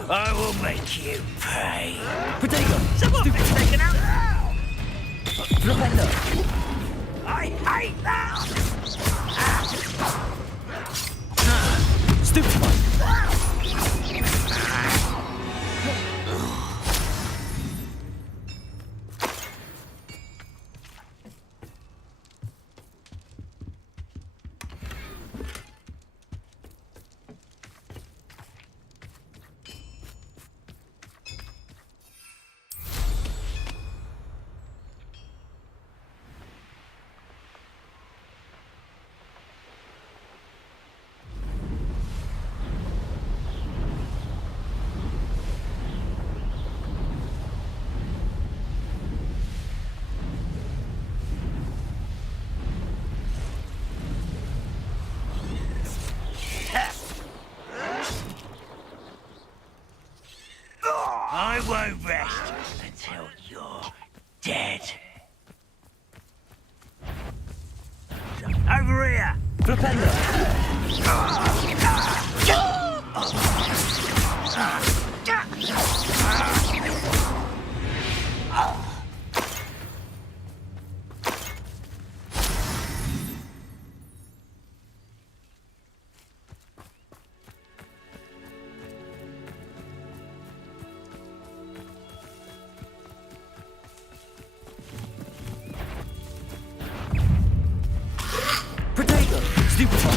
I will make you pay. Potato! Someone been taken out now! Flipendo! I hate that! Stupefy! I won't rest until you're dead. Over here! Potato! Stupefy!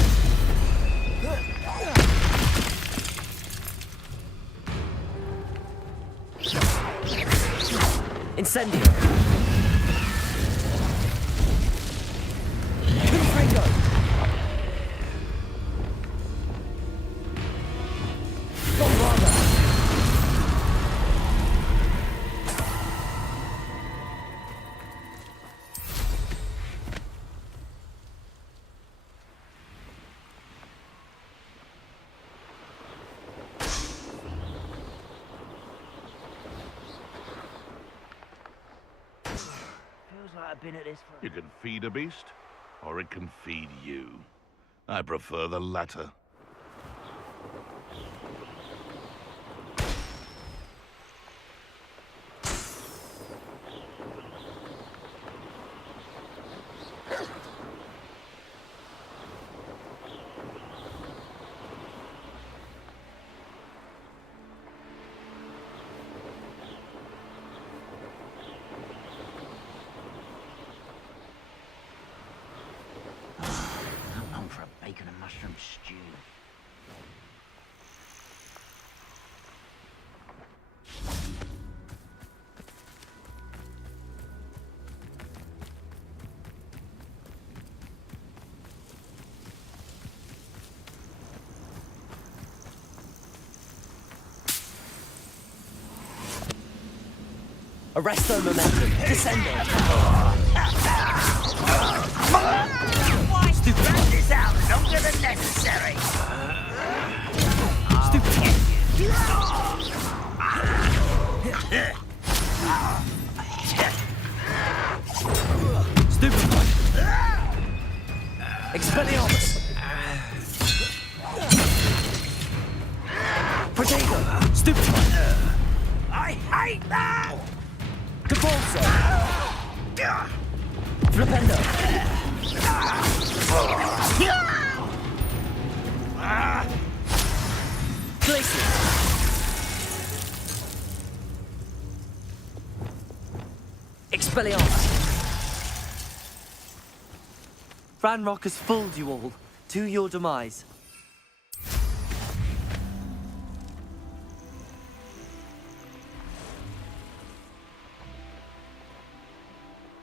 Incendio! Confringo! Bombarda! Feels like I've been at this for... You can feed a beast, or it can feed you. I prefer the latter. I'm on for a bacon and mushroom stew. Arresto momentum! Descendo! Stupid! Drag this out longer than necessary! Stupefy! Expelliarmus! Potato! Stupefy! I hate that! Devolso! Flipendo! Glacier! Expelliarmus! Ranrock has fooled you all, to your demise.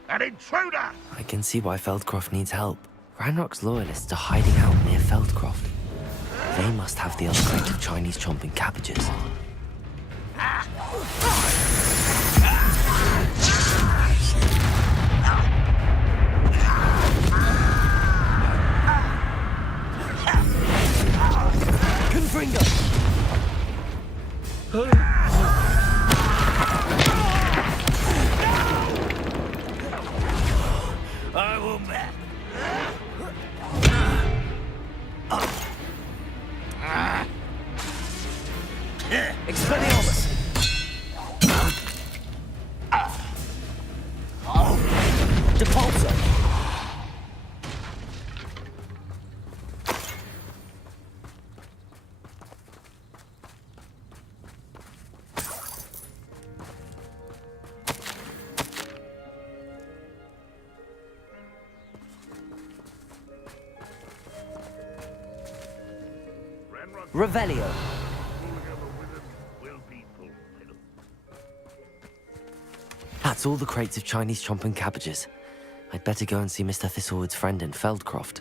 An intruder! I can see why Feldcroft needs help. Ranrock's loyalists are hiding out near Feldcroft. They must have the other crate of Chinese chomping cabbages. Confringo! I will met. Expelliarmus! Depulso! Revelio. That's all the crates of Chinese chomping cabbages. I'd better go and see Mr. Thistlewood's friend in Feldcroft.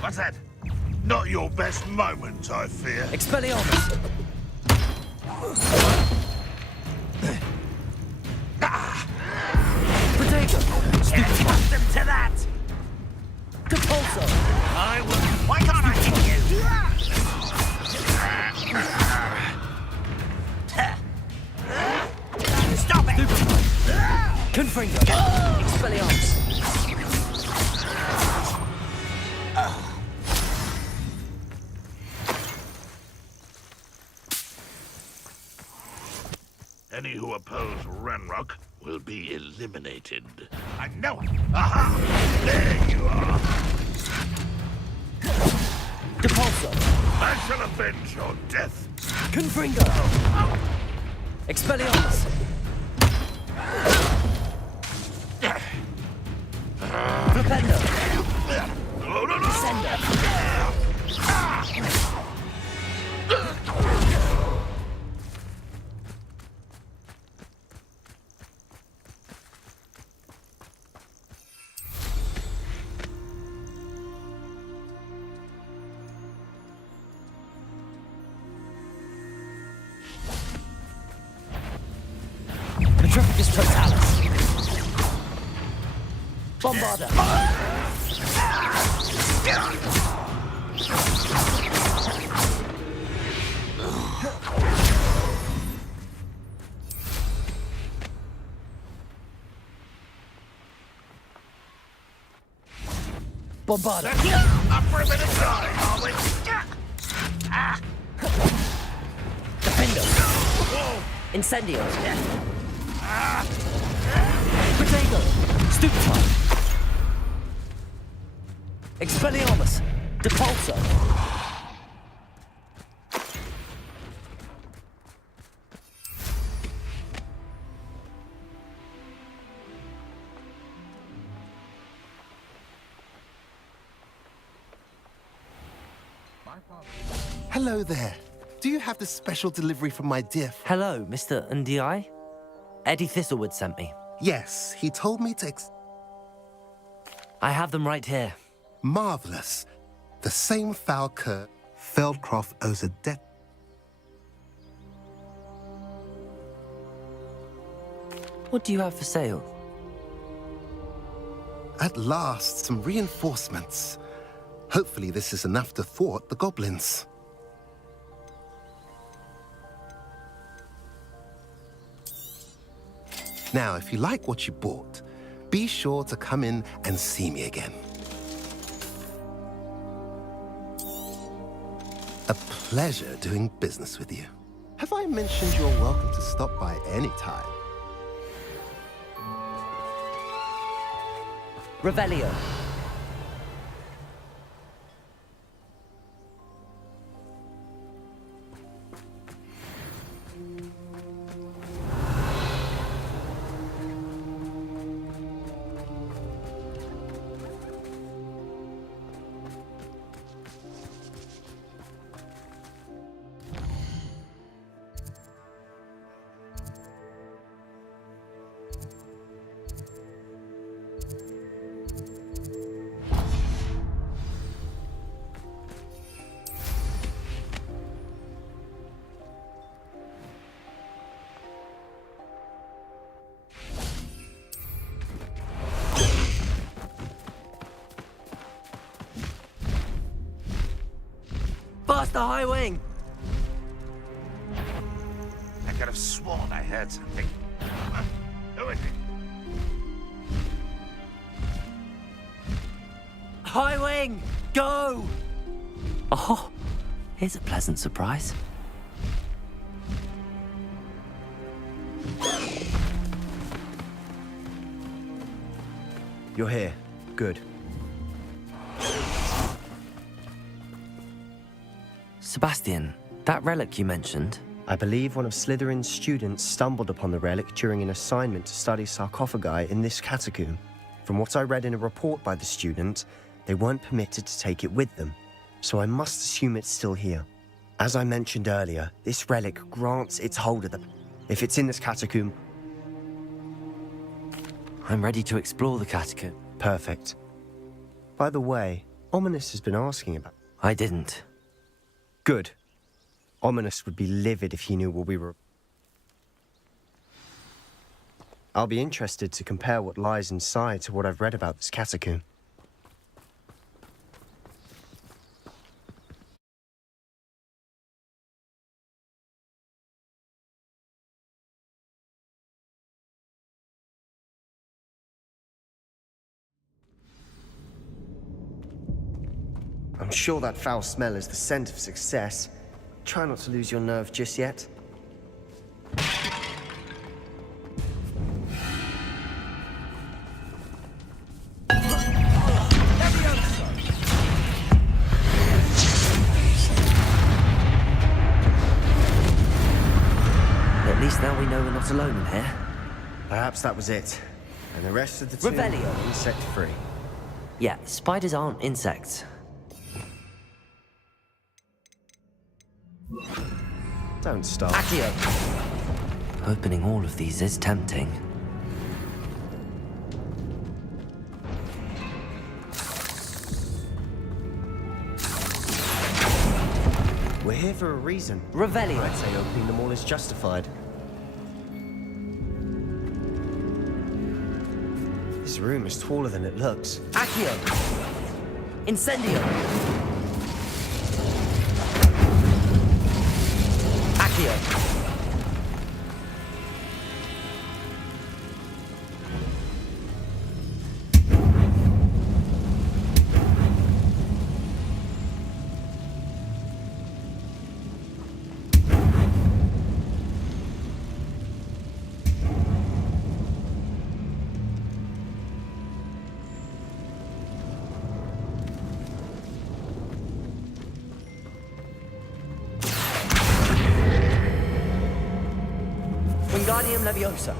What's that? Not your best moment, I fear. Expelliarmus! Potato! Get accustomed to that! Depulso! I will. Why can't I hit you? Stop it! Confringo! Expelliarmus! Any who oppose Ranrock will be eliminated. I know it. Aha! There you are. Depulso! I shall avenge your death. Confringo! Expelliarmus! Flipendo! Descendo! Petrificus Totalis! Bombarda! Bombarda! Up for a bit of time, are we? Defendo! Incendio! Potato! Stupefy! Expelliarmus! Depulso! Hello there. Do you have the special delivery from my dear Hello, Mr. Ndi? Eddie Thistlewood sent me. Yes, he told me to I have them right here. Marvelous. The same foul cur Feldcroft owes a debt. What do you have for sale? At last, some reinforcements. Hopefully this is enough to thwart the goblins. Now, if you like what you bought, be sure to come in and see me again. A pleasure doing business with you. Have I mentioned you're welcome to stop by any time? Revelio. Master High Wing! I could have sworn I heard something. Huh? Who is it? High Wing! Go! Oh, here's a pleasant surprise. You're here. Good. Sebastian, that relic you mentioned. I believe one of Slytherin's students stumbled upon the relic during an assignment to study sarcophagi in this catacomb. From what I read in a report by the student, they weren't permitted to take it with them, so I must assume it's still here. As I mentioned earlier, this relic grants its holder the... If it's in this catacomb... I'm ready to explore the catacomb. Perfect. By the way, Ominous has been asking about... I didn't. Good. Ominous would be livid if he knew where we were. I'll be interested to compare what lies inside to what I've read about this catacomb. I'm sure that foul smell is the scent of success. Try not to lose your nerve just yet. At least now we know we're not alone in here. Perhaps that was it. And the rest of the team Revelio. are insect-free. Yeah, spiders aren't insects. Don't stop. Accio! Opening all of these is tempting. We're here for a reason. Revelio. I'd say opening them all is justified. This room is taller than it looks. Accio! Incendio! Accio! Wingardium Leviosa.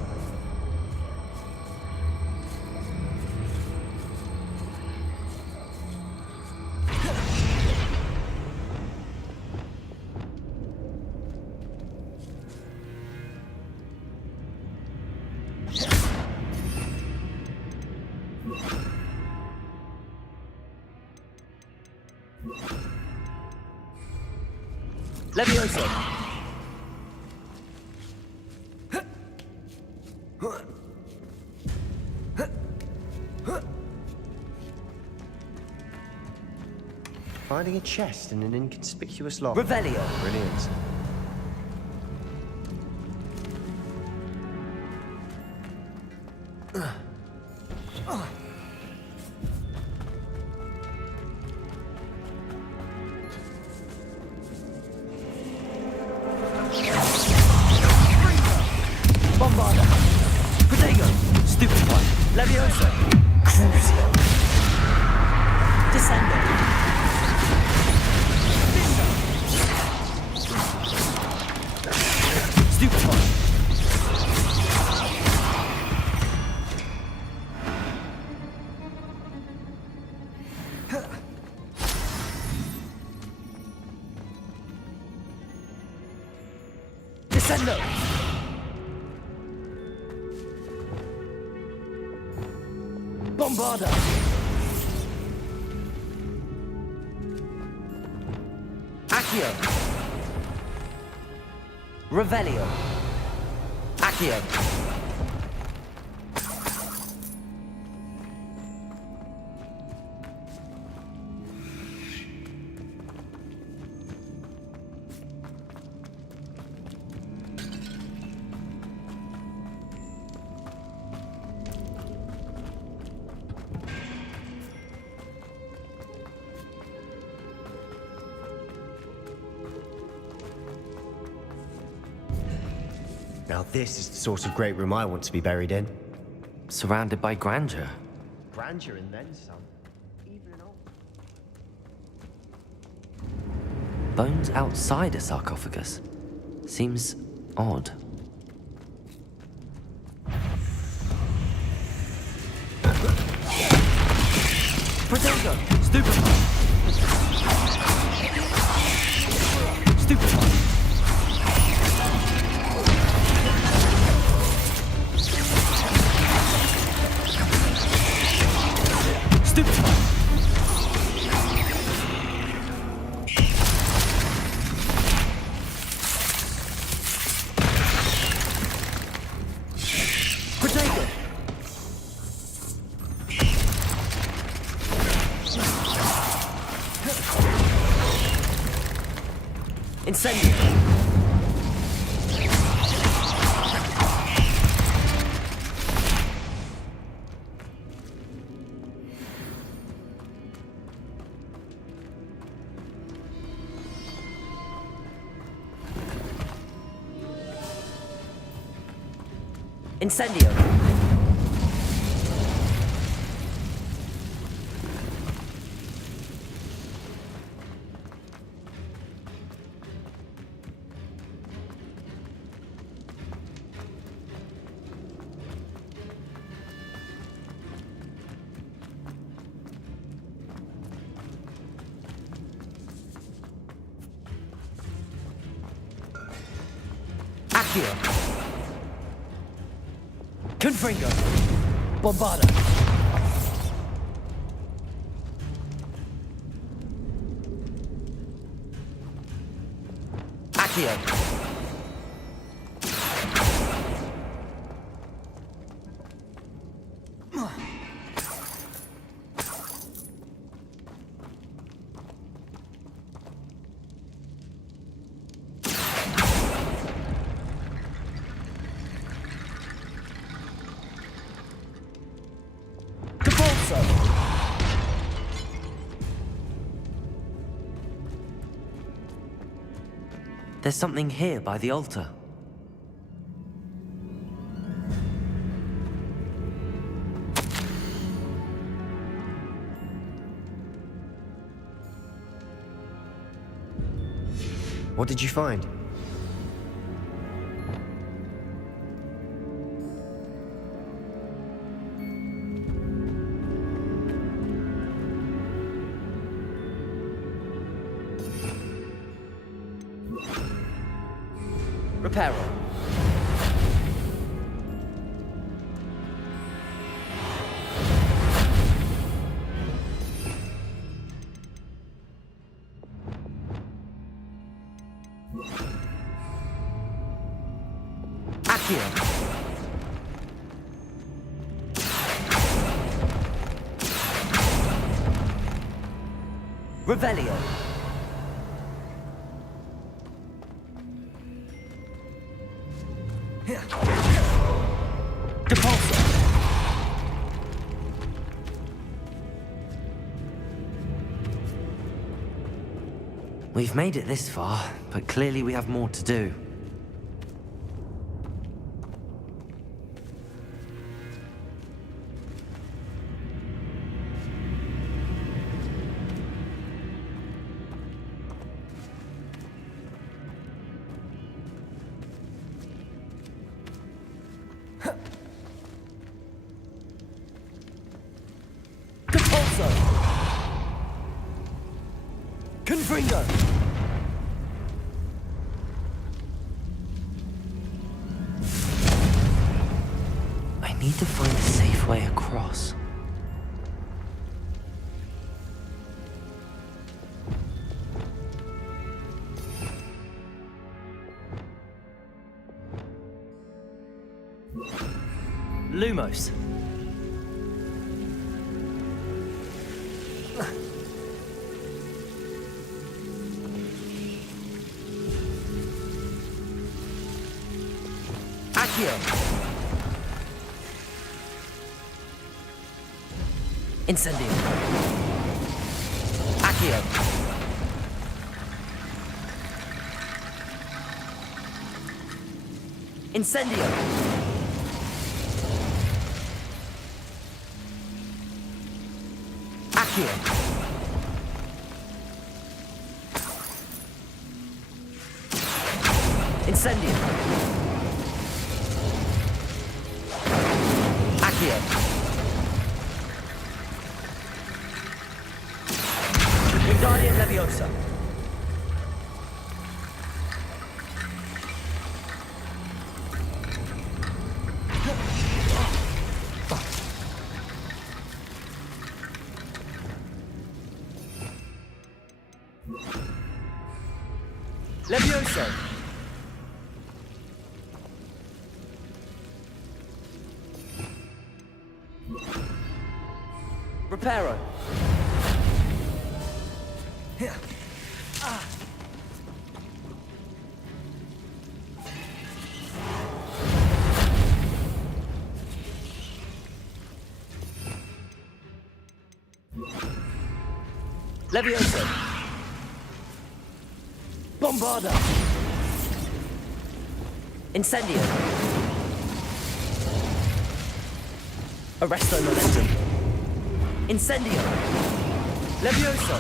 Leviosa. Finding a chest in an inconspicuous lock. Revelio. Brilliant. Bombarda. Protego. Stupid one. Leviosa. Crucio. Descendo. Stupid one. Descendo. Bombarda. Accio. Revelio. Accio. Now this is the sort of great room I want to be buried in. Surrounded by grandeur. Grandeur and then some. Even an old... Bones outside a sarcophagus. Seems odd. Protego! Stupefy! Stupefy! Stupefy! Protego! Incendio! Incendio! Accio! Confringo! Bombada! Accio! There's something here by the altar. What did you find? Reparo. Accio. Revelio. Depulso. We've made it this far, but clearly we have more to do. Depulso. Confringo. I need to find a safe way across. Lumos. Accio. Incendio. Accio. Incendio! Accio! Incendio! Accio! Wingardium Leviosa! Levioso! Reparo! Levioso! Bombarda! Incendio! Arresto Momentum! Incendio! Levioso!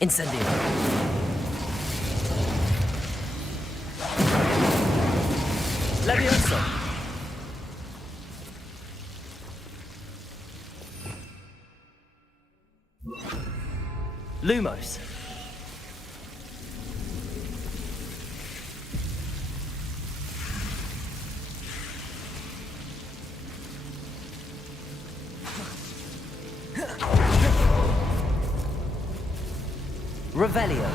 Incendio! Levioso! Lumos! Revelio!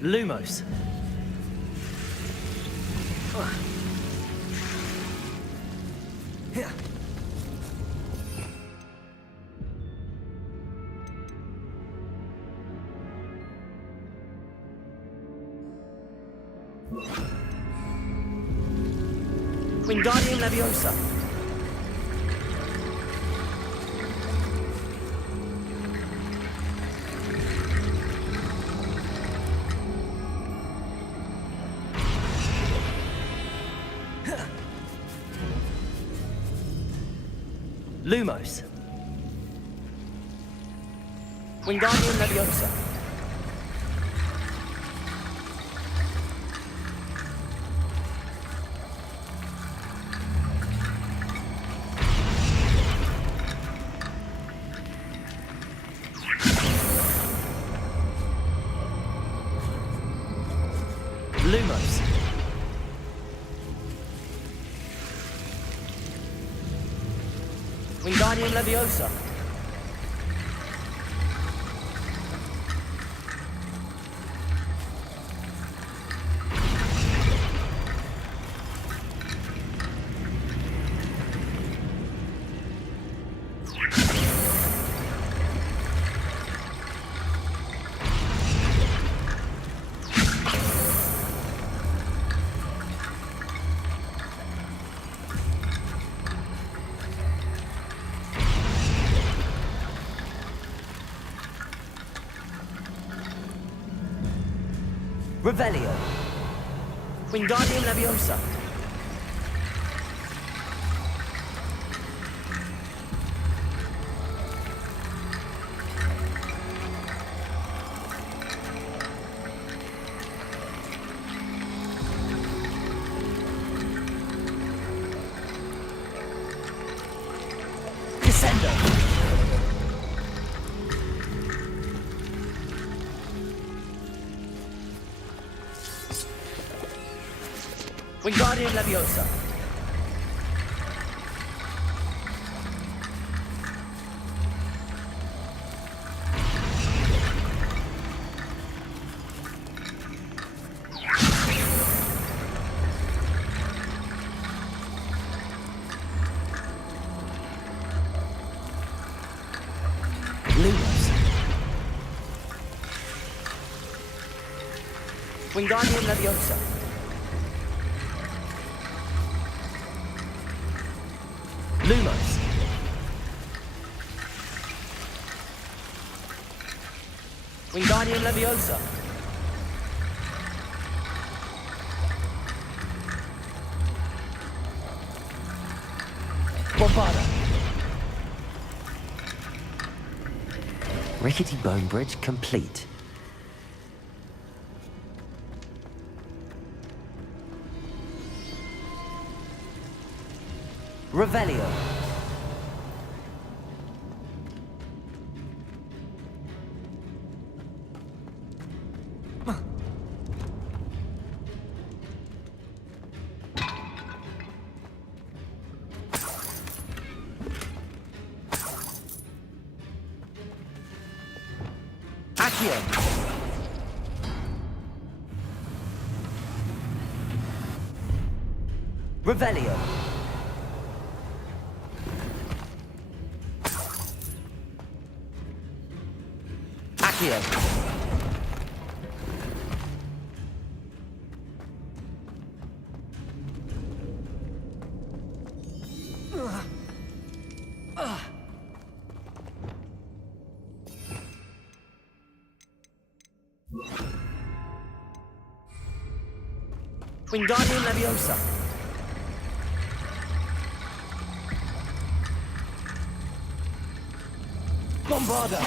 Lumos! Wingardium Leviosa! Lumos! Wingardium Leviosa! Lumos! Wingardium Leviosa! Revelio! Wingardium Leviosa! Descendo! Wingardium Leviosa! Lumos! Wingardium Leviosa! Lumos. Wingardium Leviosa. Bombarda. Rickety Bone Bridge complete. Revelio. Accio. Revelio. Accio. Wingardium Leviosa. Bombarda.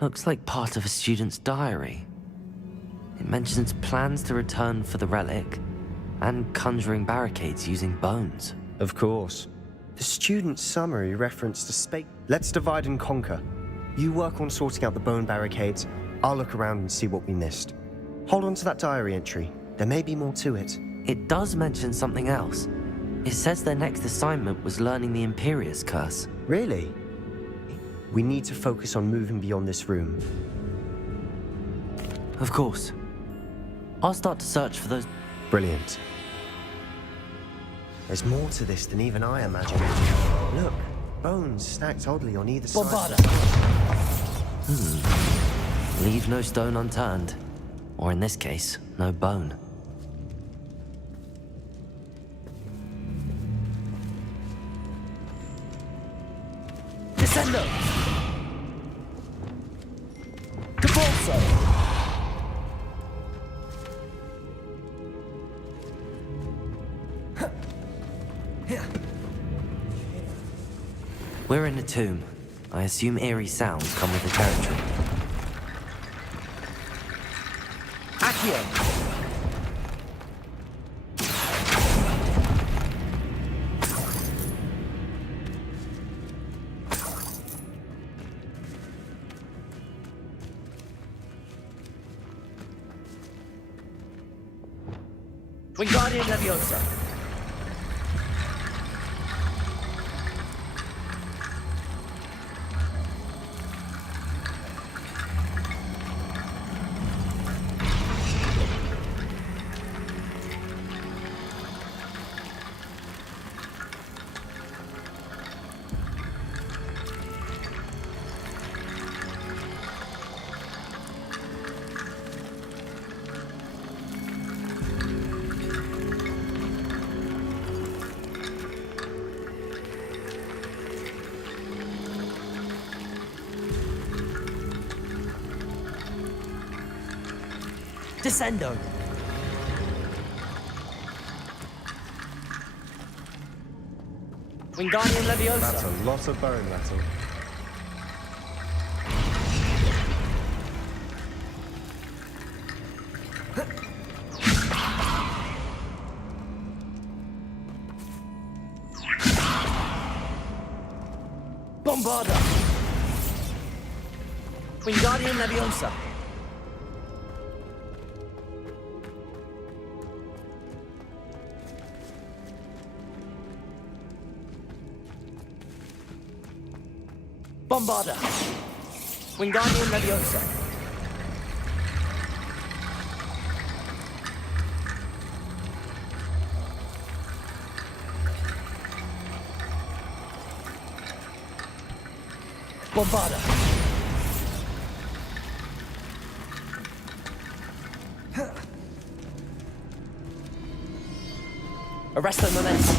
Looks like part of a student's diary. It mentions plans to return for the relic and conjuring barricades using bones. Of course. The student's summary referenced a space. Let's divide and conquer. You work on sorting out the bone barricades. I'll look around and see what we missed. Hold on to that diary entry. There may be more to it. It does mention something else. It says their next assignment was learning the Imperius Curse. Really? We need to focus on moving beyond this room. Of course. I'll start to search for those... Brilliant. There's more to this than even I imagined. Look, bones stacked oddly on either side. Bombarda! Leave no stone unturned. Or in this case, no bone. Descendo! Capulso! We're in a tomb. I assume eerie sounds come with the territory. Accio! Wingardium Leviosa. Descendo. Wingardium Leviosa. That's a lot of bone metal. Bombarda. Wingardium Leviosa. Bombarda. Wingardium Leviosa. Bombarda. Arresto momentum.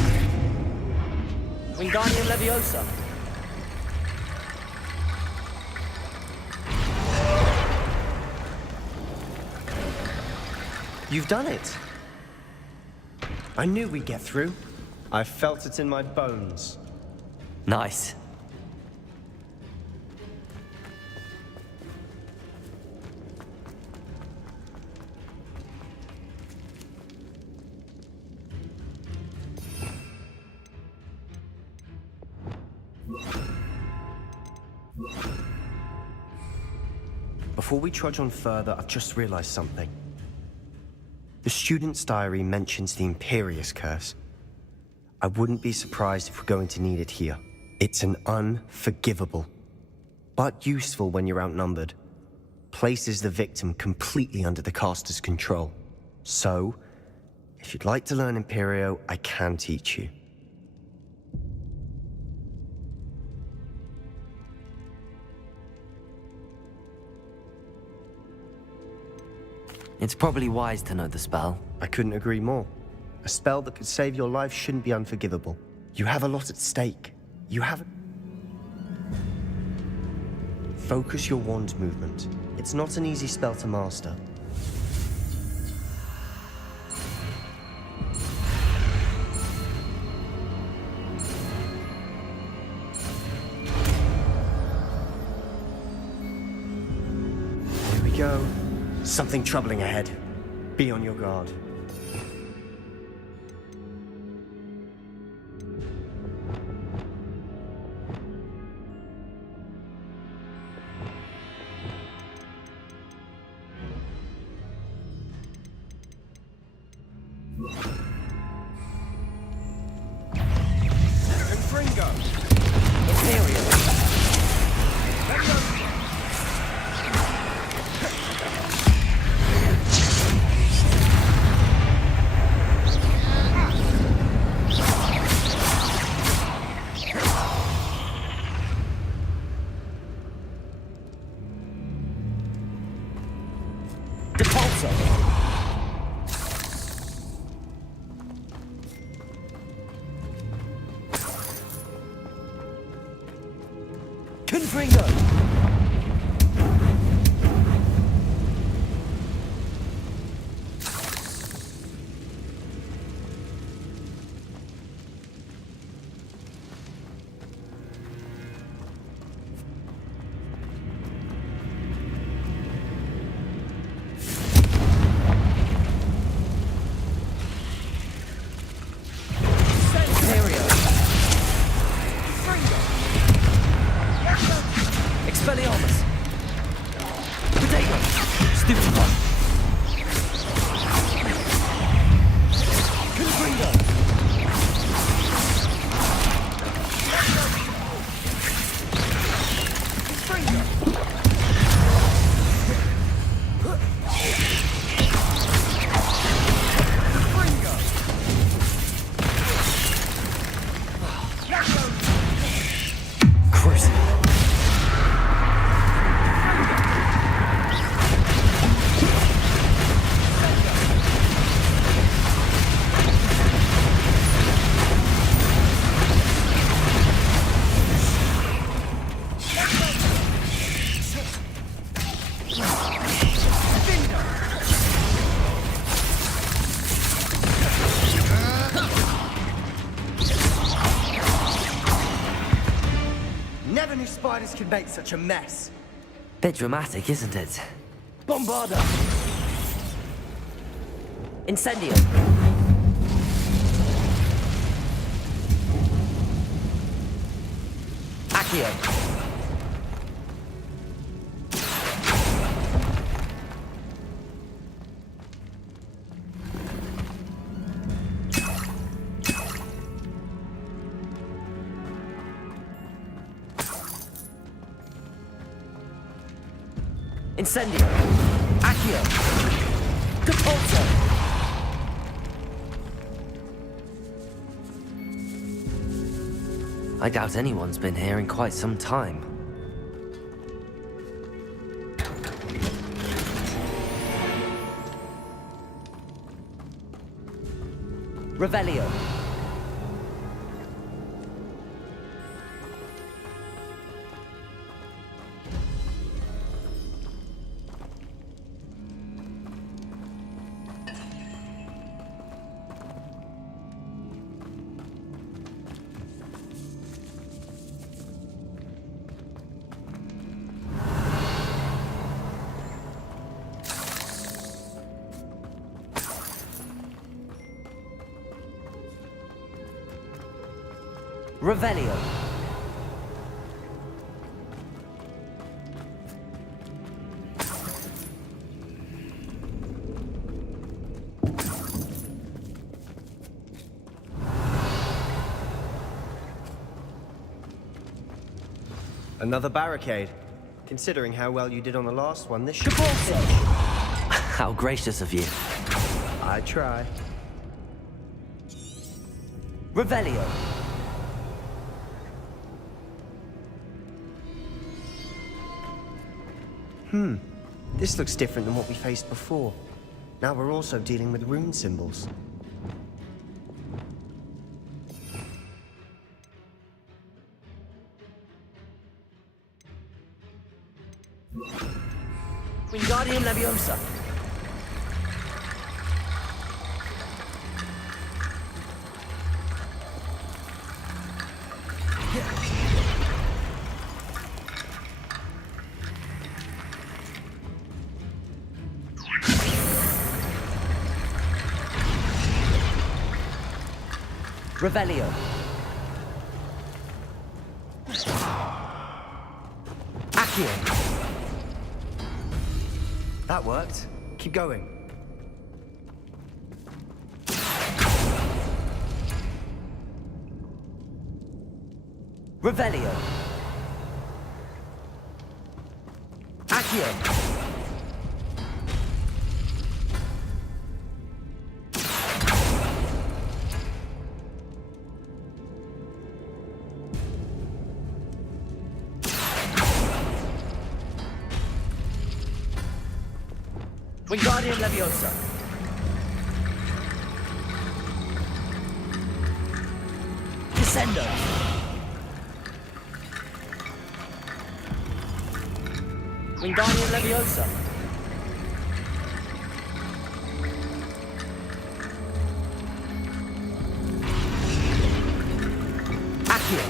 Wingardium Leviosa. You've done it. I knew we'd get through. I felt it in my bones. Nice. Before we trudge on further, I've just realized something. The student's diary mentions the Imperious Curse. I wouldn't be surprised if we're going to need it here. It's an unforgivable, but useful when you're outnumbered. Places the victim completely under the caster's control. So, if you'd like to learn Imperio, I can teach you. It's probably wise to know the spell. I couldn't agree more. A spell that could save your life shouldn't be unforgivable. You have a lot at stake. You haven't... Focus your wand's movement. It's not an easy spell to master. Here we go. Something troubling ahead. Be on your guard. Spiders can make such a mess. Bit dramatic, isn't it? Bombarda! Incendio! Accio! Incendio! Accio! Depulso! I doubt anyone's been here in quite some time. Revelio! Revelio. Another barricade. Considering how well you did on the last one, this should be... How gracious of you. I try. Revelio. This looks different than what we faced before. Now we're also dealing with rune symbols. Wingardium Leviosa. Revelio. Accio. That worked. Keep going. Revelio. Accio. Wingardium Leviosa. Descendo. Wingardium Leviosa. Accio.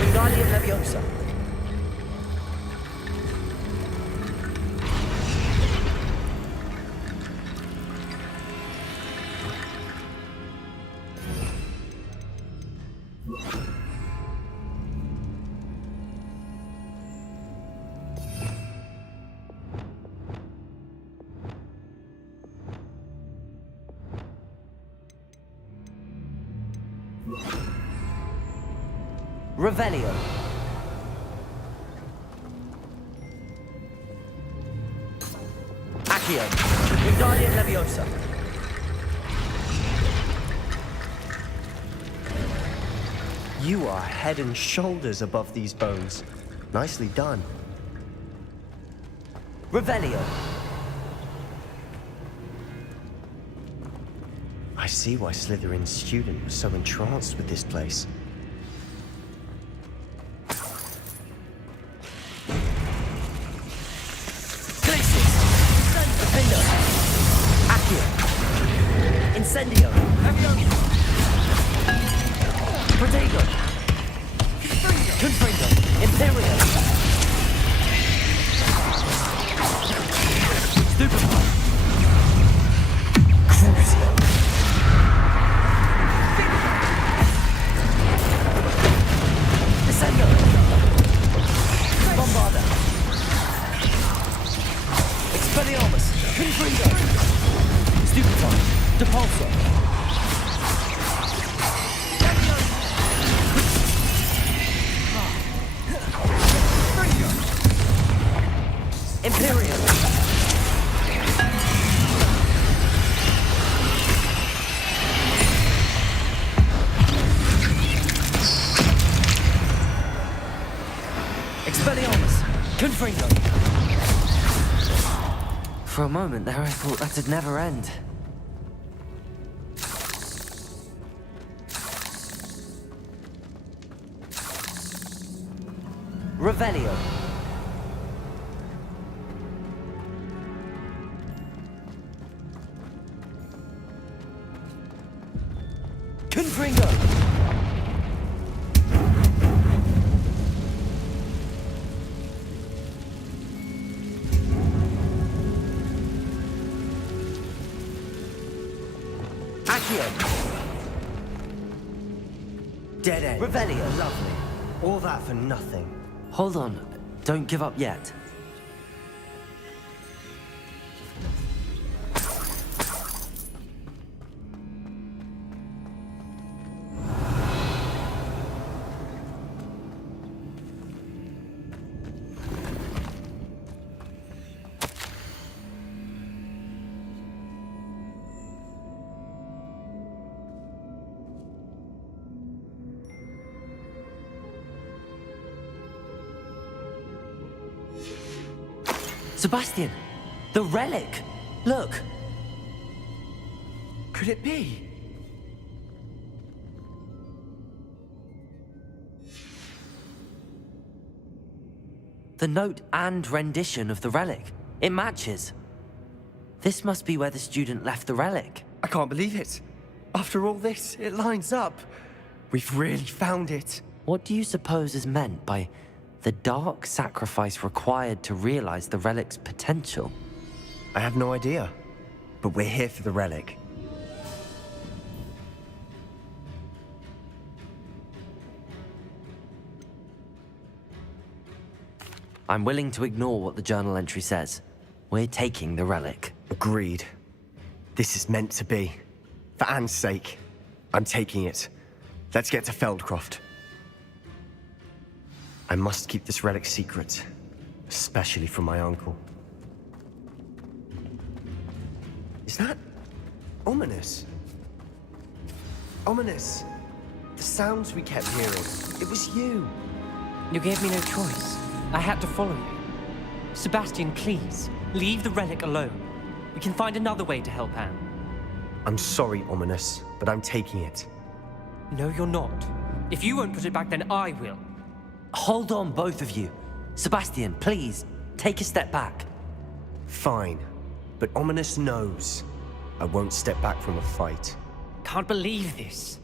Wingardium Leviosa. Revelio. Accio. Wingardium Leviosa. You are head and shoulders above these bones. Nicely done. Revelio. I see why Slytherin's student was so entranced with this place. Incendio! Protego! Confringo! Imperio! Stupefy! Crucio! Descendo! Bombarda! Expelliarmus! Confringo! Stupefy! Depulso! Imperial! Expelliarmus! Confringo! For a moment there I thought that'd never end. Revelio. Confringo. Accio. Dead end. Revelio. Lovely. All that for nothing. Hold on. Don't give up yet. Sebastian! The relic! Look! Could it be? The note and rendition of the relic. It matches. This must be where the student left the relic. I can't believe it. After all this, it lines up. We've really found it. What do you suppose is meant by the dark sacrifice required to realize the relic's potential? I have no idea. But we're here for the relic. I'm willing to ignore what the journal entry says. We're taking the relic. Agreed. This is meant to be. For Anne's sake, I'm taking it. Let's get to Feldcroft. I must keep this relic secret, especially from my uncle. Is that ominous? Ominous. The sounds we kept hearing. It was you. You gave me no choice. I had to follow you. Sebastian, please, leave the relic alone. We can find another way to help Anne. I'm sorry, Ominous, but I'm taking it. No, you're not. If you won't put it back, then I will. Hold on, both of you. Sebastian, please, take a step back. Fine, but Ominous knows I won't step back from a fight. Can't believe this.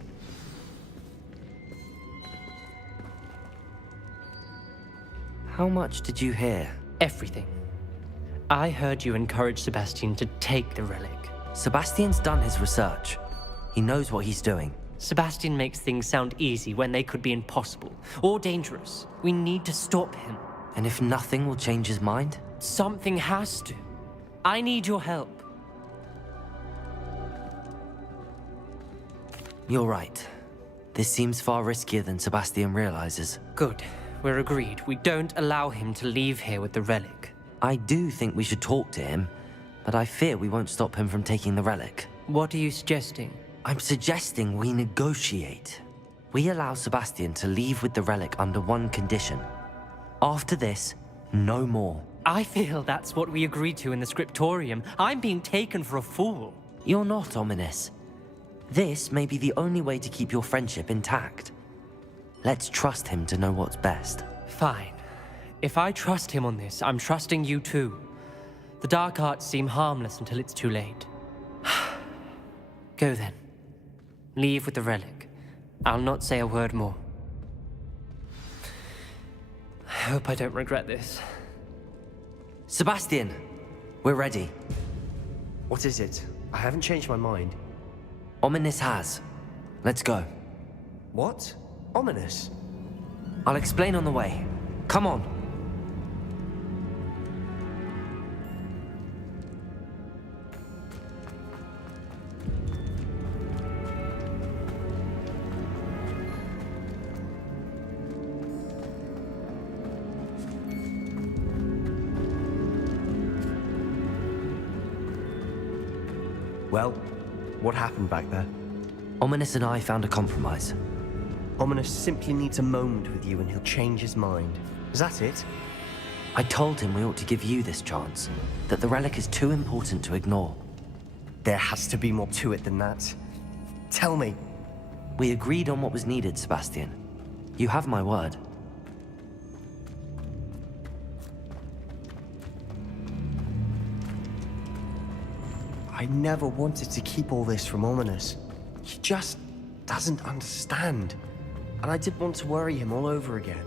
How much did you hear? Everything. I heard you encourage Sebastian to take the relic. Sebastian's done his research. He knows what he's doing. Sebastian makes things sound easy when they could be impossible or dangerous. We need to stop him. And if nothing will change his mind? Something has to. I need your help. You're right. This seems far riskier than Sebastian realizes. Good. We're agreed. We don't allow him to leave here with the relic. I do think we should talk to him, but I fear we won't stop him from taking the relic. What are you suggesting? I'm suggesting we negotiate. We allow Sebastian to leave with the relic under one condition. After this, no more. I feel that's what we agreed to in the scriptorium. I'm being taken for a fool. You're not, Ominous. This may be the only way to keep your friendship intact. Let's trust him to know what's best. Fine. If I trust him on this, I'm trusting you too. The dark arts seem harmless until it's too late. Go then. Leave with the relic. I'll not say a word more. I hope I don't regret this. Sebastian, we're ready. What is it? I haven't changed my mind. Ominous has. Let's go. What? Ominous? I'll explain on the way. Come on. Well, what happened back there? Ominous and I found a compromise. Ominous simply needs a moment with you and he'll change his mind. Is that it? I told him we ought to give you this chance, that the relic is too important to ignore. There has to be more to it than that. Tell me. We agreed on what was needed, Sebastian. You have my word. I never wanted to keep all this from Ominous. He just doesn't understand. And I didn't want to worry him all over again.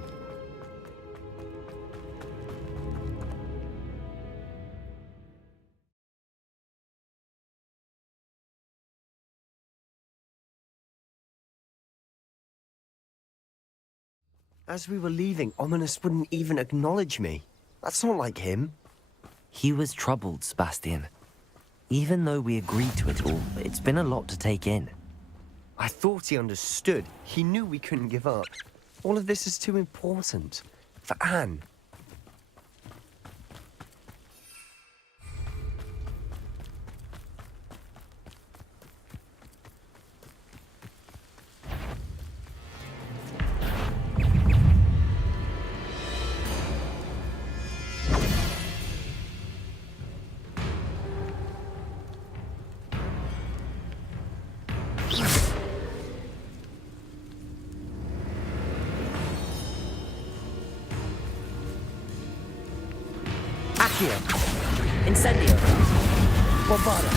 As we were leaving, Ominous wouldn't even acknowledge me. That's not like him. He was troubled, Sebastian. Even though we agreed to it all, it's been a lot to take in. I thought he understood. He knew we couldn't give up. All of this is too important. For Anne. Incendio. Bombarda.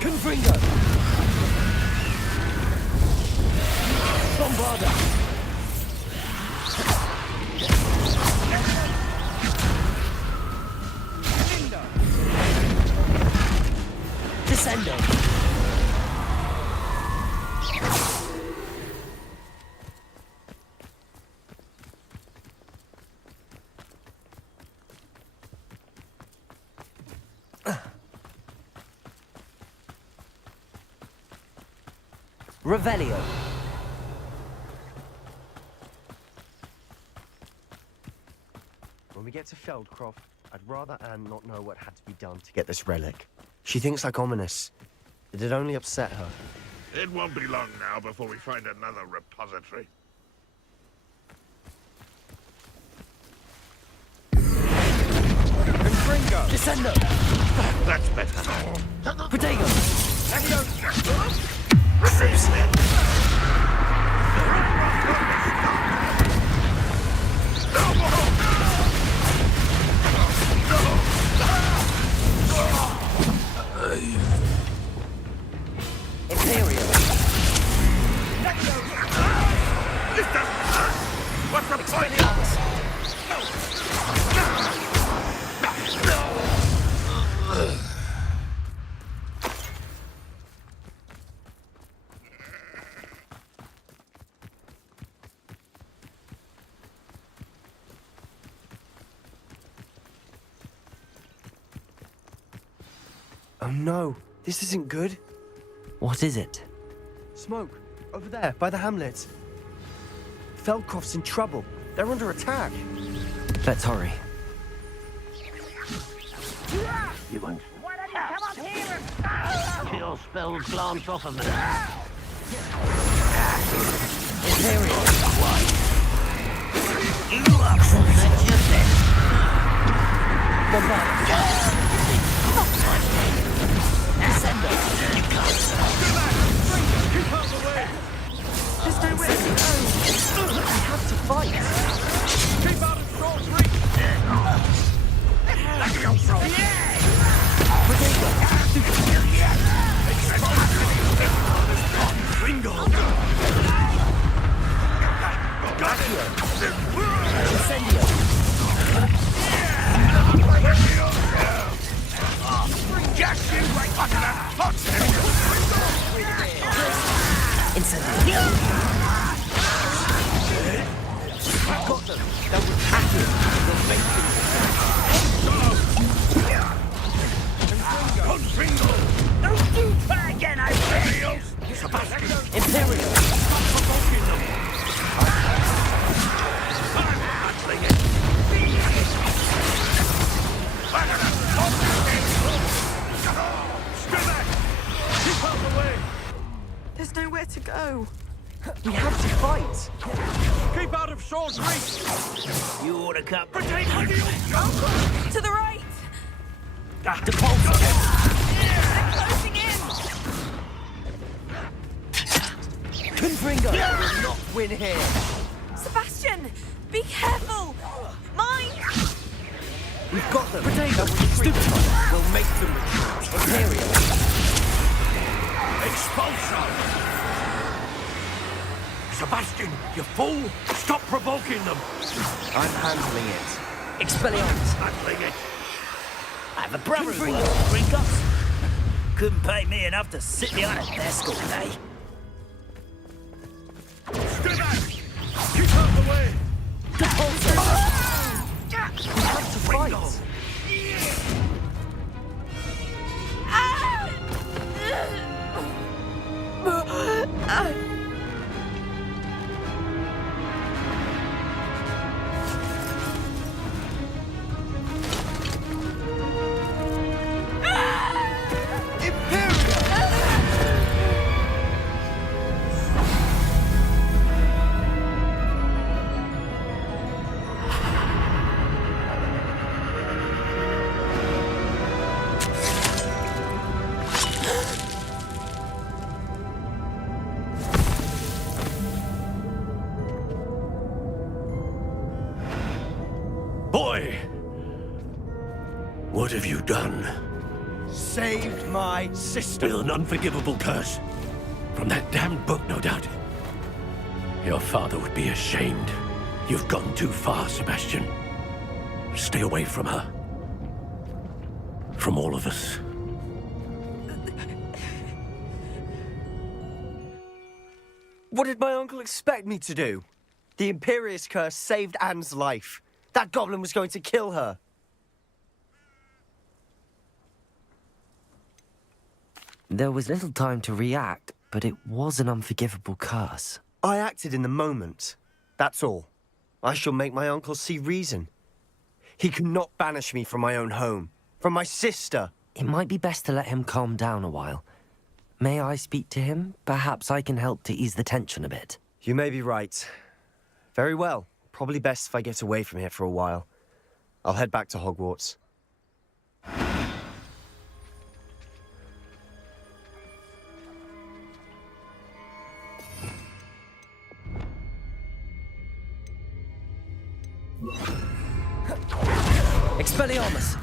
Confringo. Bombarda. Descendo. Revelio. When we get to Feldcroft, I'd rather Anne not know what had to be done to get this relic. She thinks like Ominous. It'd only upset her. It won't be long now before we find another repository. Confringo! Descendo! That's better. Protego! Refuse it. Imperial. This doesn't hurt. What's the point? Oh no, this isn't good. What is it? Smoke, over there, by the hamlet. Feldcroft's in trouble. They're under attack. Let's hurry. You won't. Why don't you come up here and... Your spells glance off of me. Imperial. You are at your best. There's nowhere to go. We have to fight. Keep out of short reach. I've got them. They'll attack you. They'll make Confringo! Don't do that again, Imperial! Imperial! Stop provoking them! I'm handling it! Screw that! Keep out the way! There's nowhere to go. We have to fight. Keep out of short reach. You ought to cut. To the right! The pulse. They're closing in! Confringo will not win here. Sebastian! Be careful! Mine! We've got them. Potato, stupid. We'll make them retreat. Imperial. Expulsion. Sebastian, you fool! Stop provoking them! I'm handling it. Expelliarmus. Handling it. I have a brother who works for Gringotts. Couldn't pay me enough to sit behind a desk all day. Stay back! Keep out of the way! The pulsar! We have to fight! Boy! What have you done? Saved my sister. With an unforgivable curse. From that damned book, no doubt. Your father would be ashamed. You've gone too far, Sebastian. Stay away from her. From all of us. What did my uncle expect me to do? The Imperious curse saved Anne's life. That goblin was going to kill her. There was little time to react, but it was an unforgivable curse. I acted in the moment. That's all. I shall make my uncle see reason. He cannot banish me from my own home, from my sister. It might be best to let him calm down a while. May I speak to him? Perhaps I can help to ease the tension a bit. You may be right. Very well. Probably best if I get away from here for a while. I'll head back to Hogwarts. Expelliarmus.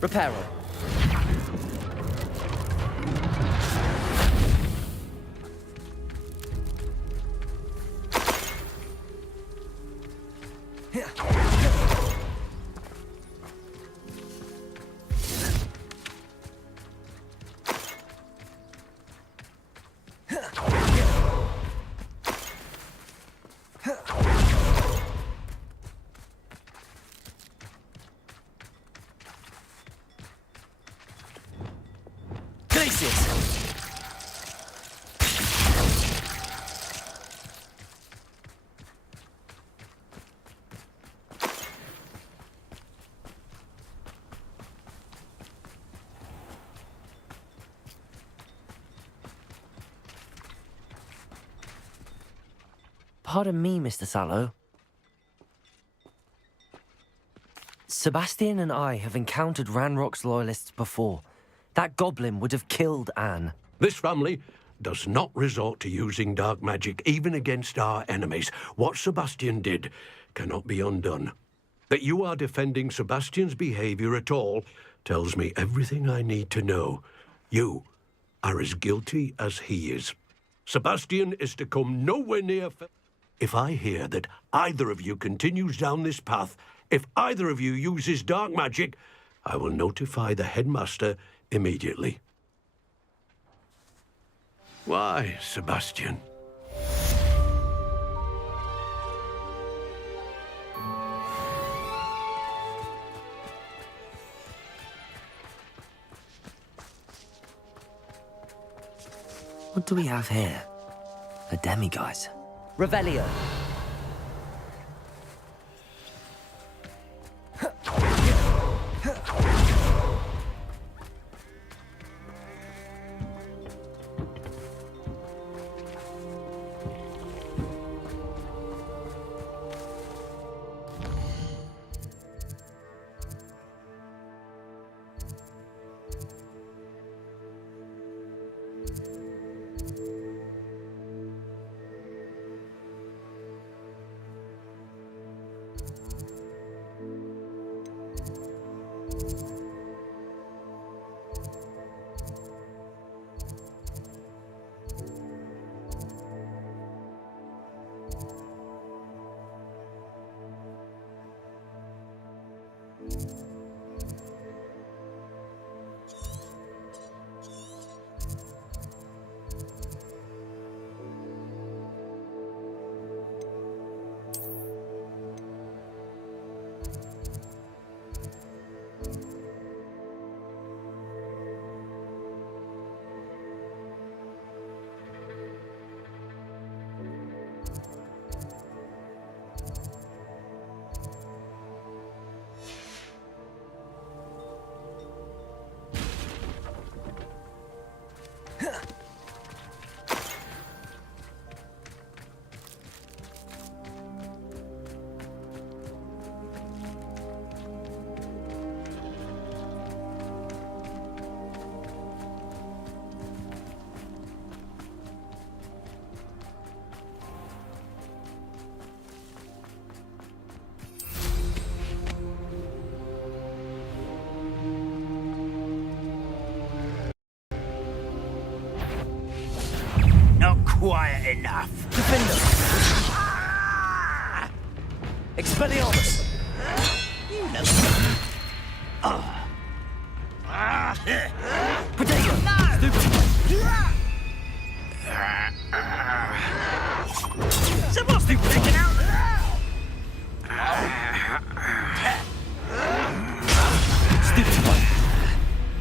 Reparo. Pardon me, Mr. Sallow. Sebastian and I have encountered Ranrock's loyalists before. That goblin would have killed Anne. This family does not resort to using dark magic, even against our enemies. What Sebastian did cannot be undone. That you are defending Sebastian's behavior at all tells me everything I need to know. You are as guilty as he is. Sebastian is to come nowhere near... If I hear that either of you continues down this path, if either of you uses dark magic, I will notify the headmaster immediately. Why, Sebastian? What do we have here? A demiguise. Revelio. quiet enough. Defender! Expelliarmus! You know. Potato! No! Someone's been taken out! Stupid one!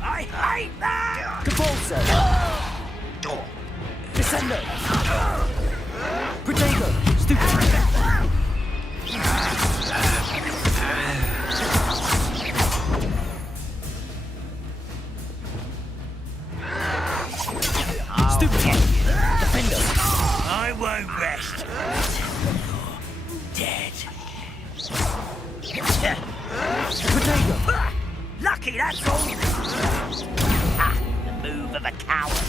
I hate that! Capulso! Descendo! Potato! Stupid! Stupid! Defender! I won't rest. Dead. Potato! Lucky, that's all. Ah, the move of a coward.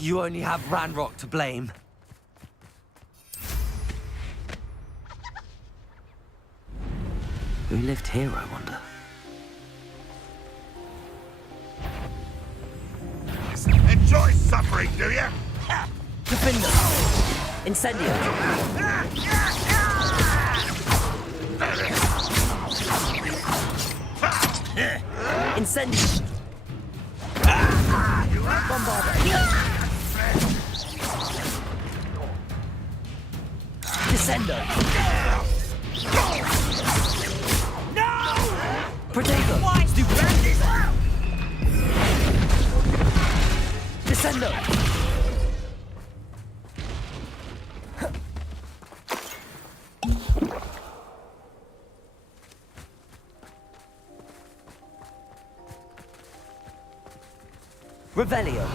You only have Ranrock to blame. Who lived here, I wonder? Enjoy suffering, do you? Defender! Incendio! Incendio! Bombarda! Descendo! No! Potato! Why Stupid! this? Descendo! Revelio!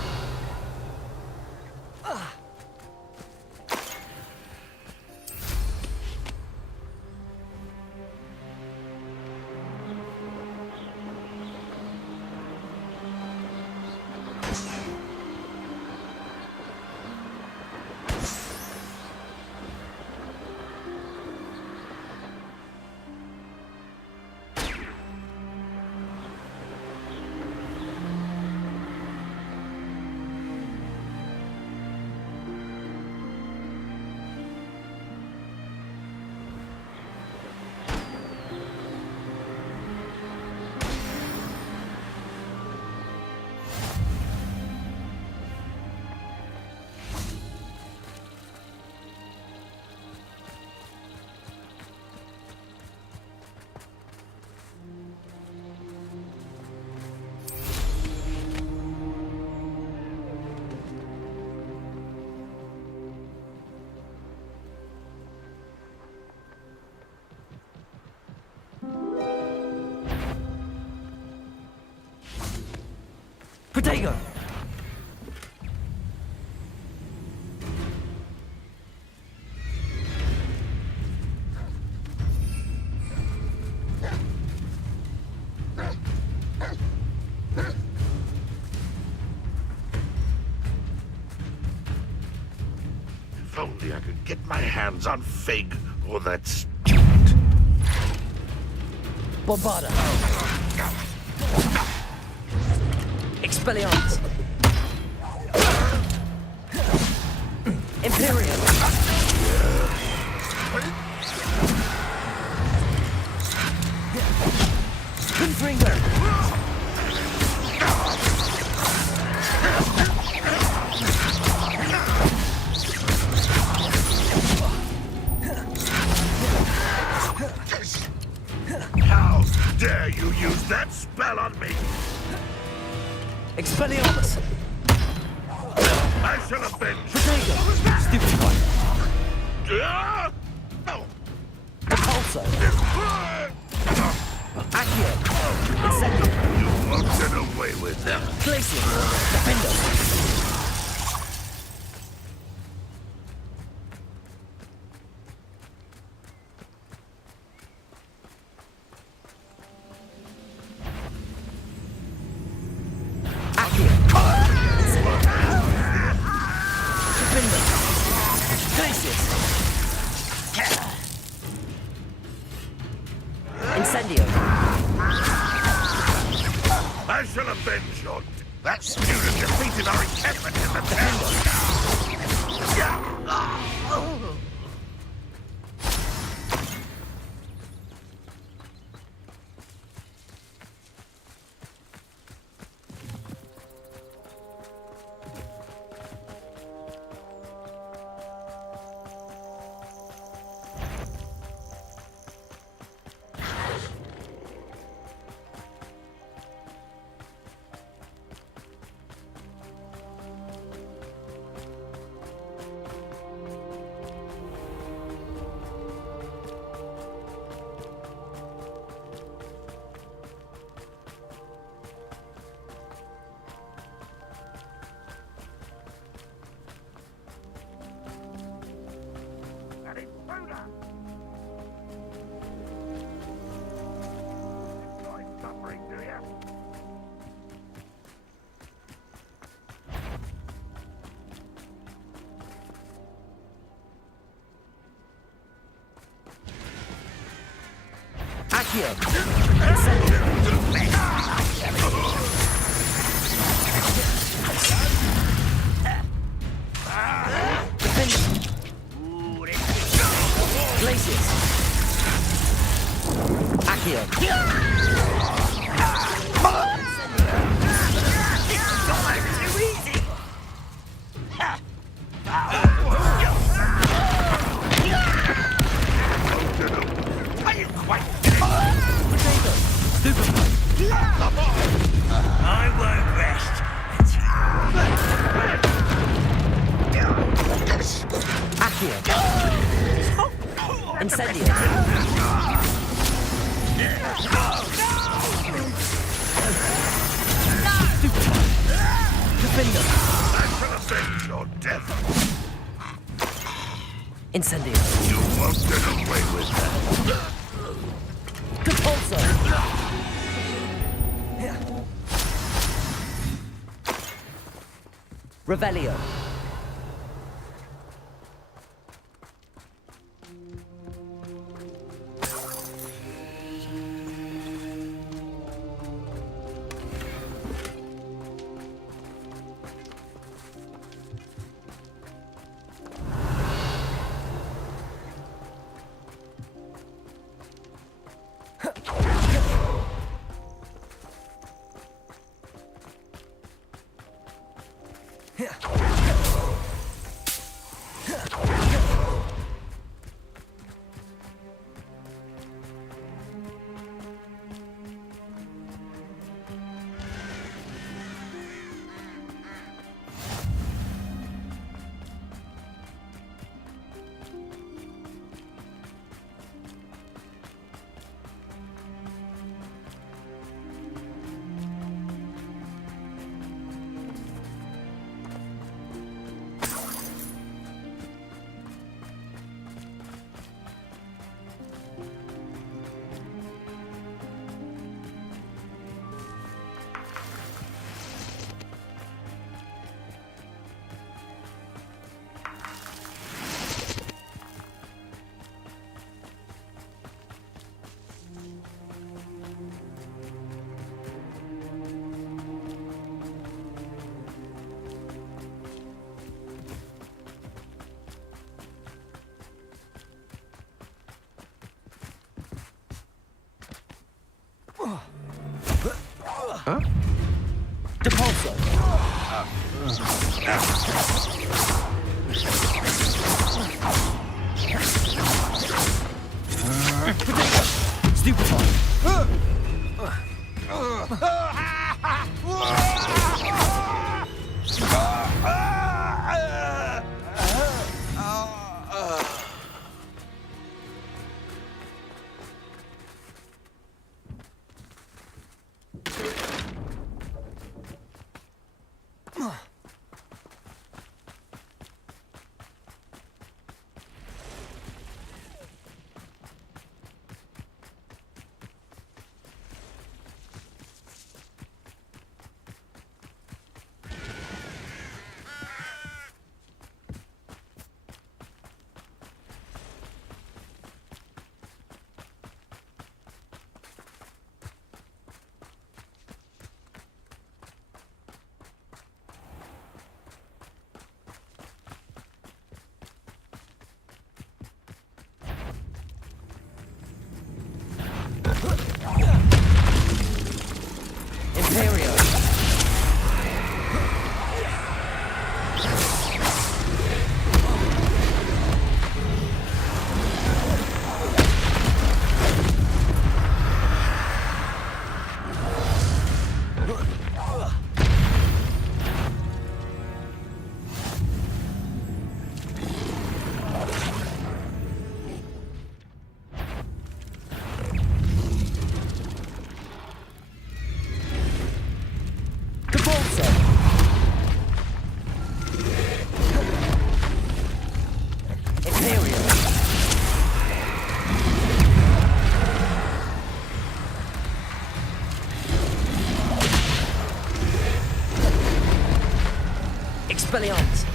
Potato! If only I could get my hands on Fig or that Bombarda! Expelliarmus! Imperial! Confringo! How dare you use that spell on me? Expelliarmus! I shall avenge. Potato! Stupid one! Oh. Repulso! Accio! Incendio! You won't get away with them. Glacier! Defendo! I shall avenge your That student defeated our encampment in the town! Incendio. You won't get away with that. Compulso. Revelio. Huh? Depulso. Stupefy. Expelliarmus!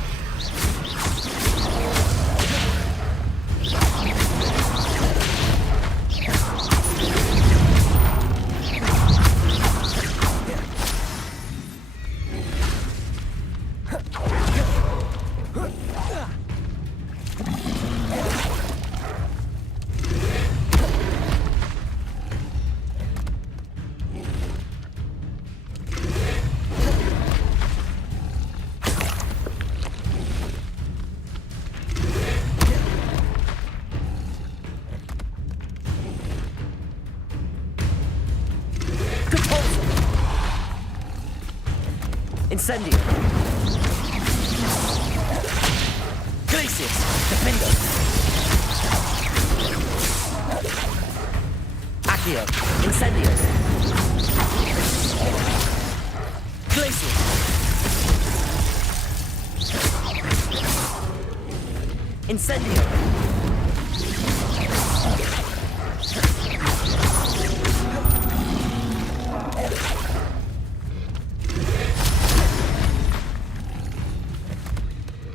Incendio! Glacius! Defendo! Accio! Incendio! Glacius! Incendio!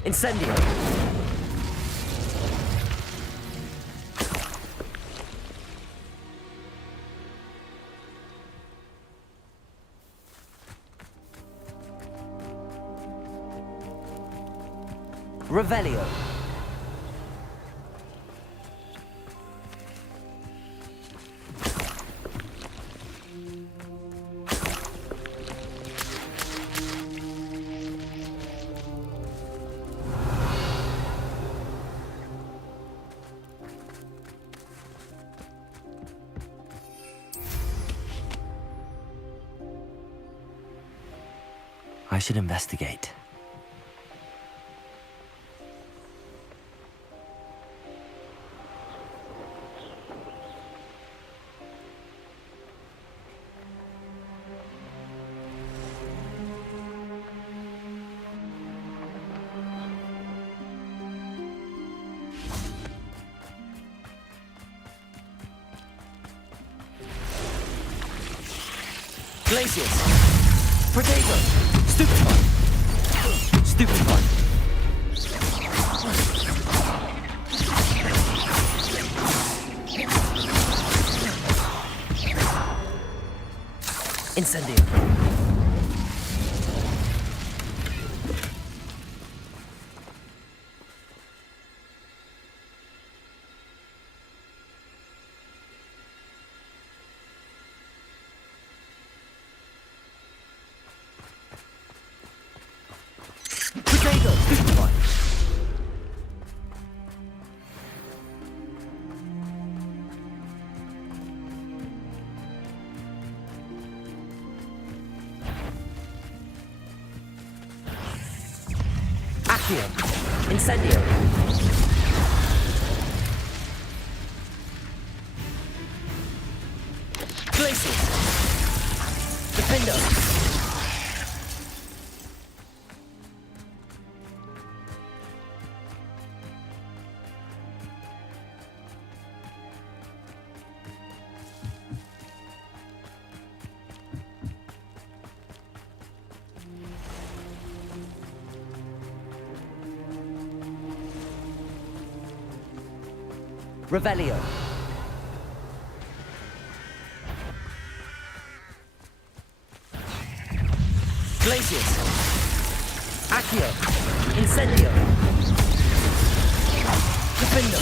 Incendio! Revelio! I should investigate. Glacius! Potato! Stupefy! Stupefy! Incendio! Accio! Incendio! Glacius! Defendo! Revelio! Glacius! Accio! Incendio! Defendo!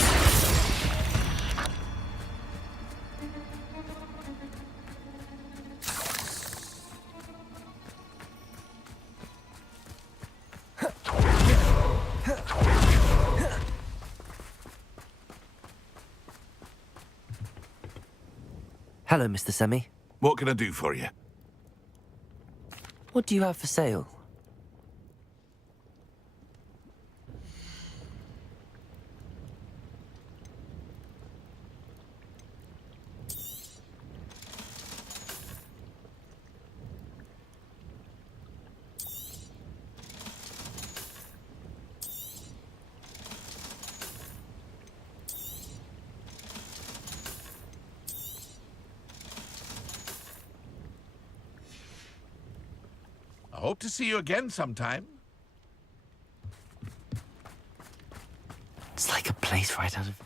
Hello, Mr. Semi. What can I do for you? What do you have for sale? I hope to see you again sometime. place right out of...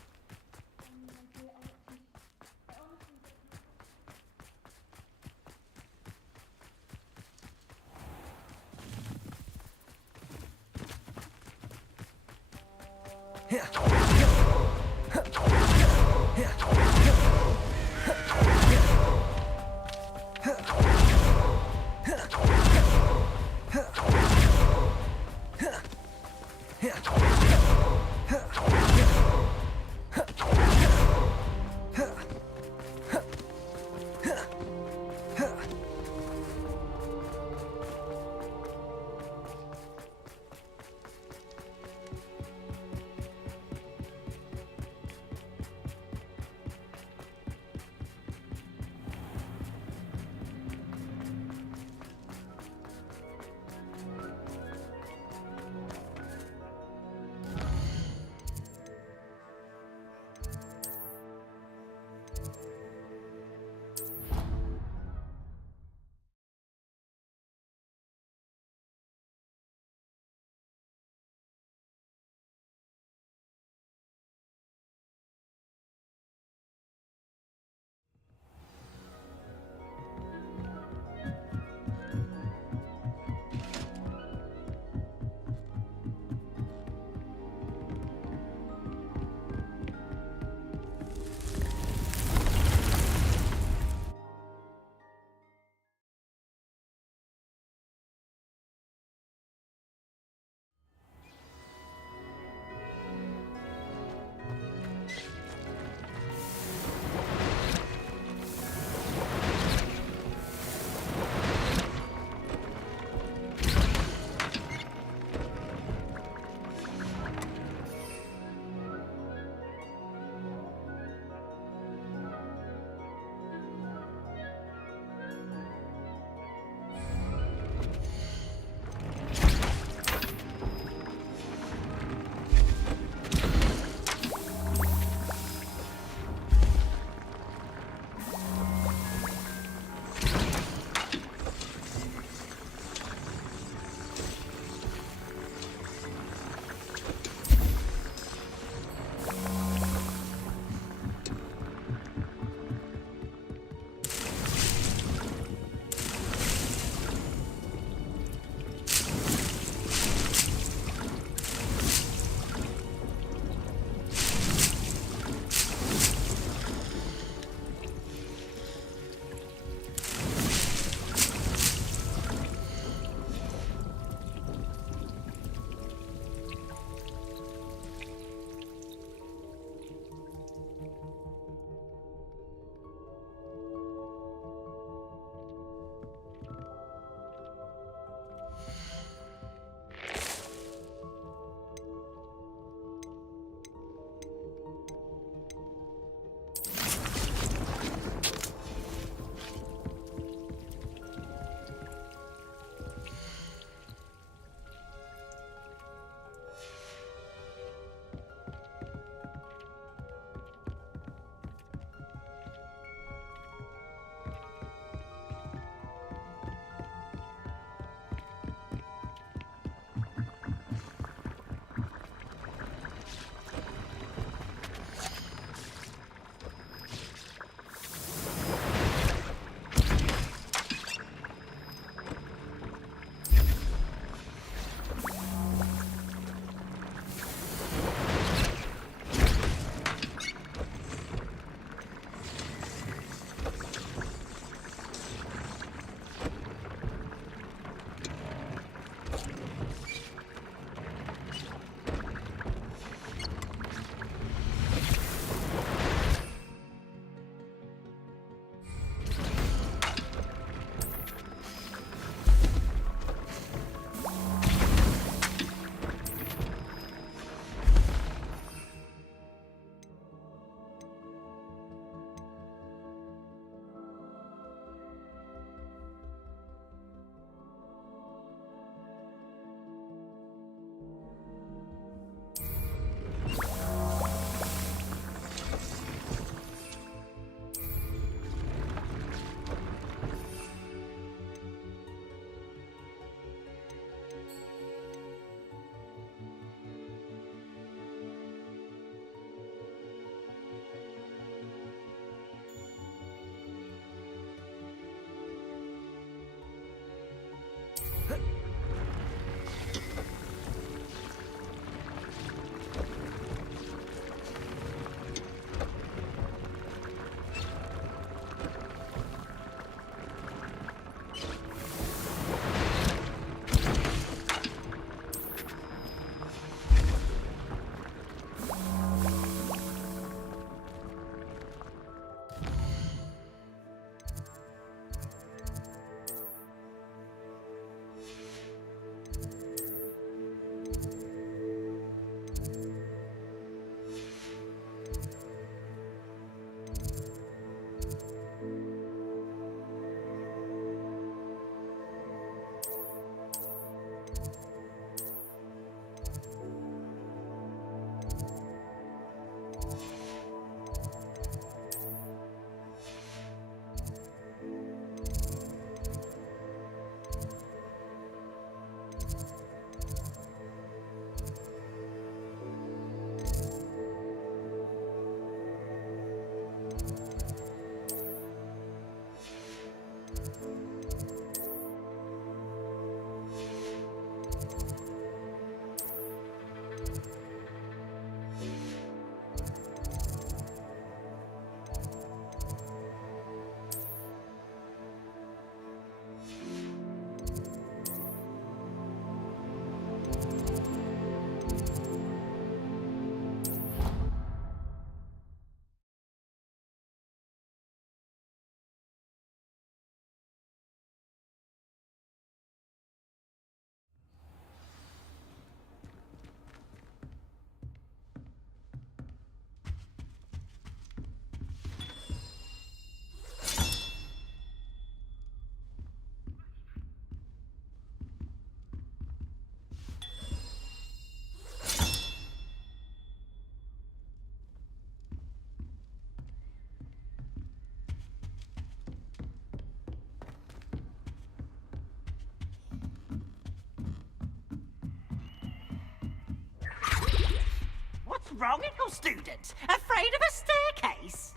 wrong, little student? Afraid of a staircase?